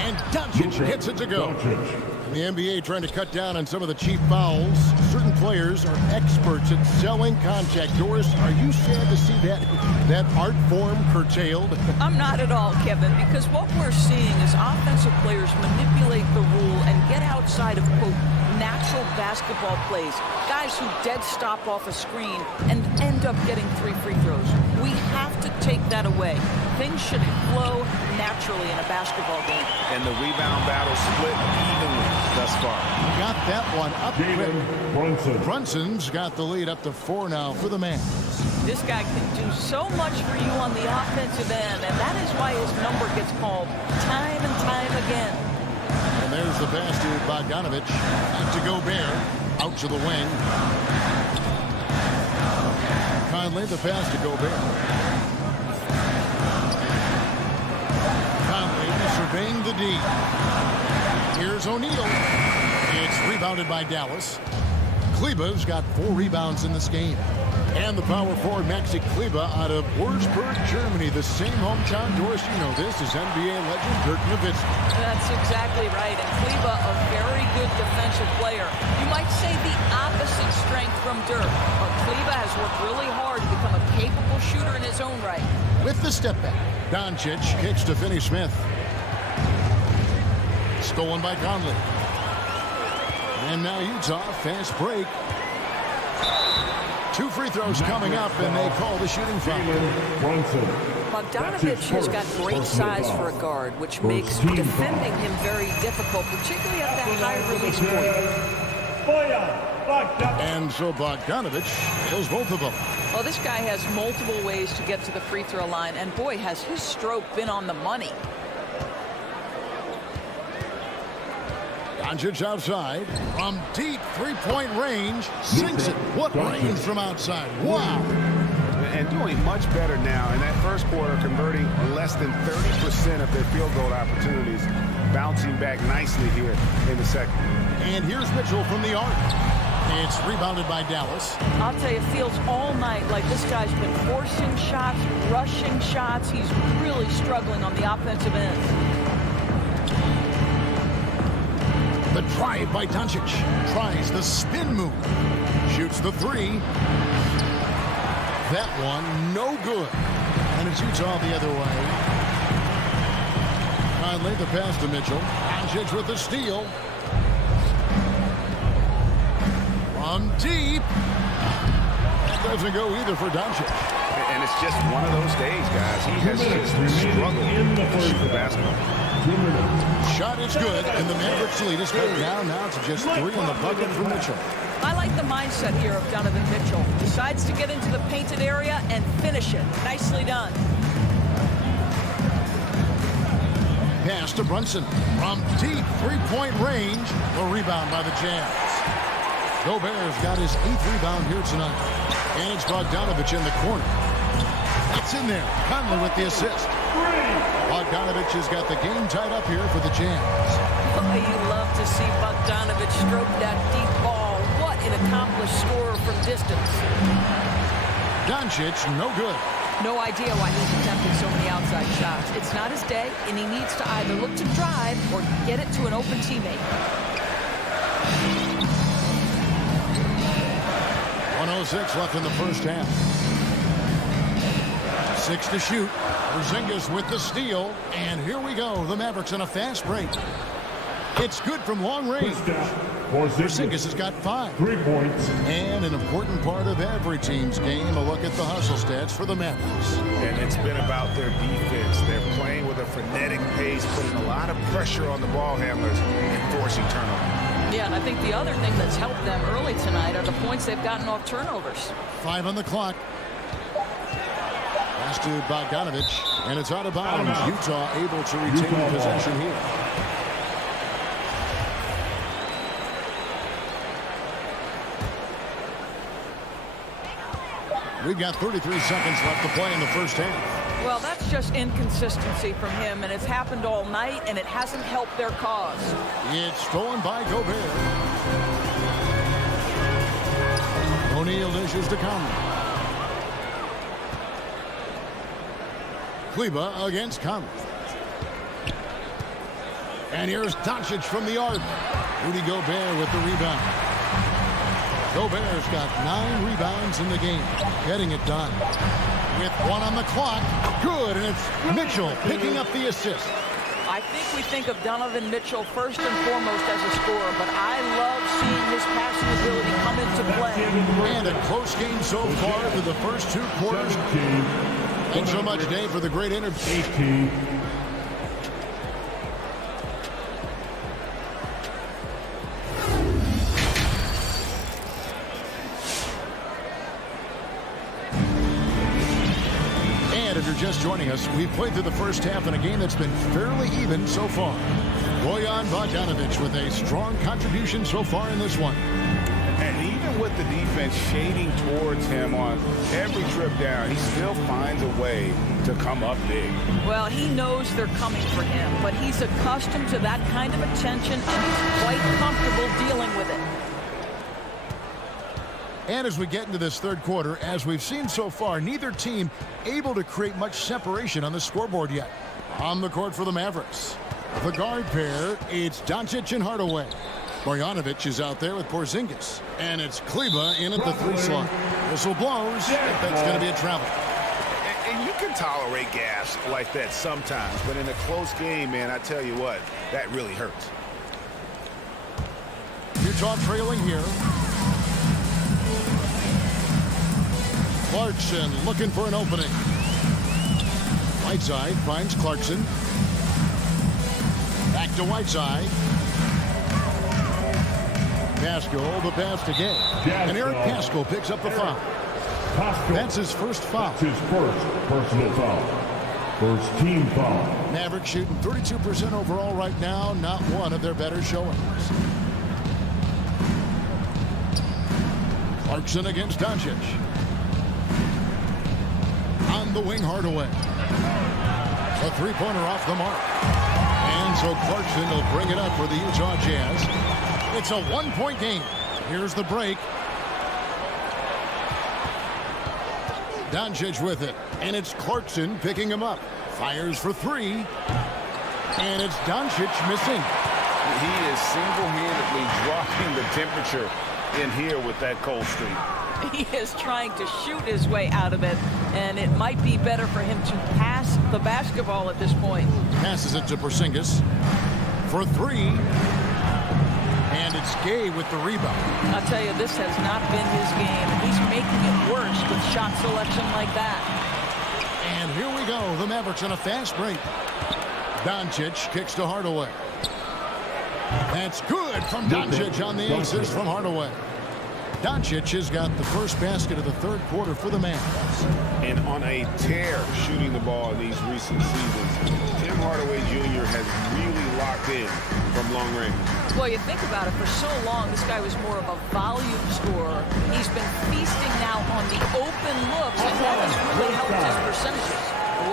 And Doncic gets it to go. And the NBA trying to cut down on some of the cheap fouls. Certain players are experts at selling contact. Doris, are you sad to see that art form curtailed? I'm not at all, Kevin, because what we're seeing is offensive players manipulate the rule and get outside of, quote, natural basketball plays. Guys who dead stop off a screen and end up getting 3 free throws. We have to take that away. Things should flow naturally in a basketball game. And the rebound battle split evenly thus far. Got that one up quick. Brunson's got the lead up to 4 now for the man. This guy can do so much for you on the offensive end, and that is why his number gets called time and time again. And there's the pass to Bogdanovich. Back to Gobert. Out to the wing. Conley, the pass to Gobert. Conley surveying the D. Here's O'Neal. It's rebounded by Dallas. Kleba's got 4 rebounds in this game. And the power forward, Maxi Kleber, out of Würzburg, Germany. The same hometown, Doris, you know this, is NBA legend Dirk Nowitzki. That's exactly right. And Kleber, a very good defensive player. You might say the opposite strength from Dirk. But Kleber has worked really hard to become a capable shooter in his own right. With the step back, Doncic kicks to Finney-Smith. Stolen by Conley. And now Utah, fast break. 2 free throws coming up, and they call the shooting foul. Bogdanovich has got great size for a guard, which makes defending him very difficult, particularly at that high release point. And so Bogdanovich kills both of them. Well, this guy has multiple ways to get to the free throw line, and boy, has his stroke been on the money. Doncic outside from deep 3-point range, sinks it. What range from outside? Wow. And doing much better now in that first quarter, converting less than 30% of their field goal opportunities, bouncing back nicely here in the second. And here's Mitchell from the arc. It's rebounded by Dallas. I'll tell you, it feels all night like this guy's been forcing shots, rushing shots. He's really struggling on the offensive end. The drive by Doncic. Tries the spin move. Shoots the 3. That one, no good. And it's Utah the other way. Conley, the pass to Mitchell. Doncic with the steal. From deep. That doesn't go either for Doncic. And it's just one of those days, guys. He has just struggled to shoot the basketball. Shot is good, and the Mavericks lead is cut down now to just 3 on the bucket for Mitchell. I like the mindset here of Donovan Mitchell. Decides to get into the painted area and finish it. Nicely done. pass to Brunson. From deep three-point range, the rebound by the Jazz. Gobert's got his 8th rebound here tonight. And it's Bogdanovich in the corner. It's in there. Conley with the assist. Bogdanovich has got the game tied up here for the Jazz. Oh, you love to see Bogdanovich stroke that deep ball. What an accomplished scorer from distance. Doncic, no good. No idea why he's attempting so many outside shots. It's not his day, and he needs to either look to drive or get it to an open teammate. 1:06 left in the first half. 6 to shoot. Porzingis with the steal. And here we go. The Mavericks on a fast break. It's good from long range. Porzingis has got 5. 3 points. And an important part of every team's game, a look at the hustle stats for the Mavericks. And it's been about their defense. They're playing with a frenetic pace, putting a lot of pressure on the ball handlers and forcing turnovers. Yeah, and I think the other thing that's helped them early tonight are the points they've gotten off turnovers. 5 on the clock. Pass to Bogdanovich, and it's out of bounds. Utah able to retain possession here. We've got 33 seconds left to play in the first half. Well, that's just inconsistency from him, and it's happened all night, and it hasn't helped their cause. It's stolen by Gobert. O'Neal dishes to Conley. Kleber against Conley. And here's Doncic from the arc. Rudy Gobert with the rebound. Gobert's got 9 rebounds in the game, getting it done. With 1 on the clock, good, and it's Mitchell picking up the assist. I think we think of Donovan Mitchell first and foremost as a scorer, but I love seeing his passing ability come into play. And a close game so far through the first 2 quarters. Thanks so much, Dave, for the great interview. 18. If you're just joining us, we've played through the first half in a game that's been fairly even so far. Bojan Bogdanovich with a strong contribution so far in this one. And even with the defense shading towards him on every trip down, he still finds a way to come up big. Well, he knows they're coming for him, but he's accustomed to that kind of attention, and he's quite comfortable dealing with it. And as we get into this third quarter, as we've seen so far, neither team able to create much separation on the scoreboard yet. On the court for the Mavericks, the guard pair, it's Doncic and Hardaway. Bogdanovich is out there with Porzingis. And it's Kleber in at the 3 slot. Whistle blows. That's going to be a travel. And you can tolerate gas like that sometimes, but in a close game, man, I tell you what, that really hurts. Utah trailing here. Clarkson looking for an opening. Whiteside finds Clarkson. Back to Whiteside. Pascal, the pass to Gay. And Eric Pascal picks up the foul. That's his first foul. That's his first personal foul. First team foul. Mavericks shooting 32% overall right now. Not one of their better showings. Clarkson against Doncic. On the wing, Hardaway. A 3-pointer off the mark. And so Clarkson will bring it up for the Utah Jazz. It's a 1-point game. Here's the break. Doncic with it. And it's Clarkson picking him up. Fires for 3. And it's Doncic missing. He is single-handedly dropping the temperature in here with that cold streak. He is trying to shoot his way out of it, and it might be better for him to pass the basketball at this point. Passes it to Porzingis for 3. And it's Gay with the rebound. I'll tell you, this has not been his game. He's making it worse with shot selection like that. And here we go. The Mavericks on a fast break. Doncic kicks to Hardaway. That's good from Doncic on the assist from Hardaway. Doncic has got the first basket of the third quarter for the Mavs. And on a tear shooting the ball in these recent seasons, Tim Hardaway Jr. has really locked in from long range. Well, you think about it, for so long, this guy was more of a volume scorer. He's been feasting now on the open looks, and that has really helped his percentages.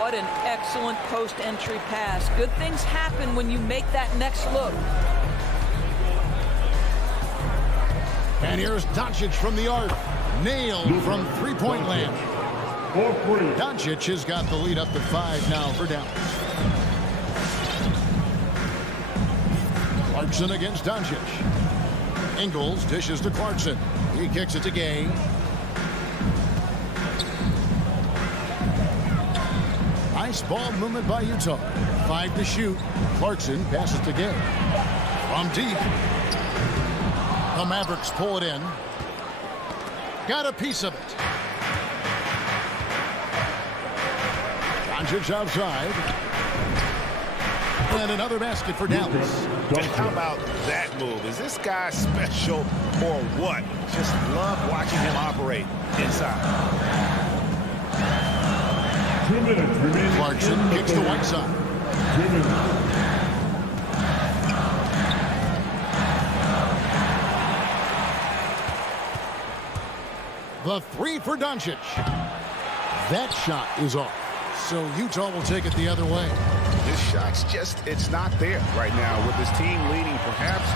What an excellent post-entry pass. Good things happen when you make that next look. And here's Doncic from the arc. Nailed from three-point land. Doncic has got the lead up to 5 now for Dallas. Clarkson against Doncic. Ingles dishes to Clarkson. He kicks it to Gay. Nice ball movement by Utah. 5 to shoot. Clarkson passes to Gay. From deep. The Mavericks pull it in. Got a piece of it. Doncic outside. And another basket for Dallas. How about that move? Is this guy special or what? Just love watching him operate inside. 2 minutes remaining. Clarkson kicks to Whiteside. 2 minutes. The three for Doncic. That shot is off. So Utah will take it the other way. This shot's just, it's not there right now. With this team leading, perhaps,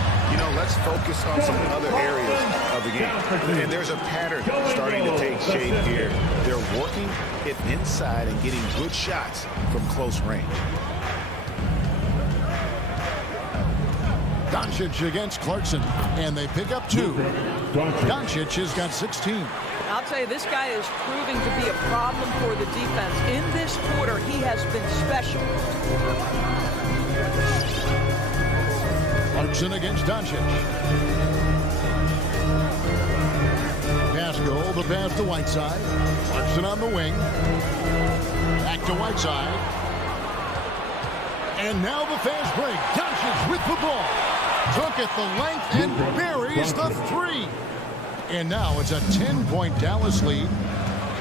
let's focus on some other areas of the game. And there's a pattern starting to take shape here. They're working it inside and getting good shots from close range. Doncic against Clarkson, and they pick up 2. Doncic has got 16. I'll tell you, this guy is proving to be a problem for the defense. In this quarter, he has been special. Clarkson against Doncic. Pascal, the pass to Whiteside. Clarkson on the wing. Back to Whiteside. And now the fast break. Doncic with the ball. Took at the length and buries the 3. And now it's a 10-point Dallas lead.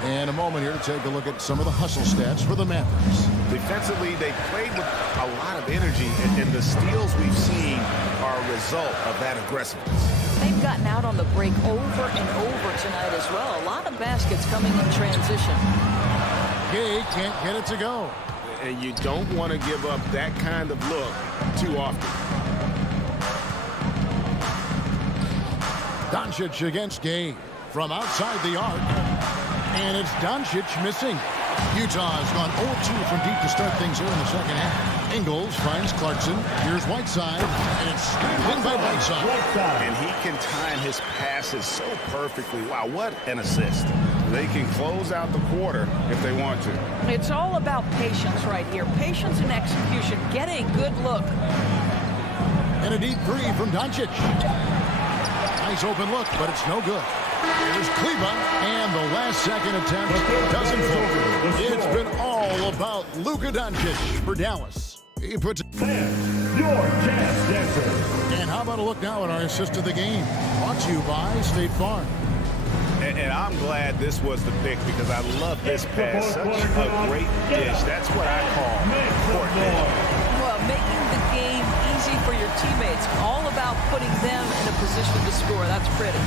And a moment here to take a look at some of the hustle stats for the Mavericks. Defensively, they played with a lot of energy, and the steals we've seen are a result of that aggressiveness. They've gotten out on the break over and over tonight as well. A lot of baskets coming in transition. Gay can't get it to go. And you don't want to give up that kind of look too often. Doncic against Gay from outside the arc. And it's Doncic missing. Utah has gone 0-2 from deep to start things here in the second half. Ingles finds Clarkson. Here's Whiteside. And it's screened in by Whiteside. And he can time his passes so perfectly. Wow, what an assist. They can close out the quarter if they want to. It's all about patience right here. Patience and execution. Get a good look. And a deep 3 from Doncic. Nice open look, but it's no good. Here's Kleba, and the last second attempt doesn't fall. It's been all about Luka Doncic for Dallas. He puts it. Your Jazz Dancer. And how about a look now at our assist of the game? Brought to you by State Farm. And I'm glad this was the pick because I love this pass. Such a great dish. That's what I call court vision. Well, making the game easy for your teammates. All about putting them in a position to score. That's pretty.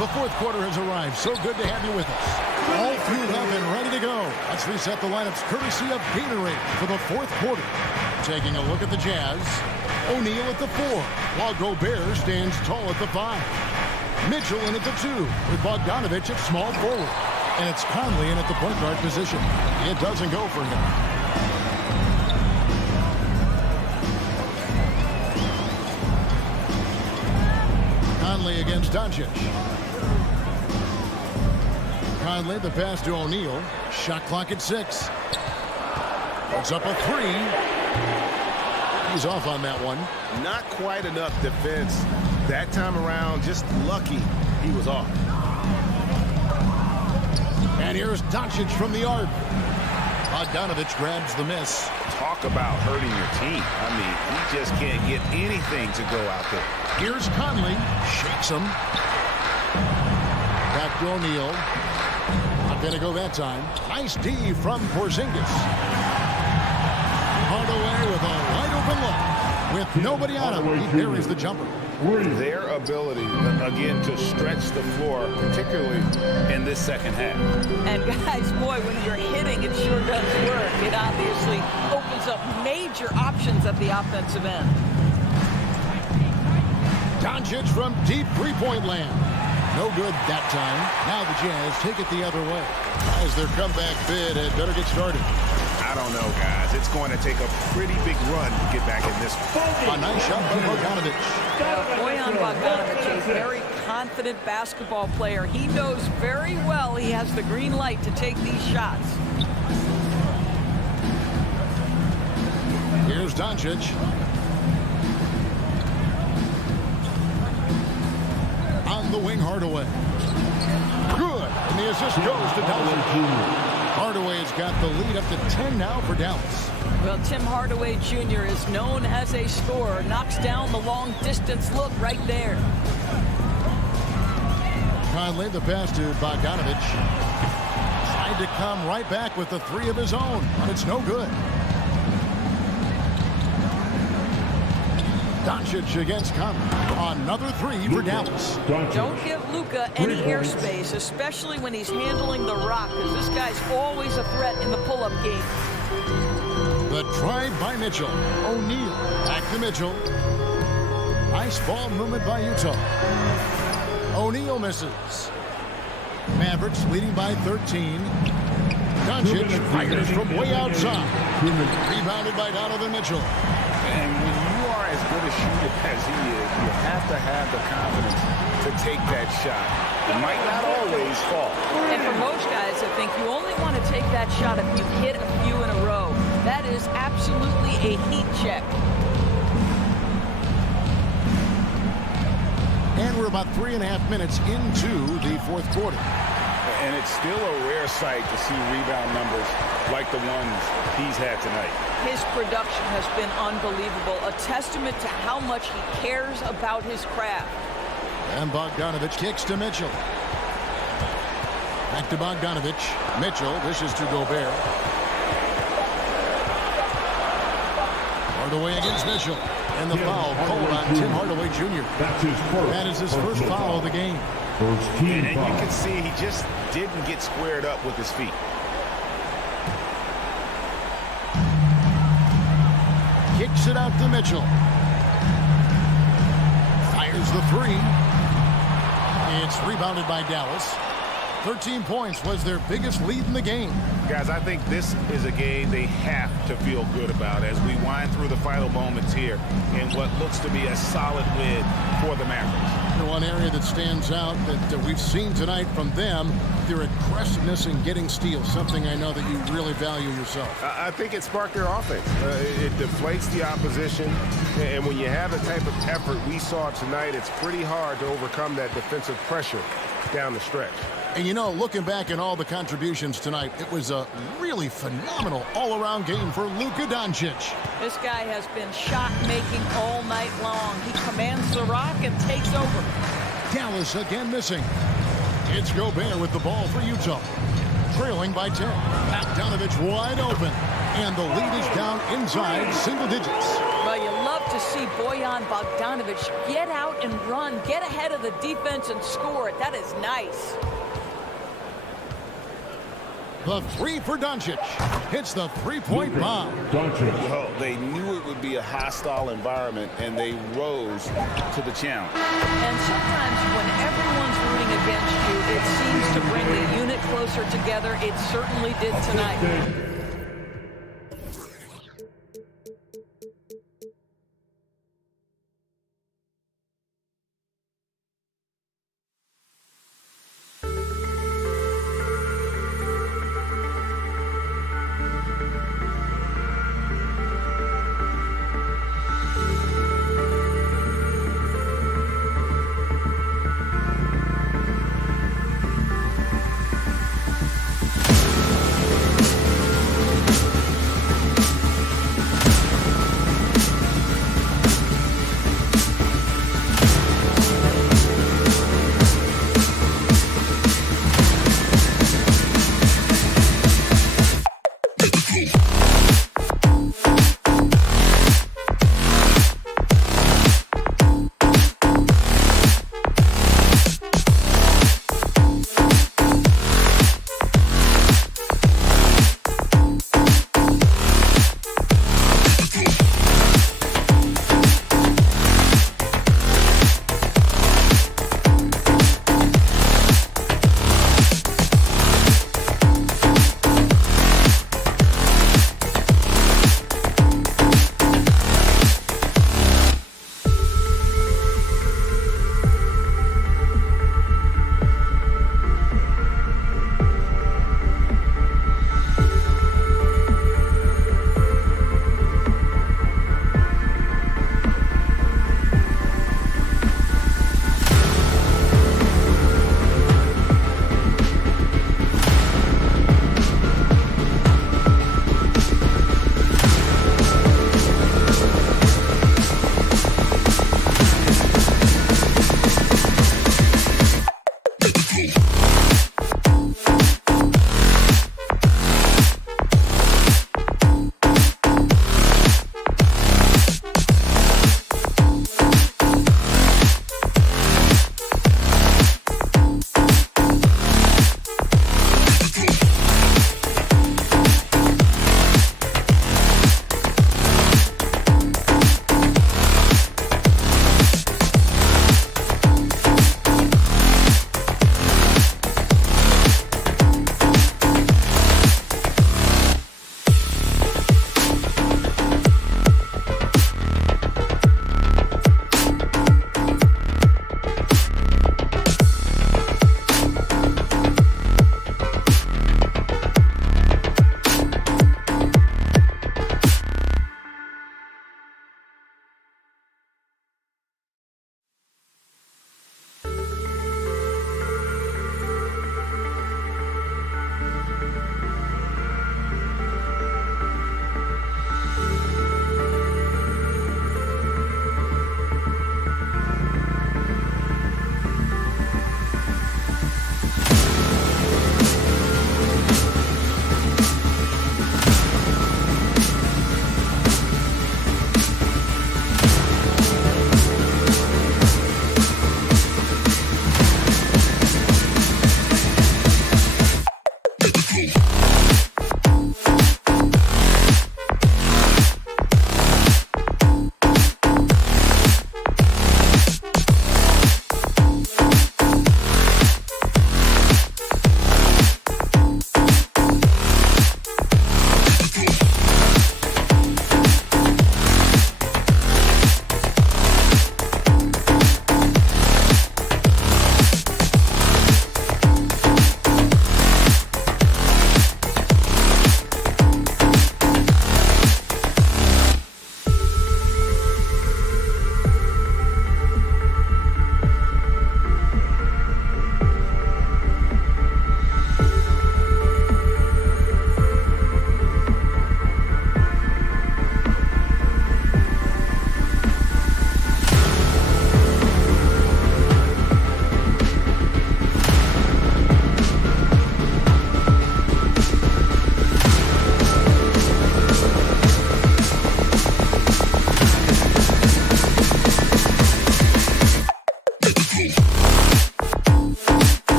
The fourth quarter has arrived. So good to have you with us. All fueled up and ready to go. Let's reset the lineups courtesy of Gatorade for the fourth quarter. Taking a look at the Jazz. O'Neal at the 4, while Gobert stands tall at the 5. Mitchell in at the 2, with Bogdanovich at small forward. And it's Conley in at the point guard position. It doesn't go for him. Conley against Doncic. Conley, the pass to O'Neal. Shot clock at 6. Puts up a 3. He's off on that one. Not quite enough defense. That time around, just lucky he was off. And here's Doncic from the arc. Bogdanovich grabs the miss. Talk about hurting your team. I mean, he just can't get anything to go out there. Here's Conley. Shakes him. Back to O'Neal. Not going to go that time. Nice D from Porzingis. Hardaway with a wide open look. With nobody on him, he buries the jumper. Their ability, again, to stretch the floor, particularly in this second half. And guys, boy, when you're hitting, it sure does work. It obviously opens up major options at the offensive end. Doncic from deep three-point land. No good that time. Now the Jazz take it the other way. As their comeback bid had better get started. I don't know, guys. It's going to take a pretty big run to get back in this one. A nice shot by Bogdanovich. Bojan Bogdanovic, a very confident basketball player. He knows very well he has the green light to take these shots. Here's Doncic. On the wing, Hardaway. Good. And the assist goes to Doncic. Hardaway's got the lead up to 10 now for Dallas. Well, Tim Hardaway Jr. is known as a scorer. Knocks down the long distance look right there. Conley, the pass to Bogdanovich. Tried to come right back with the three of his own, but it's no good. Doncic against Conley. Another three for Dallas. Don't give Luka any airspace, especially when he's handling the rock, because this guy's always a threat in the pull-up game. The drive by Mitchell. O'Neal back to Mitchell. Nice ball movement by Utah. O'Neal misses. Mavericks leading by 13. Doncic fires from way outside. Rebounded by Donovan Mitchell. And when you are as good a shooter as he is, you have to have the confidence to take that shot. It might not always fall. And for most guys, I think you only want to take that shot if you hit a few in a row. That is absolutely a heat check. And we're about 3.5 minutes into the fourth quarter. And it's still a rare sight to see rebound numbers like the ones he's had tonight. His production has been unbelievable, a testament to how much he cares about his craft. And Bogdanovich kicks to Mitchell. Back to Bogdanovich. Mitchell dishes to Gobert. Hardaway against Mitchell. And the foul called on Tim Hardaway Jr. That is his first foul of the game. And you can see he just didn't get squared up with his feet. Kicks it out to Mitchell. Fires the three. It's rebounded by Dallas. 13 points was their biggest lead in the game. Guys, I think this is a game they have to feel good about as we wind through the final moments here in what looks to be a solid win for the Mavericks. One area that stands out that we've seen tonight from them, their aggressiveness in getting steals, something I know that you really value yourself. I think it sparked their offense. It deflates the opposition, and when you have the type of effort we saw tonight, it's pretty hard to overcome that defensive pressure down the stretch. And you know, looking back at all the contributions tonight, it was a really phenomenal all-around game for Luka Doncic. This guy has been shot-making all night long. He commands the rock and takes over. Dallas again missing. It's Gobert with the ball for Utah. Trailing by 10. Bogdanovich wide open. And the lead is down inside single digits. Well, you love to see Bojan Bogdanovich get out and run, get ahead of the defense and score it. That is nice. The three for Doncic. Hits the three-point bomb. Well, they knew it would be a hostile environment, and they rose to the challenge. And sometimes when everyone's rooting against you, it seems to bring the unit closer together. It certainly did tonight.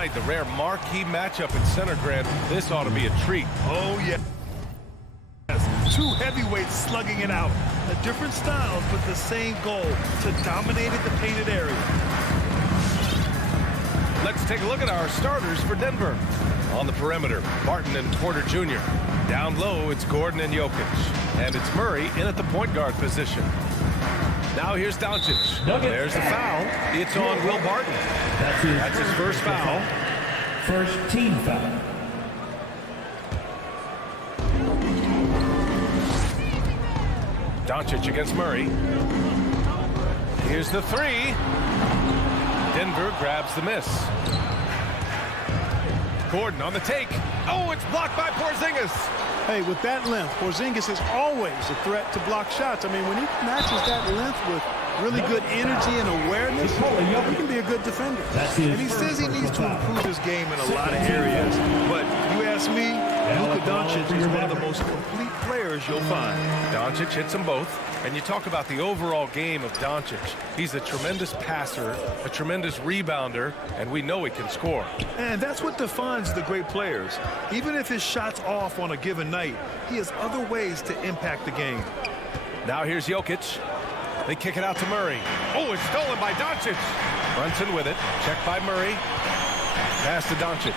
right, the rare marquee matchup in center, Grant. This ought to be a treat. Oh, yeah. Two heavyweights slugging it out. Different styles, but the same goal, to dominate the painted area. Let's take a look at our starters for Denver. On the perimeter, Barton and Porter Jr. Down low, it's Gordon and Jokic. And it's Murray in at the point guard position. Now here's Doncic. There's the foul. It's on Will Barton. That's his first foul. First team foul. Doncic against Murray. Here's the three. Denver grabs the miss. Gordon on the take. Oh, it's blocked by Porzingis. Hey, with that length, Porzingis is always a threat to block shots. I mean, when he matches that length with really good energy and awareness, he can be a good defender. And he says he needs to improve his game in a lot of areas. But you ask me, Luka Doncic is one of the most complete players you'll find. Doncic hits them both. And you talk about the overall game of Doncic. He's a tremendous passer, a tremendous rebounder, and we know he can score. And that's what defines the great players. Even if his shot's off on a given night, he has other ways to impact the game. Now here's Jokic. They kick it out to Murray. Oh, it's stolen by Doncic. Brunson with it. Checked by Murray. Pass to Doncic.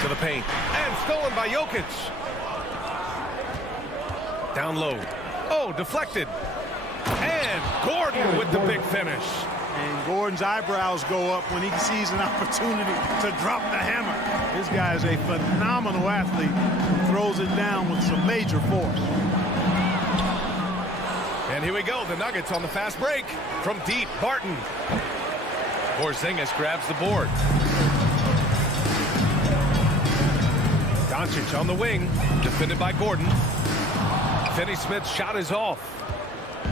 To the paint. And stolen by Jokic. Down low. Oh, deflected. And Gordon with the big finish. And Gordon's eyebrows go up when he sees an opportunity to drop the hammer. This guy is a phenomenal athlete. Throws it down with some major force. And here we go. The Nuggets on the fast break. From deep, Barton. Porzingis grabs the board. Doncic on the wing. Defended by Gordon. Finney-Smith's shot is off.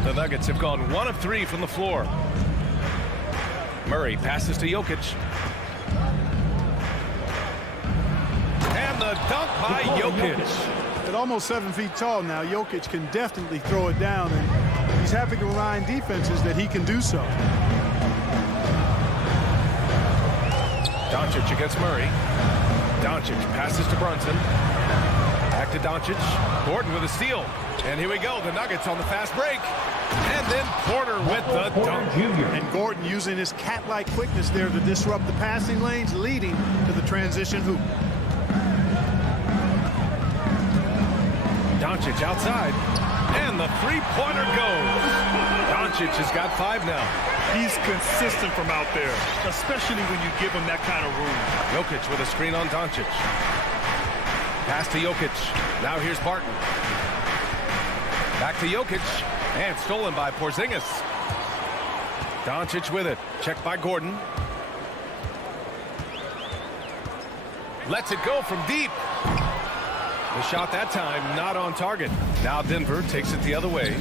The Nuggets have gone 1 of 3 from the floor. Murray passes to Jokic. And the dunk by Jokic. At almost 7 feet tall now, Jokic can definitely throw it down, and he's having to remind defenses that he can do so. Doncic against Murray. Doncic passes to Brunson. Back to Doncic. Gordon with a steal. And here we go. The Nuggets on the fast break. And then Porter with the dunk. And Gordon using his cat-like quickness there to disrupt the passing lanes, leading to the transition hoop. Doncic outside. And the three-pointer goes. Doncic has got 5 now. He's consistent from out there, especially when you give him that kind of room. Jokic with a screen on Doncic. Pass to Jokic. Now here's Barton. Back to Jokic. And stolen by Porzingis. Doncic with it. Checked by Gordon. Lets it go from deep. The shot that time not on target. Now Denver takes it the other way.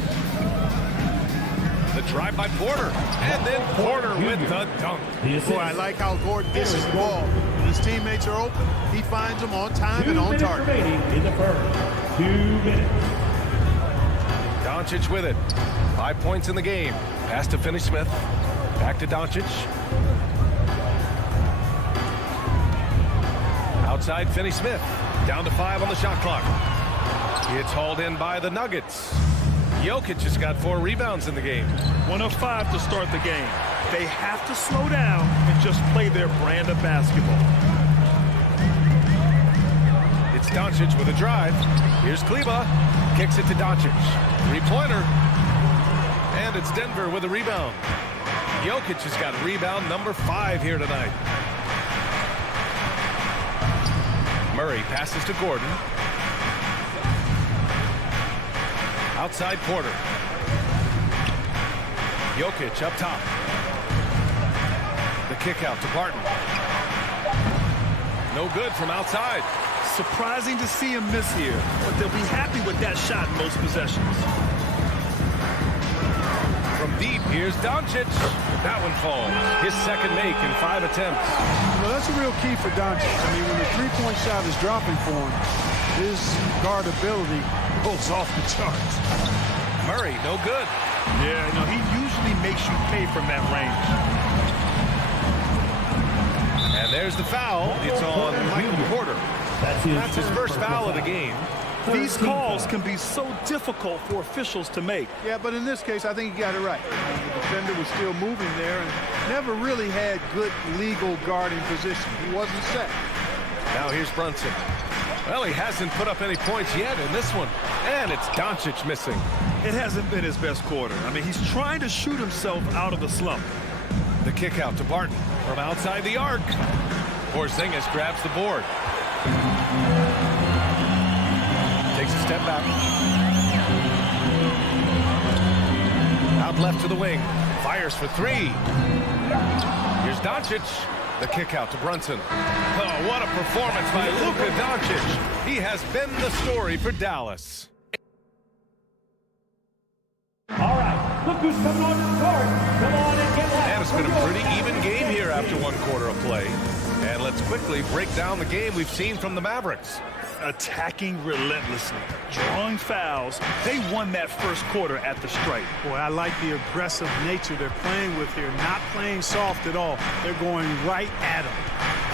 The drive by Porter. And then Porter with the dunk. Boy, I like how Gordon dishes the ball. When his teammates are open, he finds them on time and on target. In the first 2 minutes. Doncic with it. 5 points in the game. Pass to Finney-Smith. Back to Doncic. Outside Finney-Smith. Down to 5 on the shot clock. It's hauled in by the Nuggets. Jokic has got 4 rebounds in the game. 1 of 5 to start the game. They have to slow down and just play their brand of basketball. It's Doncic with a drive. Here's Kleba. Kicks it to Doncic. 3-pointer. And it's Denver with a rebound. Jokic has got rebound number 5 here tonight. Murray passes to Gordon. Outside Porter. Jokic up top. The kick out to Barton. No good from outside. Surprising to see him miss here, but they'll be happy with that shot in most possessions. From deep, here's Doncic. That one falls. His second make in 5 attempts. Well, that's a real key for Doncic. I mean, when the three-point shot is dropping for him, his guard ability goes off the charts. Murray, no good. Yeah, no, he usually makes you pay from that range. And there's the foul. It's on Michael Porter. That's his first foul of the game. These calls can be so difficult for officials to make. Yeah, but in this case, I think he got it right. The defender was still moving there and never really had good legal guarding position. He wasn't set. Now here's Brunson. Well, he hasn't put up any points yet in this one. And it's Doncic missing. It hasn't been his best quarter. I mean, he's trying to shoot himself out of the slump. The kick out to Barton from outside the arc. Porzingis grabs the board. Takes a step back. Out left to the wing. Fires for three. Here's Doncic. The kick out to Brunson. Oh, what a performance by Luka Doncic. He has been the story for Dallas. All right, look who's coming on the court. Come on and get that. And it's been a pretty even game here after one quarter of play. And let's quickly break down the game we've seen from the Mavericks. Attacking relentlessly, drawing fouls. They won that first quarter at the stripe. Boy, I like the aggressive nature they're playing with here. Not playing soft at all. They're going right at him.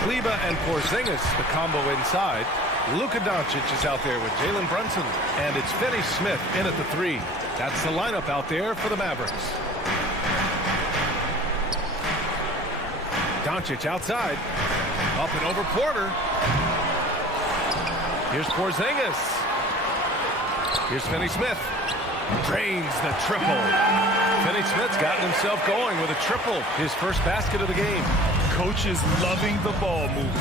Kleber and Porzingis, the combo inside. Luka Doncic is out there with Jalen Brunson. And it's Finney Smith in at the three. That's the lineup out there for the Mavericks. Doncic outside. Up and over Porter. Here's Porzingis. Here's Finney Smith. Drains the triple. Finney Smith's gotten himself going with a triple. His first basket of the game. Coach is loving the ball movement.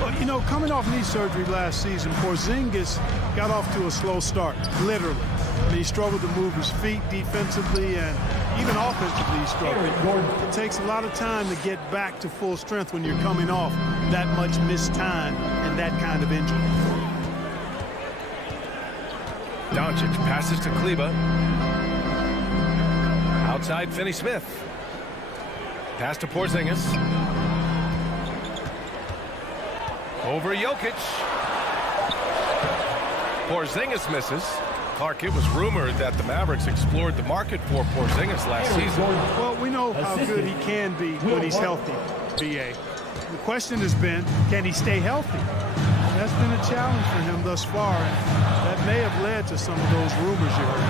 Well, you know, coming off knee surgery last season, Porzingis got off to a slow start, literally. I mean, he struggled to move his feet defensively and even offensively he struggled. It takes a lot of time to get back to full strength when you're coming off that much missed time and that kind of injury. Doncic passes to Kleber. Outside Finney Smith. Pass to Porzingis. Over Jokic. Porzingis misses. Clark, it was rumored that the Mavericks explored the market for Porzingis last season. Well, we know how good he can be when he's healthy, B.A. The question has been, can he stay healthy? That's been a challenge for him thus far, and that may have led to some of those rumors you heard.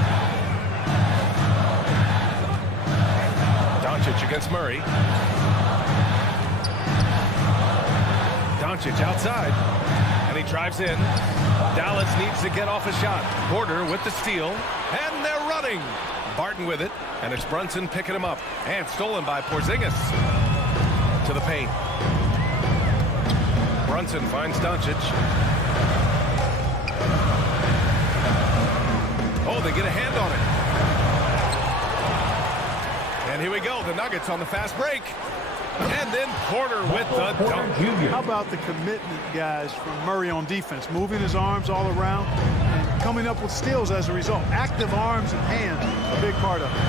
Doncic against Murray. Doncic outside, and he drives in. Dallas needs to get off a shot. Porter with the steal, and they're running. Barton with it, and it's Brunson picking him up, and stolen by Porzingis. To the paint. Brunson finds Doncic. Oh, they get a hand on it. And here we go. The Nuggets on the fast break. And then Porter with the dunk. How about the commitment, guys, from Murray on defense? Moving his arms all around and coming up with steals as a result. Active arms and hands, a big part of it.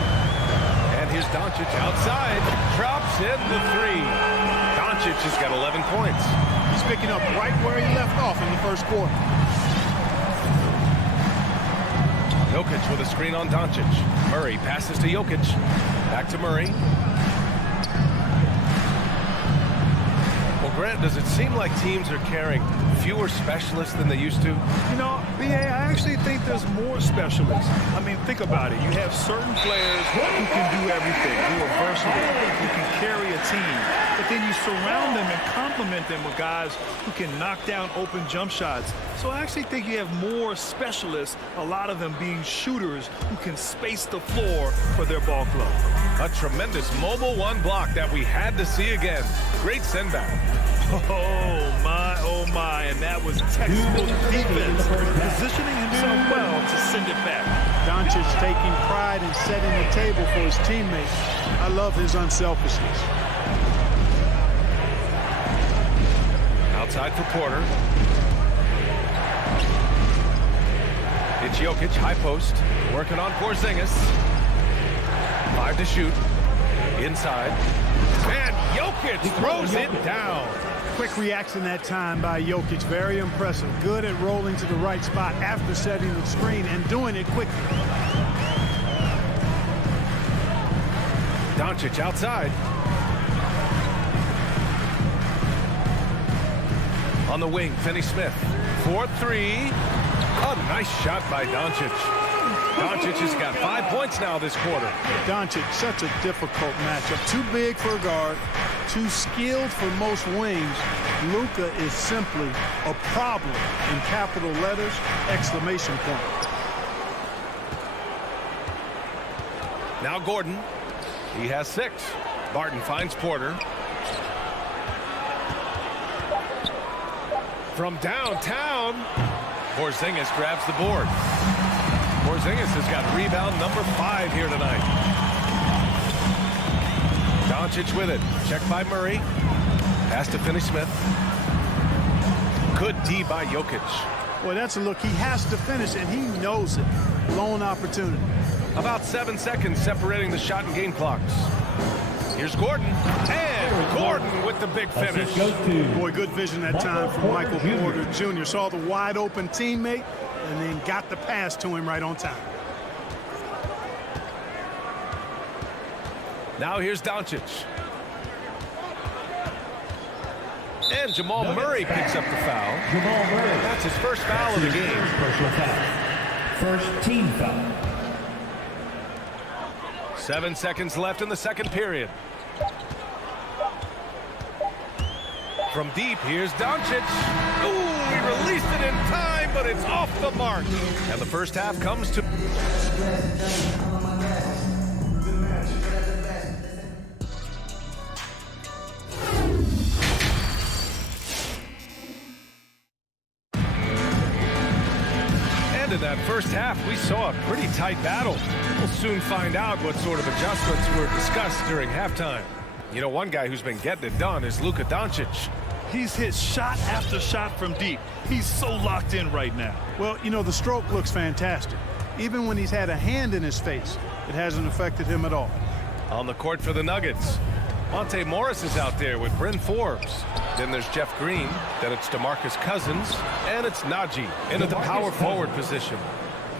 And here's Doncic outside. Drops in the three. Doncic has got 11 points. He's picking up right where he left off in the first quarter. Jokic with a screen on Doncic. Murray passes to Jokic. Back to Murray. Well, Grant, does it seem like teams are carrying fewer specialists than they used to? You know, B.A., I actually think there's more specialists. I mean, think about it. You have certain players who can do everything, who are versatile, who can carry a team. But then you surround them and complement them with guys who can knock down open jump shots. So I actually think you have more specialists, a lot of them being shooters who can space the floor for their ball club. A tremendous mobile one block that we had to see again. Great send back. Oh my, and that was textbook defense, positioning himself well to send it back. Doncic taking pride in setting the table for his teammates. I love his unselfishness. Outside for Porter. It's Jokic, high post, working on Porzingis. 5 to shoot. Inside. And Jokic throws it down. Quick reaction that time by Jokic. Very impressive. Good at rolling to the right spot after setting the screen and doing it quickly. Doncic outside. On the wing, Finney-Smith. 4-3. A nice shot by Doncic. Doncic has got 5 points now this quarter. Doncic, such a difficult matchup. Too big for a guard, too skilled for most wings. Luka is simply a problem in capital letters, exclamation point. Now Gordon. He has 6. Barton finds Porter. From downtown, Porzingis grabs the board. Porzingis has got rebound number 5 here tonight. Doncic with it. Checked by Murray. Pass to Finney-Smith. Good D by Jokic. Boy, that's a look. He has to finish, and he knows it. Lone opportunity. About 7 seconds separating the shot and game clocks. Here's Gordon. And Gordon with the big finish. Boy, good vision that time from Michael Porter Jr. Saw the wide open teammate and then got the pass to him right on time. Now here's Doncic. And Jamal Murray picks up the foul. Jamal Murray. That's his first foul of the game. Personal foul. First team foul. 7 seconds left in the second period. From deep, here's Doncic. Ooh, he released it in time, but it's off the mark. And the first half comes to... And in that first half, we saw a pretty tight battle. We'll soon find out what sort of adjustments were discussed during halftime. You know, one guy who's been getting it done is Luka Doncic. He's hit shot after shot from deep. He's so locked in right now. Well, you know, the stroke looks fantastic. Even when he's had a hand in his face, it hasn't affected him at all. On the court for the Nuggets, Monte Morris is out there with Bryn Forbes. Then there's Jeff Green. Then it's DeMarcus Cousins. And it's Najee in at the power forward position.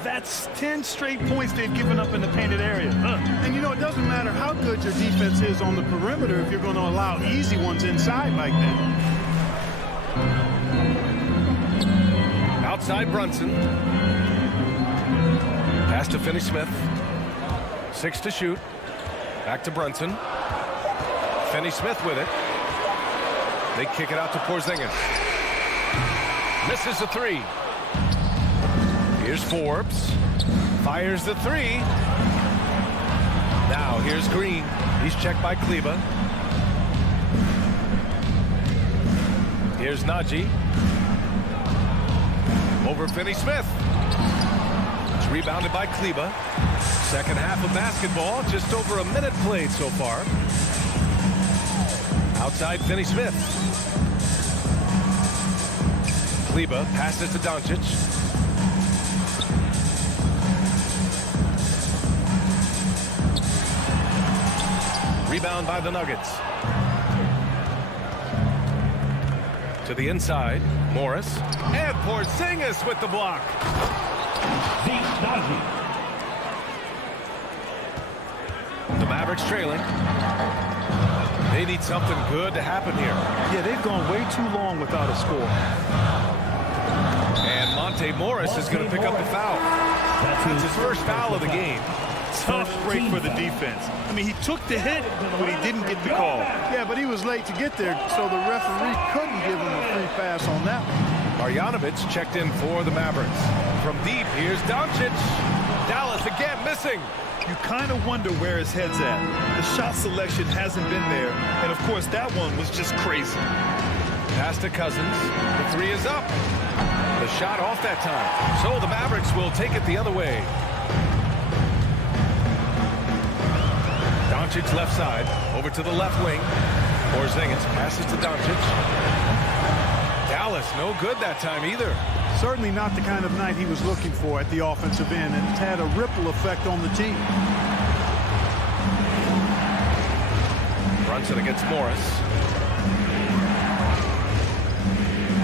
That's 10 straight points they've given up in the painted area. And you know, it doesn't matter how good your defense is on the perimeter if you're going to allow easy ones inside like that. Outside Brunson. Pass to Finney-Smith. 6 to shoot. Back to Brunson. Finney-Smith with it. They kick it out to Porzingis. Misses the 3. Here's Forbes. Fires the 3. Now here's Green. He's checked by Kleba. Here's Najee. Over Finney-Smith. It's rebounded by Kleba. Second half of basketball. Just over a minute played so far. Outside Finney-Smith. Kleba passes to Doncic. Rebound by the Nuggets. To the inside, Morris. And Porzingis with the block. The Mavericks trailing. They need something good to happen here. Yeah, they've gone way too long without a score. And Monte Morris is going to pick up the foul. That's his first foul of the game. Tough break for the defense. I mean, he took the hit, but he didn't get the call. Yeah, but he was late to get there, so the referee couldn't give him a free pass on that one. Marjanovic checked in for the Mavericks. From deep, here's Doncic. Dallas again missing. You kind of wonder where his head's at. The shot selection hasn't been there, and of course that one was just crazy. Pass to Cousins. The 3 is up. The shot off that time. So the Mavericks will take it the other way. Doncic left side, over to the left wing. Porzingis passes to Doncic. Dallas no good that time either. Certainly not the kind of night he was looking for at the offensive end, and it's had a ripple effect on the team. Brunson against Morris.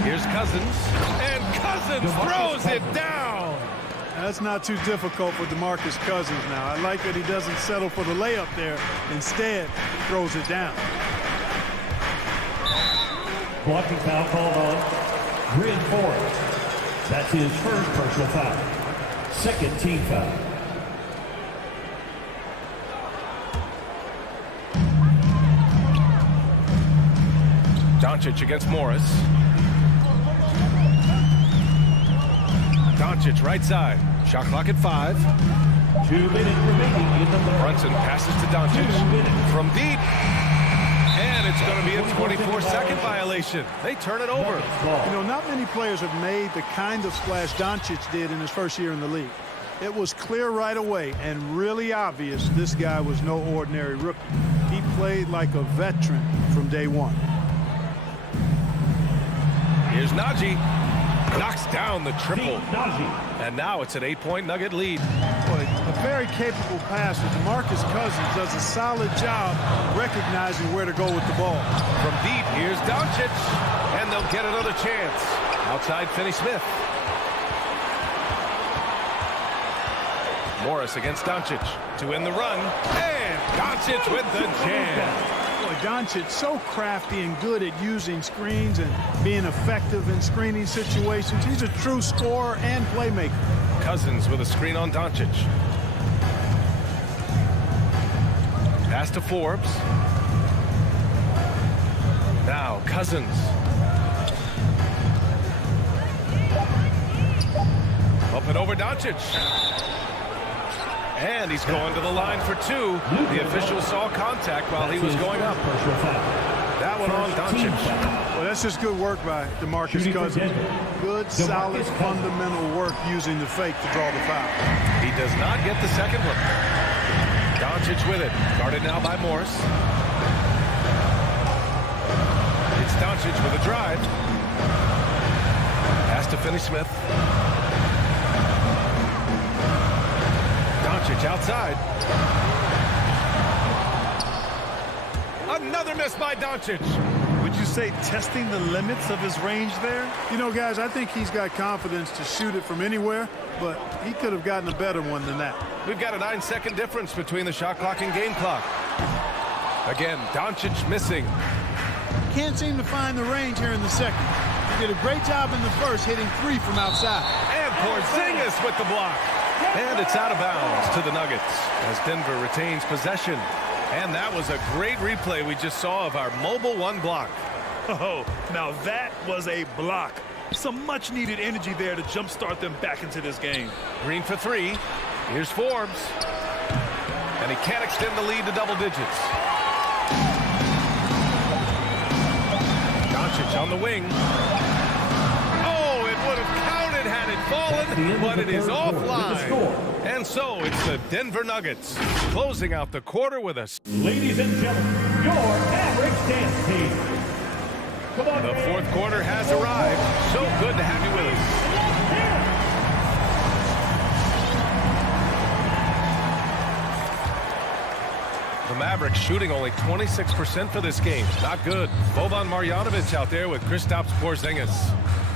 Here's Cousins, and Cousins throws it down. That's not too difficult for DeMarcus Cousins now. I like that he doesn't settle for the layup there. Instead, throws it down. Blocking foul called on reinforced. That's his first personal foul. Second team foul. Doncic against Morris. Doncic right side. Shot clock at 5. 2 minutes remaining in the third. Brunson passes to Doncic from deep. And it's going to be a 24-second violation. They turn it over. You know, not many players have made the kind of splash Doncic did in his first year in the league. It was clear right away and really obvious this guy was no ordinary rookie. He played like a veteran from day one. Here's Najee. Knocks down the triple. And now it's an 8-point Nugget lead. Boy, a very capable passer. DeMarcus Cousins does a solid job recognizing where to go with the ball. From deep, here's Doncic. And they'll get another chance. Outside, Finney-Smith. Morris against Doncic to win the run. And Doncic with the jam. Boy, Doncic so crafty and good at using screens and being effective in screening situations. He's a true scorer and playmaker. Cousins with a screen on Doncic. Pass to Forbes. Now Cousins. Up and over Doncic. And he's going to the line for 2. The official saw contact while he was going up. That one on Doncic. Well, that's just good work by DeMarcus Cousins. Good, solid, fundamental work using the fake to draw the foul. He does not get the second one. Doncic with it. Guarded now by Morris. It's Doncic with a drive. Pass to Finney-Smith. Doncic outside. Another miss by Doncic. Would you say testing the limits of his range there? You know, guys, I think he's got confidence to shoot it from anywhere, but he could have gotten a better one than that. We've got a 9-second difference between the shot clock and game clock. Again, Doncic missing. Can't seem to find the range here in the second. He did a great job in the first, hitting 3 from outside. And Porzingis with the block. And it's out of bounds to the Nuggets as Denver retains possession. And that was a great replay we just saw of our mobile 1 block. Oh, now that was a block. Some much-needed energy there to jumpstart them back into this game. Green for 3. Here's Forbes. And he can't extend the lead to double digits. Doncic on the wing. Oh, it would have counted had it fallen, but it is offline. And so it's the Denver Nuggets closing out the quarter with us. Ladies and gentlemen, your Mavericks dance team. Come on, the fourth quarter has arrived. So good to have you with us. The Mavericks shooting only 26% for this game. Not good. Boban Marjanovic out there with Kristaps Porzingis.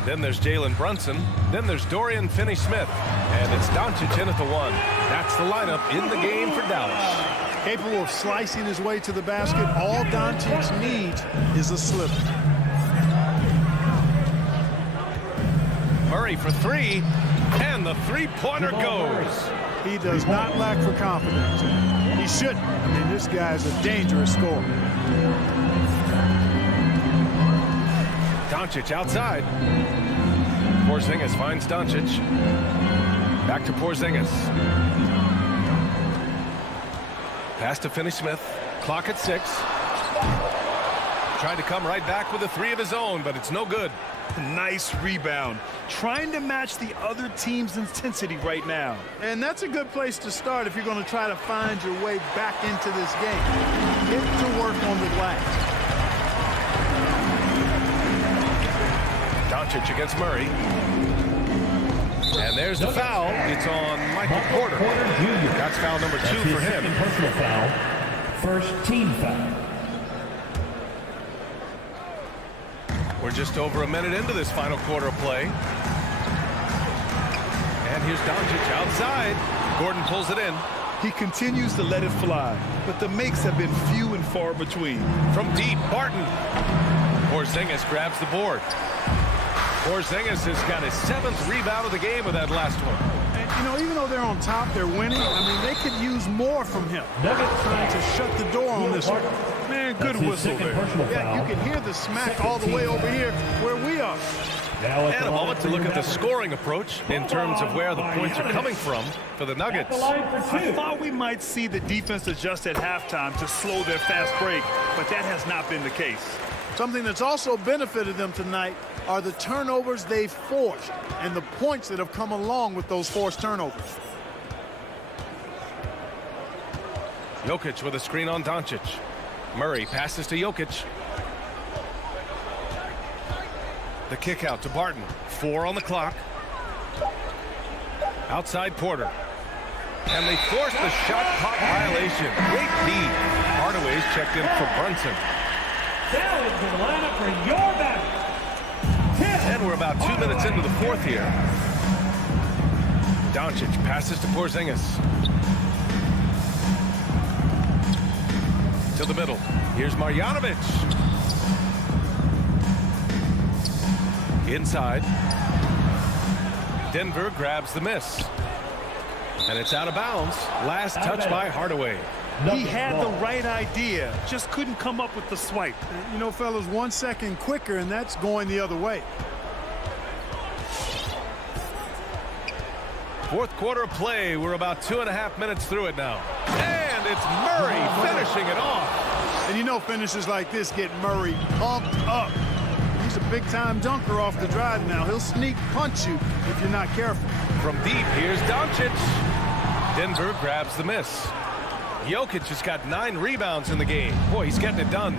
Then there's Jalen Brunson. Then there's Dorian Finney-Smith. And it's Doncic in at the 1. That's the lineup in the game for Dallas. Capable of slicing his way to the basket. All Doncic needs is a slip. Murray for 3. And the three-pointer goes. He does not lack for confidence. He shouldn't. I mean, this guy's a dangerous scorer. Doncic outside. Porzingis finds Doncic. Back to Porzingis. Pass to Finney-Smith. Clock at 6. Tried to come right back with a 3 of his own, but it's no good. Nice rebound. Trying to match the other team's intensity right now. And that's a good place to start if you're going to try to find your way back into this game. Get to work on the glass. Doncic against Murray. And there's the foul. It's on Michael Porter. That's foul number 2 for him. Personal foul. First team foul. We're just over a minute into this final quarter of play. And here's Doncic outside. Gordon pulls it in. He continues to let it fly, but the makes have been few and far between. From deep, Barton. Porzingis grabs the board. Porzingis has got his 7th rebound of the game with that last one. And, you know, even though they're on top, they're winning. I mean, they could use more from him. Nuggets trying to shut the door on this one. Man, good whistle there. Yeah, you can hear the smack all the way over here where we are. And a moment to look at the scoring approach in terms of where the points are coming from for the Nuggets. I thought we might see the defense adjust at halftime to slow their fast break, but that has not been the case. Something that's also benefited them tonight are the turnovers they've forced and the points that have come along with those forced turnovers. Jokic with a screen on Doncic. Murray passes to Jokic. The kick out to Barton. 4 on the clock. Outside Porter. And they force the shot clock violation. Great D. Hardaway's checked in for Brunson. That is the lineup for your battle. And we're about 2 minutes into the fourth here. Doncic passes to Porzingis. To the middle. Here's Marjanovic. Inside. Denver grabs the miss. And it's out of bounds. Last touch by Hardaway. He had the right idea, just couldn't come up with the swipe. You know, fellas, 1 second quicker, and that's going the other way. Fourth quarter of play. We're about 2.5 minutes through it now. And it's Murray finishing it off. And you know finishes like this get Murray pumped up. He's a big-time dunker off the drive now. He'll sneak punch you if you're not careful. From deep, here's Doncic. Denver grabs the miss. Jokic has got 9 rebounds in the game. Boy, he's getting it done.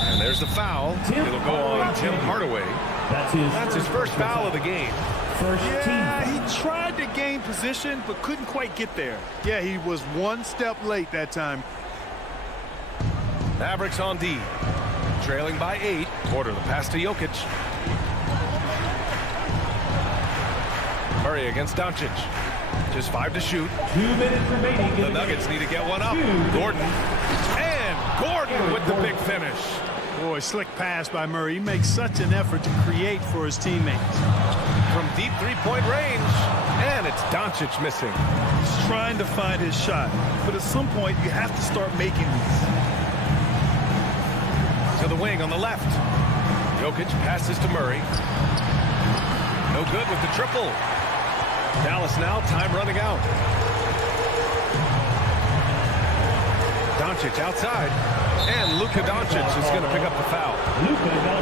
And there's the foul. It'll go on Tim Hardaway. That's his first foul of the game. Yeah, he tried to gain position, but couldn't quite get there. Yeah, he was 1 step late that time. Mavericks on D. Trailing by 8. Porter the pass to Jokic. Murray against Doncic. Just 5 to shoot. 2 minutes remaining. The Nuggets need to get one up. Gordon. And Gordon with the big finish. Boy, slick pass by Murray. He makes such an effort to create for his teammates. From deep 3-point range. And it's Doncic missing. He's trying to find his shot, but at some point you have to start making these. To the wing on the left. Jokic passes to Murray. No good with the triple. Dallas now, time running out. Doncic outside. And Luka Doncic is going to pick up the foul.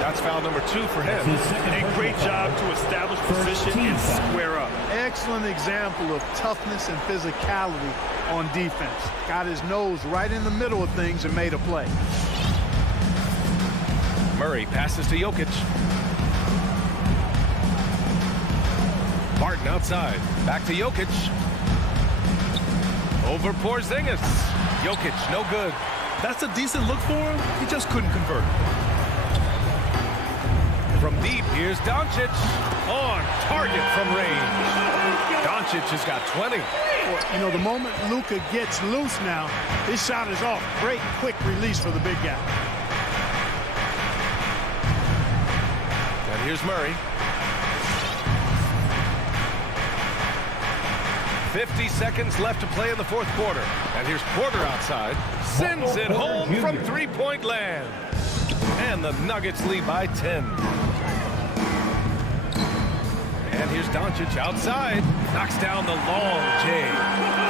That's foul number 2 for him. A great job to establish position and square up. Excellent example of toughness and physicality on defense. Got his nose right in the middle of things and made a play. Murray passes to Jokic. Barton outside. Back to Jokic. Over Porzingis. Jokic, no good. That's a decent look for him. He just couldn't convert. From deep, here's Doncic. On target from range. Doncic has got 20. You know, the moment Luka gets loose now, his shot is off. Great quick release for the big guy. And here's Murray. 50 seconds left to play in the fourth quarter. And here's Porter outside. Sends it home from 3-point land. And the Nuggets lead by 10. And here's Doncic outside. Knocks down the long J.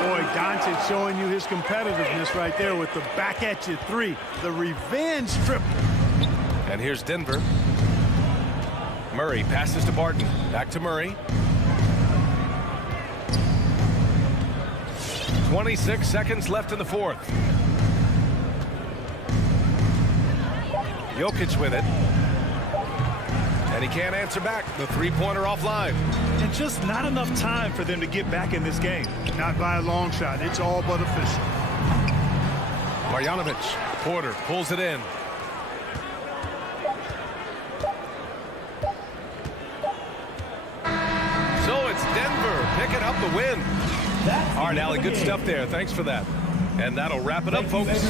Boy, Doncic showing you his competitiveness right there with the back at you 3. The revenge triple. And here's Denver. Murray passes to Barton. Back to Murray. 26 seconds left in the fourth. Jokic with it. And he can't answer back. The 3-pointer offline. And just not enough time for them to get back in this game. Not by a long shot. It's all but official. Marjanovic. Porter pulls it in. So it's Denver picking up the win. All right, Allie, good stuff there. Thanks for that. And that'll wrap it up, folks.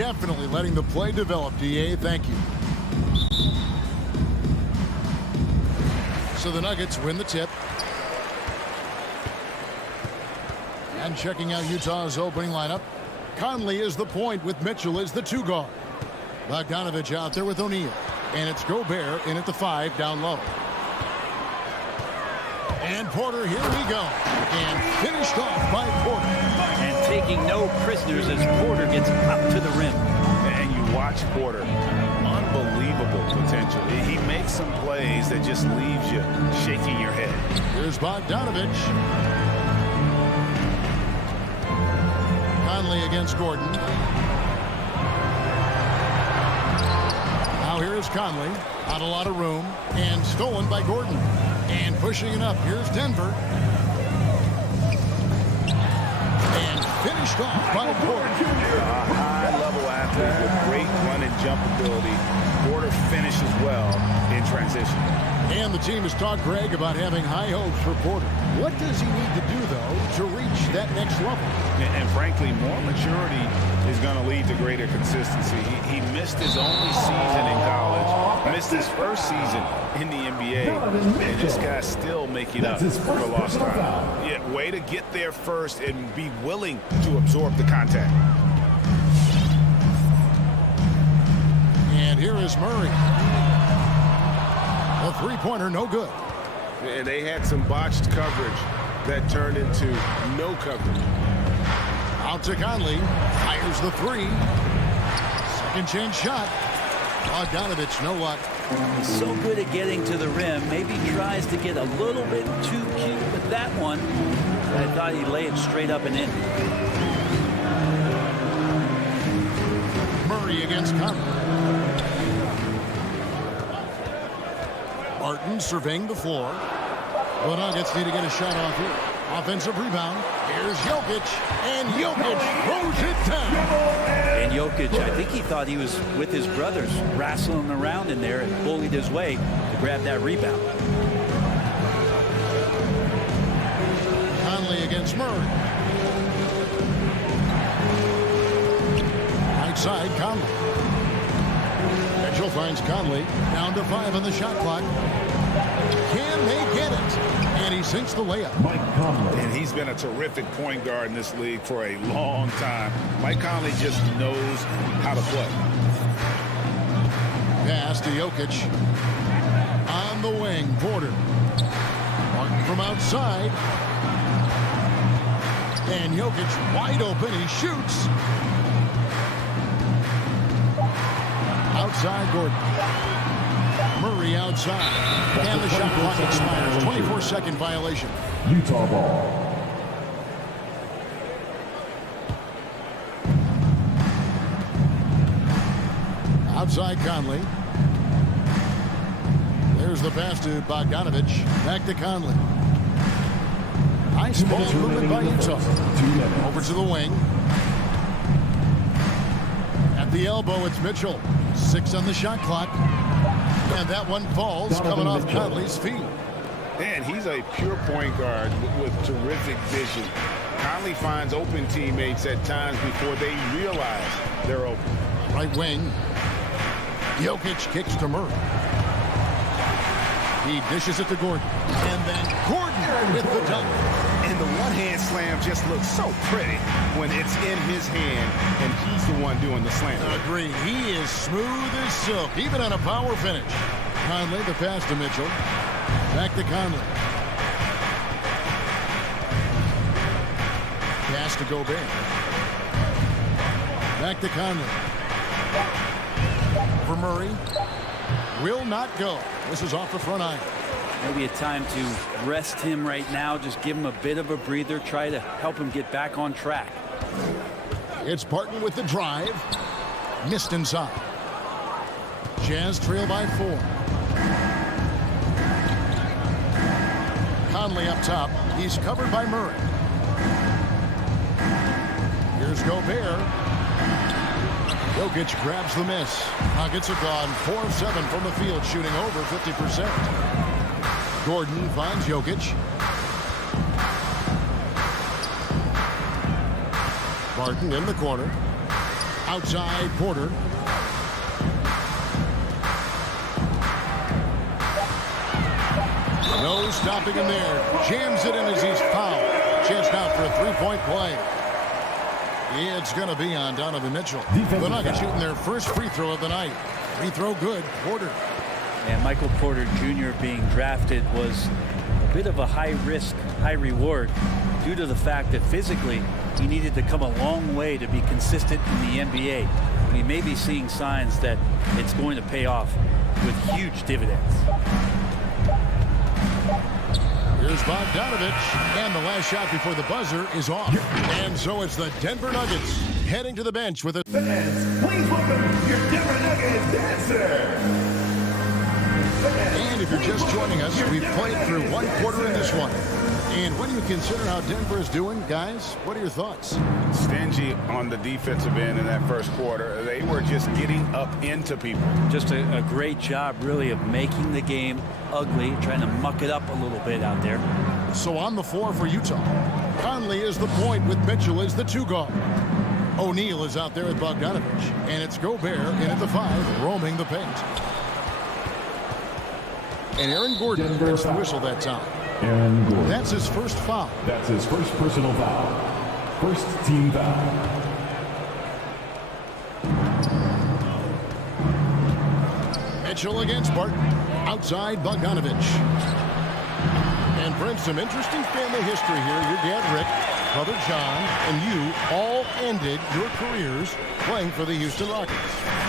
Definitely letting the play develop, DA. Thank you. So the Nuggets win the tip. And checking out Utah's opening lineup. Conley is the point with Mitchell as the 2 guard. Bogdanovich out there with O'Neal. And it's Gobert in at the 5 down low. And Porter, here we go. And finished off by Porter. And taking no prisoners as Porter gets up to the rim. And you watch Porter. Unbelievable potential. He makes some plays that just leaves you shaking your head. Here's Bogdanovich. Conley against Gordon. Now here's Conley. Not a lot of room. And stolen by Gordon. And pushing it up. Here's Denver. And finished off by Porter. A high-level athlete with great run and jump ability. Porter finishes well in transition. And the team has talked, Greg, about having high hopes for Porter. What does he need to do, though, to reach that next level? And frankly, more maturity is going to lead to greater consistency. He missed his only season in college, missed his first season in the NBA, and this guy's still making up for lost time. Yeah, way to get there first and be willing to absorb the contact. And here is Murray. A three-pointer, no good. And they had some botched coverage that turned into no coverage. Out to Conley. Fires the 3. Second chance shot. Bogdanovich, no luck. He's so good at getting to the rim. Maybe tries to get a little bit too cute with that one. I thought he'd lay it straight up and in. Murray against Conley. Martin surveying the floor. The Nuggets need to get a shot off here. Offensive rebound. Here's Jokic. And Jokic throws it down. And Jokic, I think he thought he was with his brothers, wrestling around in there and bullied his way to grab that rebound. Conley against Murray. Right side, Conley. Mitchell finds Conley. Down to 5 on the shot clock. Can they get it? And he sinks the layup. Mike Conley. And he's been a terrific point guard in this league for a long time. Mike Conley just knows how to play. Pass to Jokic. On the wing, Porter. Martin from outside. And Jokic wide open. He shoots. Outside, Gordon. Murray outside. And the shot clock expires. 24-second violation. Utah ball. Outside Conley. There's the pass to Bogdanovich. Back to Conley. Nice ball movement by Utah. Over to the wing. At the elbow, it's Mitchell. 6 on the shot clock. And that one falls, coming off Conley's feet. And he's a pure point guard with terrific vision. Conley finds open teammates at times before they realize they're open. Right wing. Jokic kicks to Murray. He dishes it to Gordon. And then Gordon with the dunk. And the one-hand slam just looks so pretty when it's in his hand and he's the one doing the slam. Agreed. He is smooth as silk, even on a power finish. Conley, the pass to Mitchell. Back to Conley. Pass to Gobert. Back to Conley. For Murray. Will not go. This is off the front iron. Maybe a time to rest him right now. Just give him a bit of a breather. Try to help him get back on track. It's Barton with the drive. Missed inside. Jazz trail by 4. Conley up top. He's covered by Murray. Here's Gobert. Jokic grabs the miss. Nuggets are gone 4 of 7 from the field, shooting over 50%. Gordon finds Jokic. Barton in the corner. Outside, Porter. No stopping him there. Jams it in as he's fouled. Chance now for a three-point play. It's going to be on Donovan Mitchell. The Nuggets shooting their first free throw of the night. Free throw good. Porter. And Michael Porter Jr. being drafted was a bit of a high risk, high reward due to the fact that physically he needed to come a long way to be consistent in the NBA. And he may be seeing signs that it's going to pay off with huge dividends. Here's Bogdanovich, and the last shot before the buzzer is off. And so it's the Denver Nuggets heading to the bench with a... Fans, please welcome your Denver Nuggets dancer. And if you're just joining us, we've played through one quarter in this one. And when you consider how Denver is doing, guys, what are your thoughts? Stingy on the defensive end in that first quarter. They were just getting up into people. Just a great job, really, of making the game ugly, trying to muck it up a little bit out there. So on the floor for Utah, Conley is the point with Mitchell as the two guard. O'Neal is out there with Bogdanovich, and it's Gobert in at the 5, roaming the paint. And Aaron Gordon gets the whistle that time. Aaron Gordon. That's his first foul. That's his first personal foul. First team foul. Mitchell against Barton. Outside Bogdanovich. And Brent, some interesting family history here. Your dad, Rick, brother John, and you all ended your careers playing for the Houston Rockets.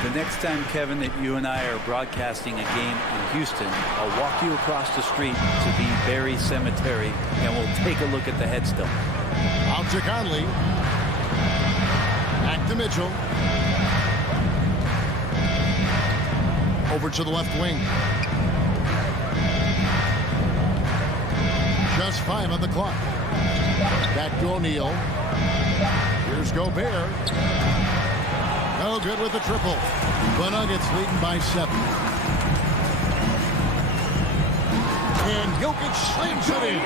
The next time, Kevin, that you and I are broadcasting a game in Houston, I'll walk you across the street to the Berry Cemetery, and we'll take a look at the headstone. Out to Conley. Back to Mitchell. Over to the left wing. Just 5 on the clock. Back to O'Neal. Here's Gobert. No good with the triple. The Nuggets leading by 7. And Jokic slings it in.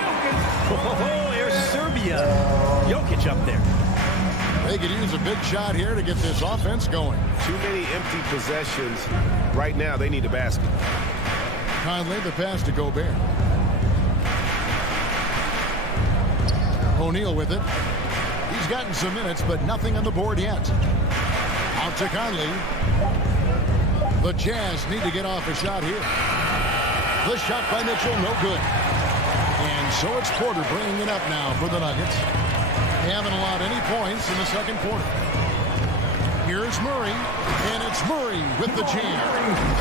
Oh, there's Serbia. Jokic up there. They could use a big shot here to get this offense going. Too many empty possessions. Right now, they need a basket. Conley, the pass to Gobert. O'Neal with it. He's gotten some minutes, but nothing on the board yet. Out to Conley. The Jazz need to get off a shot here. The shot by Mitchell, no good. And so it's Porter bringing it up now for the Nuggets. They haven't allowed any points in the second quarter. Here's Murray, and it's Murray with the jam.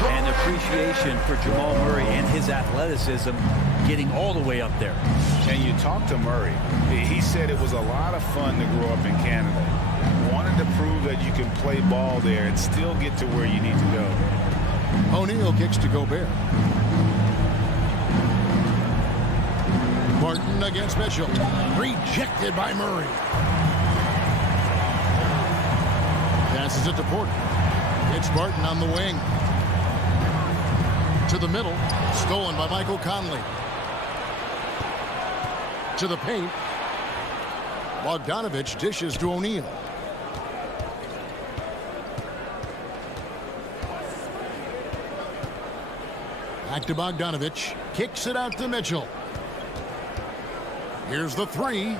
And appreciation for Jamal Murray and his athleticism getting all the way up there. And you talk to Murray. He said it was a lot of fun to grow up in Canada. Wanted to prove that you can play ball there and still get to where you need to go. O'Neal kicks to Gobert. Barton against Mitchell. Rejected by Murray. Passes it to Porter. It's Barton on the wing. To the middle. Stolen by Michael Conley. To the paint. Bogdanovich dishes to O'Neal. Back to Bogdanovich. Kicks it out to Mitchell. Here's the 3.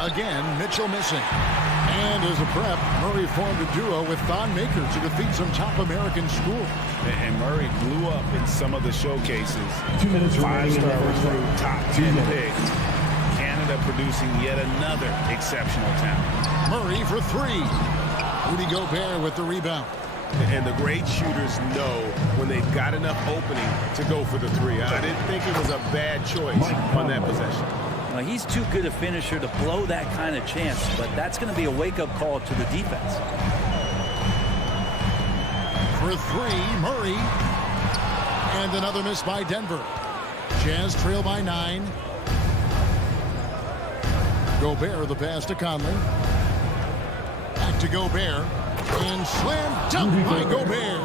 Again, Mitchell missing. And as a prep, Murray formed a duo with Thon Maker to defeat some top American schools. And Murray blew up in some of the showcases. 2 minutes remaining in the Five-star first recruit, half. top 10 picks. Canada producing yet another exceptional talent. Murray for 3. Rudy Gobert with the rebound. And the great shooters know when they've got enough opening to go for the 3. I didn't think it was a bad choice on that possession. Well, he's too good a finisher to blow that kind of chance, but that's going to be a wake-up call to the defense. For 3, Murray. And another miss by Denver. Jazz trail by 9. Gobert, the pass to Conley. Back to Gobert. And slam dunk by Gobert.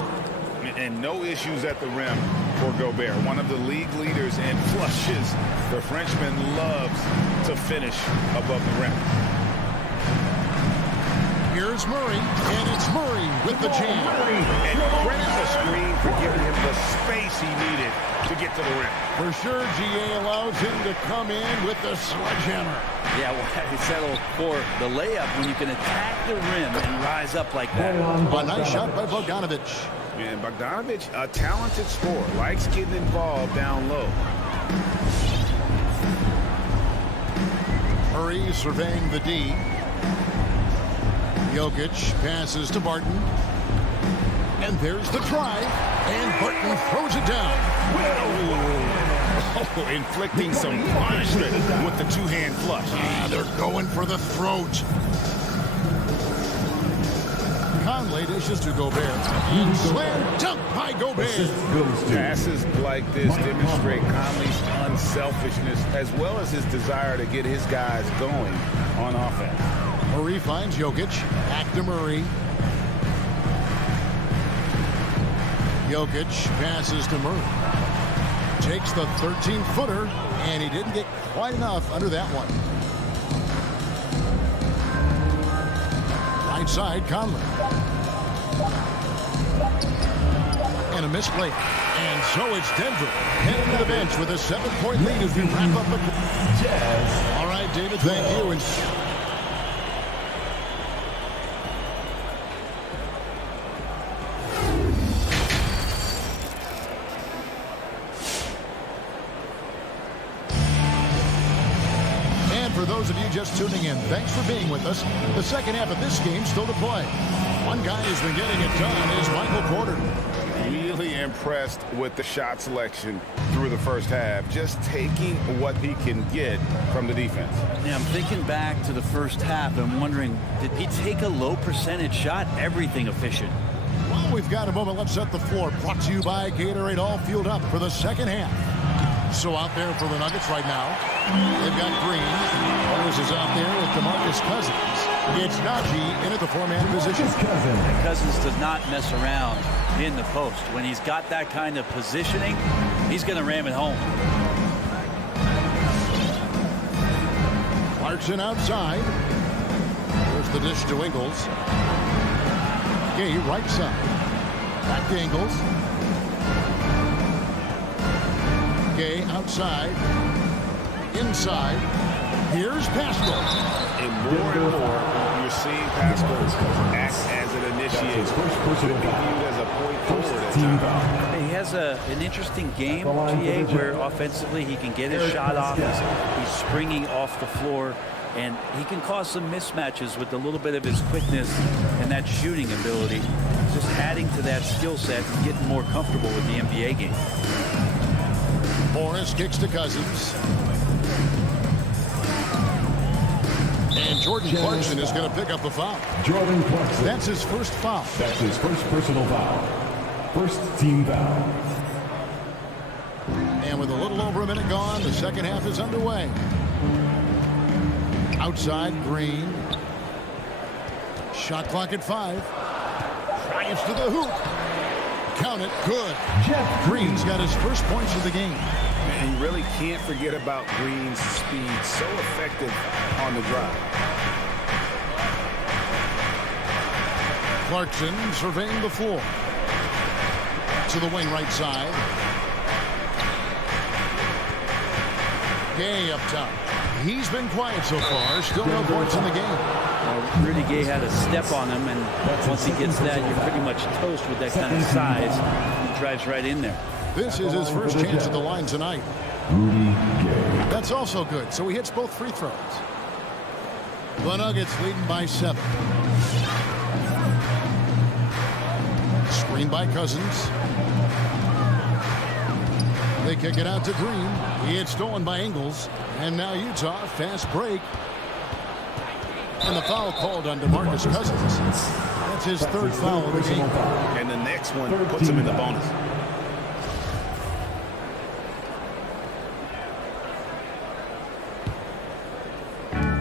And no issues at the rim for Gobert. One of the league leaders in flushes. The Frenchman loves to finish above the rim. Here's Murray, and it's Murray with the jam. And credit the screen for giving him the space he needed to get to the rim. For sure, GA allows him to come in with the sledgehammer. Yeah, well, he settled for the layup when you can attack the rim and rise up like that. A nice shot by Bogdanovich. And Bogdanovich, a talented scorer, likes getting involved down low. Murray surveying the D. Jokic passes to Barton. And there's the drive. And Barton throws it down. Oh, inflicting some punishment with the two-hand flush. They're going for the throat. Conley dishes to Gobert. And slam dunk by Gobert. Passes like this demonstrate Conley's unselfishness as well as his desire to get his guys going on offense. Murray finds Jokic. Back to Murray. Jokic passes to Murray. Takes the 13-footer, and he didn't get quite enough under that one. Right side, Conley. And a missed play. And so it's Denver heading to the bench with a 7-point lead as we wrap up the... All right, David, thank you. And for those of you just tuning in, thanks for being with us. The second half of this game still to play. One guy who's been getting it done is Michael Porter. Really impressed with the shot selection through the first half, just taking what he can get from the defense. Yeah, I'm thinking back to the first half and wondering, did he take a low percentage shot? Everything efficient. Well, we've got a moment. Let's set the floor. Brought to you by Gatorade, all fueled up for the second half. So out there for the Nuggets right now, they've got Green. Warriors is out there with DeMarcus Cousins. It's Najee in at the four-man position. Cousins does not mess around in the post. When he's got that kind of positioning, he's going to ram it home. Clarkson outside. There's the dish to Ingles. Gay right side. Back to Ingles. Gay outside. Inside. Here's Pascal. And more, you're seeing Pascal act as an initiator. Could be viewed as a point forward at times. He has an interesting game, GA, where offensively he can get his shot off. He's springing off the floor, and he can cause some mismatches with a little bit of his quickness and that shooting ability. Just adding to that skill set and getting more comfortable with the NBA game. Morris kicks to Cousins. And Jordan Clarkson is going to pick up the foul. Jordan Clarkson. That's his first foul. That's his first personal foul. First team foul. And with a little over a minute gone, the second half is underway. Outside, Green. Shot clock at 5. Drives to the hoop. Count it. Good. Jeff Green's got his first points of the game. And you really can't forget about Green's speed. So effective on the drive. Clarkson surveying the floor. To the wing right side. Gay up top. He's been quiet so far. Still no points in the game. Rudy Gay had a step on him, and once he gets that, you're pretty much toast with that kind of size. He drives right in there. This is his first chance at the line tonight. That's also good, so he hits both free throws. The Nuggets leading by 7. Screen by Cousins. They kick it out to Green. It's stolen by Ingles. And now Utah, fast break. And the foul called on DeMarcus Cousins. That's his third foul of the game. And the next one puts him in the bonus.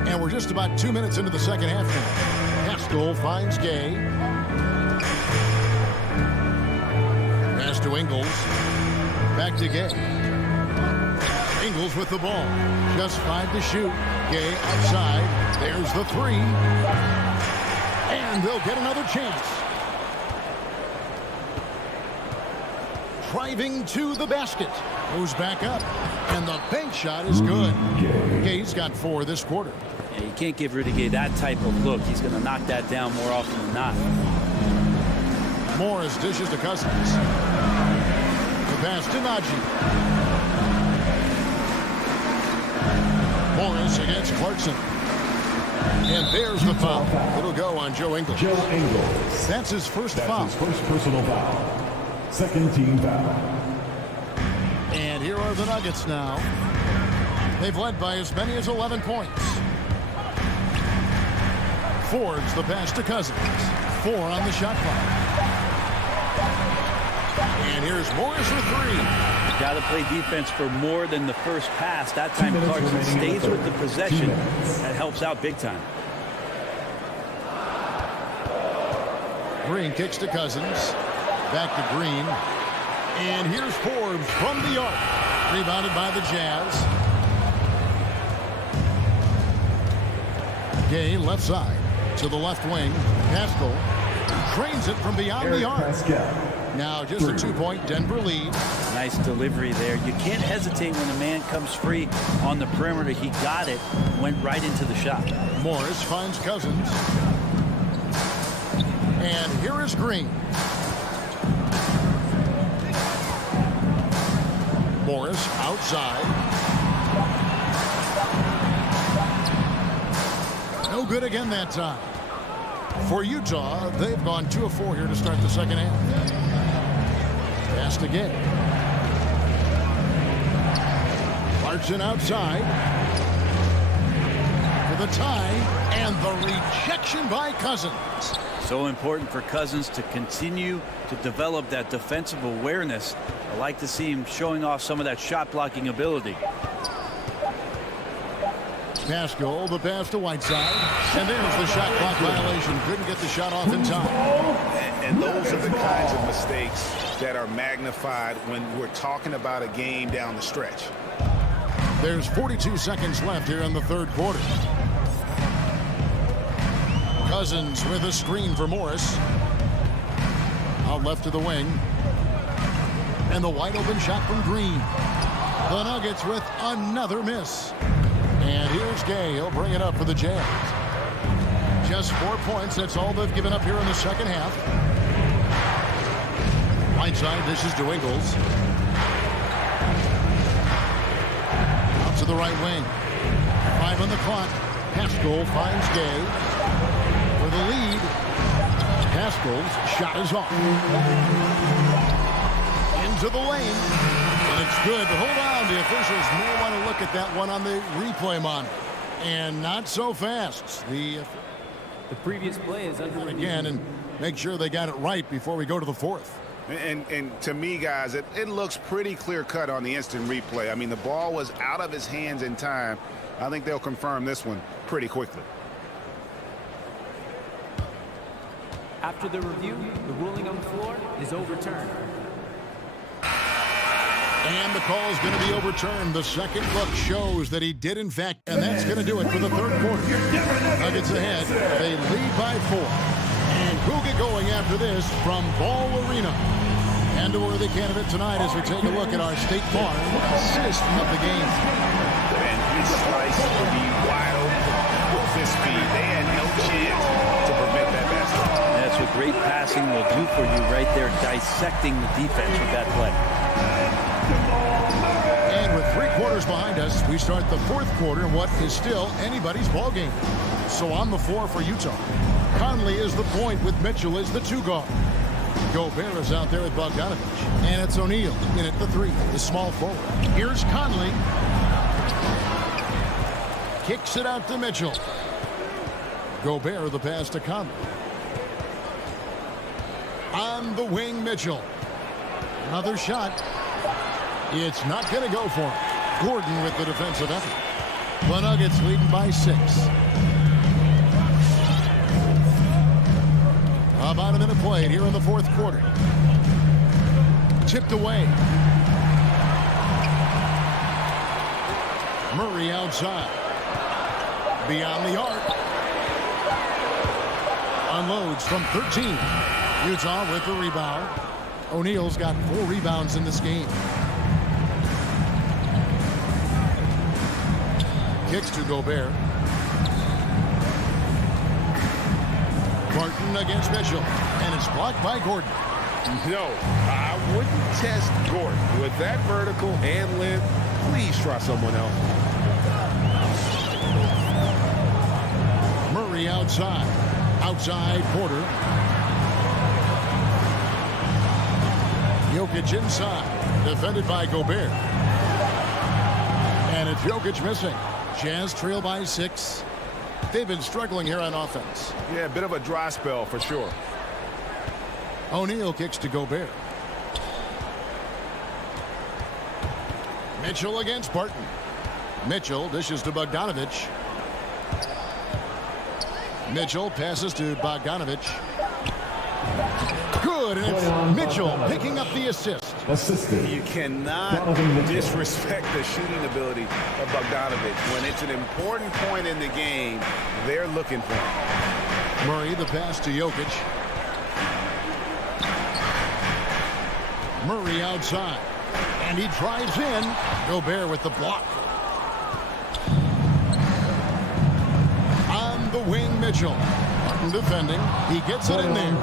And we're just about 2 minutes into the second half now. Pascal finds Gay. Pass to Ingles. Back to Gay. Ingles with the ball. Just 5 to shoot. Gay outside. There's the 3. And And they'll get another chance. Driving to the basket. Goes back up. And the bank shot is good. Gay's got 4 this quarter. Yeah, you can't give Rudy Gay that type of look. He's going to knock that down more often than not. Morris dishes to Cousins. The pass to Najee. Morris against Clarkson. And there's the foul. It'll go on Joe Ingles. Joe Ingles. That's his first foul. His first personal foul. Second team foul. And here are the Nuggets now. They've led by as many as 11 points. Forbes the pass to Cousins. 4 on the shot clock. And here's Morris with 3. Got to play defense for more than the first pass. That time Clarkson stays with the possession. That helps out big time. Green kicks to Cousins. Back to Green. And here's Forbes from the arc. Rebounded by the Jazz. Gay left side to the left wing. Pascal trains it from beyond the arc. Now just a 2-point Denver lead. Nice delivery there. You can't hesitate when a man comes free on the perimeter. He got it, went right into the shot. Morris finds Cousins. And here is Green. Morris outside. No good again that time. For Utah, they've gone 2 of 4 here to start the second half. Pass to Gay. Clarkson outside. For the tie. And the rejection by Cousins. So important for Cousins to continue to develop that defensive awareness. I like to see him showing off some of that shot blocking ability. Pascal, the pass to Whiteside. And there's the shot clock violation. Couldn't get the shot off in time. And those are the kinds of mistakes that are magnified when we're talking about a game down the stretch. There's 42 seconds left here in the third quarter. Cousins with a screen for Morris. Out left to the wing. And the wide open shot from Green. The Nuggets with another miss. And here's Gay. He'll bring it up for the Jazz. Just 4 points. That's all they've given up here in the second half. Whiteside dishes to Ingles. Out to the right wing. 5 on the clock. Pascal finds Gay. For the lead. Pascal's shot is off. Into the lane. And it's good, but hold on. The officials may want to look at that one on the replay monitor. And not so fast. The previous play is under again and make sure they got it right before we go to the fourth. And to me, guys, it looks pretty clear-cut on the instant replay. I mean, the ball was out of his hands in time. I think they'll confirm this one pretty quickly. After the review, the ruling on the floor is overturned. And the call is going to be overturned. The second look shows that he did, in fact, and that's going to do it for the third quarter. Nuggets ahead. They lead by 4. And who'll get going after this from Ball Arena? And a worthy candidate tonight as we take a look at our State Farm assist of the game. And his slice will be wide open with this speed. They had no chance to prevent that basket. That's what great passing will do for you right there, dissecting the defense with that play. And with 3 quarters behind us, we start the fourth quarter in what is still anybody's ball game. So on the floor for Utah, Conley is the point with Mitchell as the 2 guard. Gobert is out there with Bogdanovich. And it's O'Neal in at the 3, the small forward. Here's Conley. Kicks it out to Mitchell. Gobert the pass to Conley. On the wing, Mitchell. Another shot. It's not going to go for him. Gordon with the defensive effort. The Nuggets leading by 6. About a minute played here in the fourth quarter. Tipped away. Murray outside. Beyond the arc. unloads from 13. Utah with the rebound. O'Neal's got 4 rebounds in this game. Kicks to Gobert. Barton against Mitchell, and it's blocked by Gordon. No, I wouldn't test Gordon. With that vertical and length, please try someone else. Murray outside. Outside Porter. Jokic inside. Defended by Gobert. And it's Jokic missing. Jazz trail by 6. They've been struggling here on offense. Yeah, a bit of a dry spell for sure. O'Neal kicks to Gobert. Mitchell against Barton. Mitchell dishes to Bogdanovich. Mitchell passes to Bogdanovich. Good, and it's Mitchell picking up the assist. You cannot disrespect the shooting ability of Bogdanovich. When it's an important point in the game, they're looking for him. Murray, the pass to Jokic. Murray outside. And he drives in. Gobert with the block. On the wing, Mitchell. Martin defending. He gets it in there.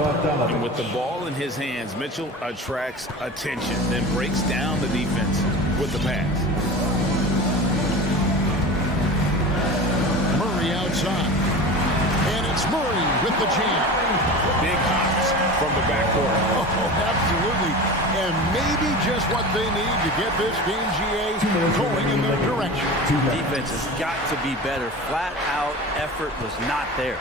And with the ball in his hands, Mitchell attracts attention, then breaks down the defense with the pass. Murray outside. And it's Murray with the jam. Big hops from the backcourt. Oh, absolutely. And maybe just what they need to get this game, GA, going in their direction. Defense has got to be better. Flat out effort was not there.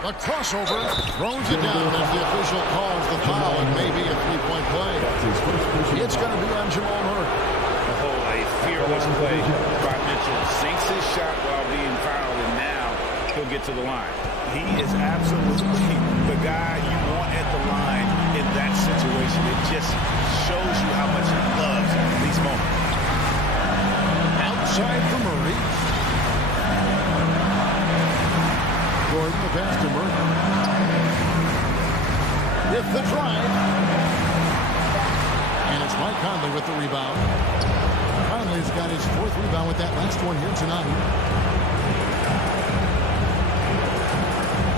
The crossover throws it down as the official calls the foul and maybe a 3-point play. It's going to be on Jamal Murray. Oh, a fearless play by Mitchell. Sinks his shot while being fouled, and now he'll get to the line. He is absolutely the guy you want at the line in that situation. It just shows you how much he loves these moments. Outside for Murray. Gordon, the pass to Murray. With the drive. And it's Mike Conley with the rebound. Conley's got his 4th rebound with that last one here tonight.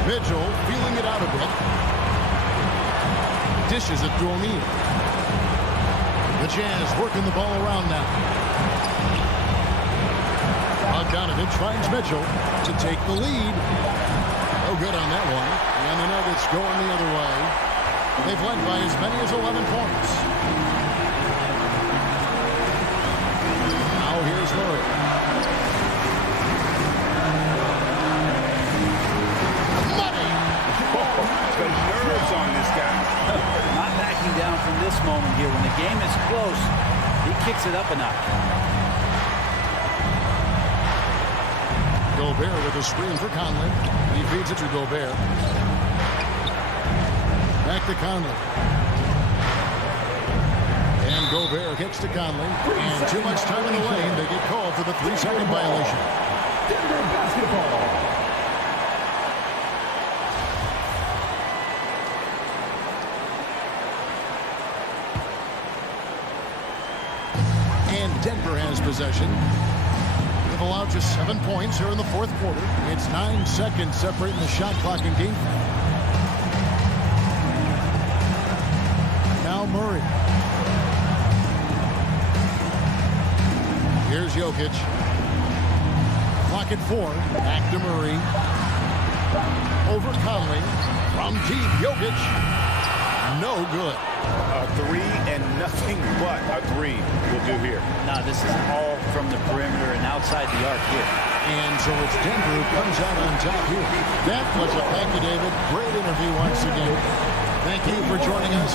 Mitchell feeling it out a bit. Dishes it to O'Neal. The Jazz working the ball around now. Bogdanovich finds Mitchell to take the lead. No good on that one. And the Nuggets going the other way. They've led by as many as 11 points. Now here's Murray. The nerves on this guy. Not backing down from this moment here. When the game is close, he kicks it up a notch. Gobert with a screen for Conley. He feeds it to Gobert. Back to Conley. And Gobert kicks to Conley. And too much time in the lane. They get called for the 3-second violation. Denver basketball. Denver has possession. They've allowed just 7 points here in the 4th quarter. It's 9 seconds separating the shot clock and game. Now Murray. Here's Jokic. Clock at 4. Back to Murray. Over Conley. From deep, Jokic. No good. A 3 and nothing but a 3 will do here. Now this is all from the perimeter and outside the arc here. And so it's Denver who comes out on top here. That was a thank you, David. Great interview once again. Thank you for joining us.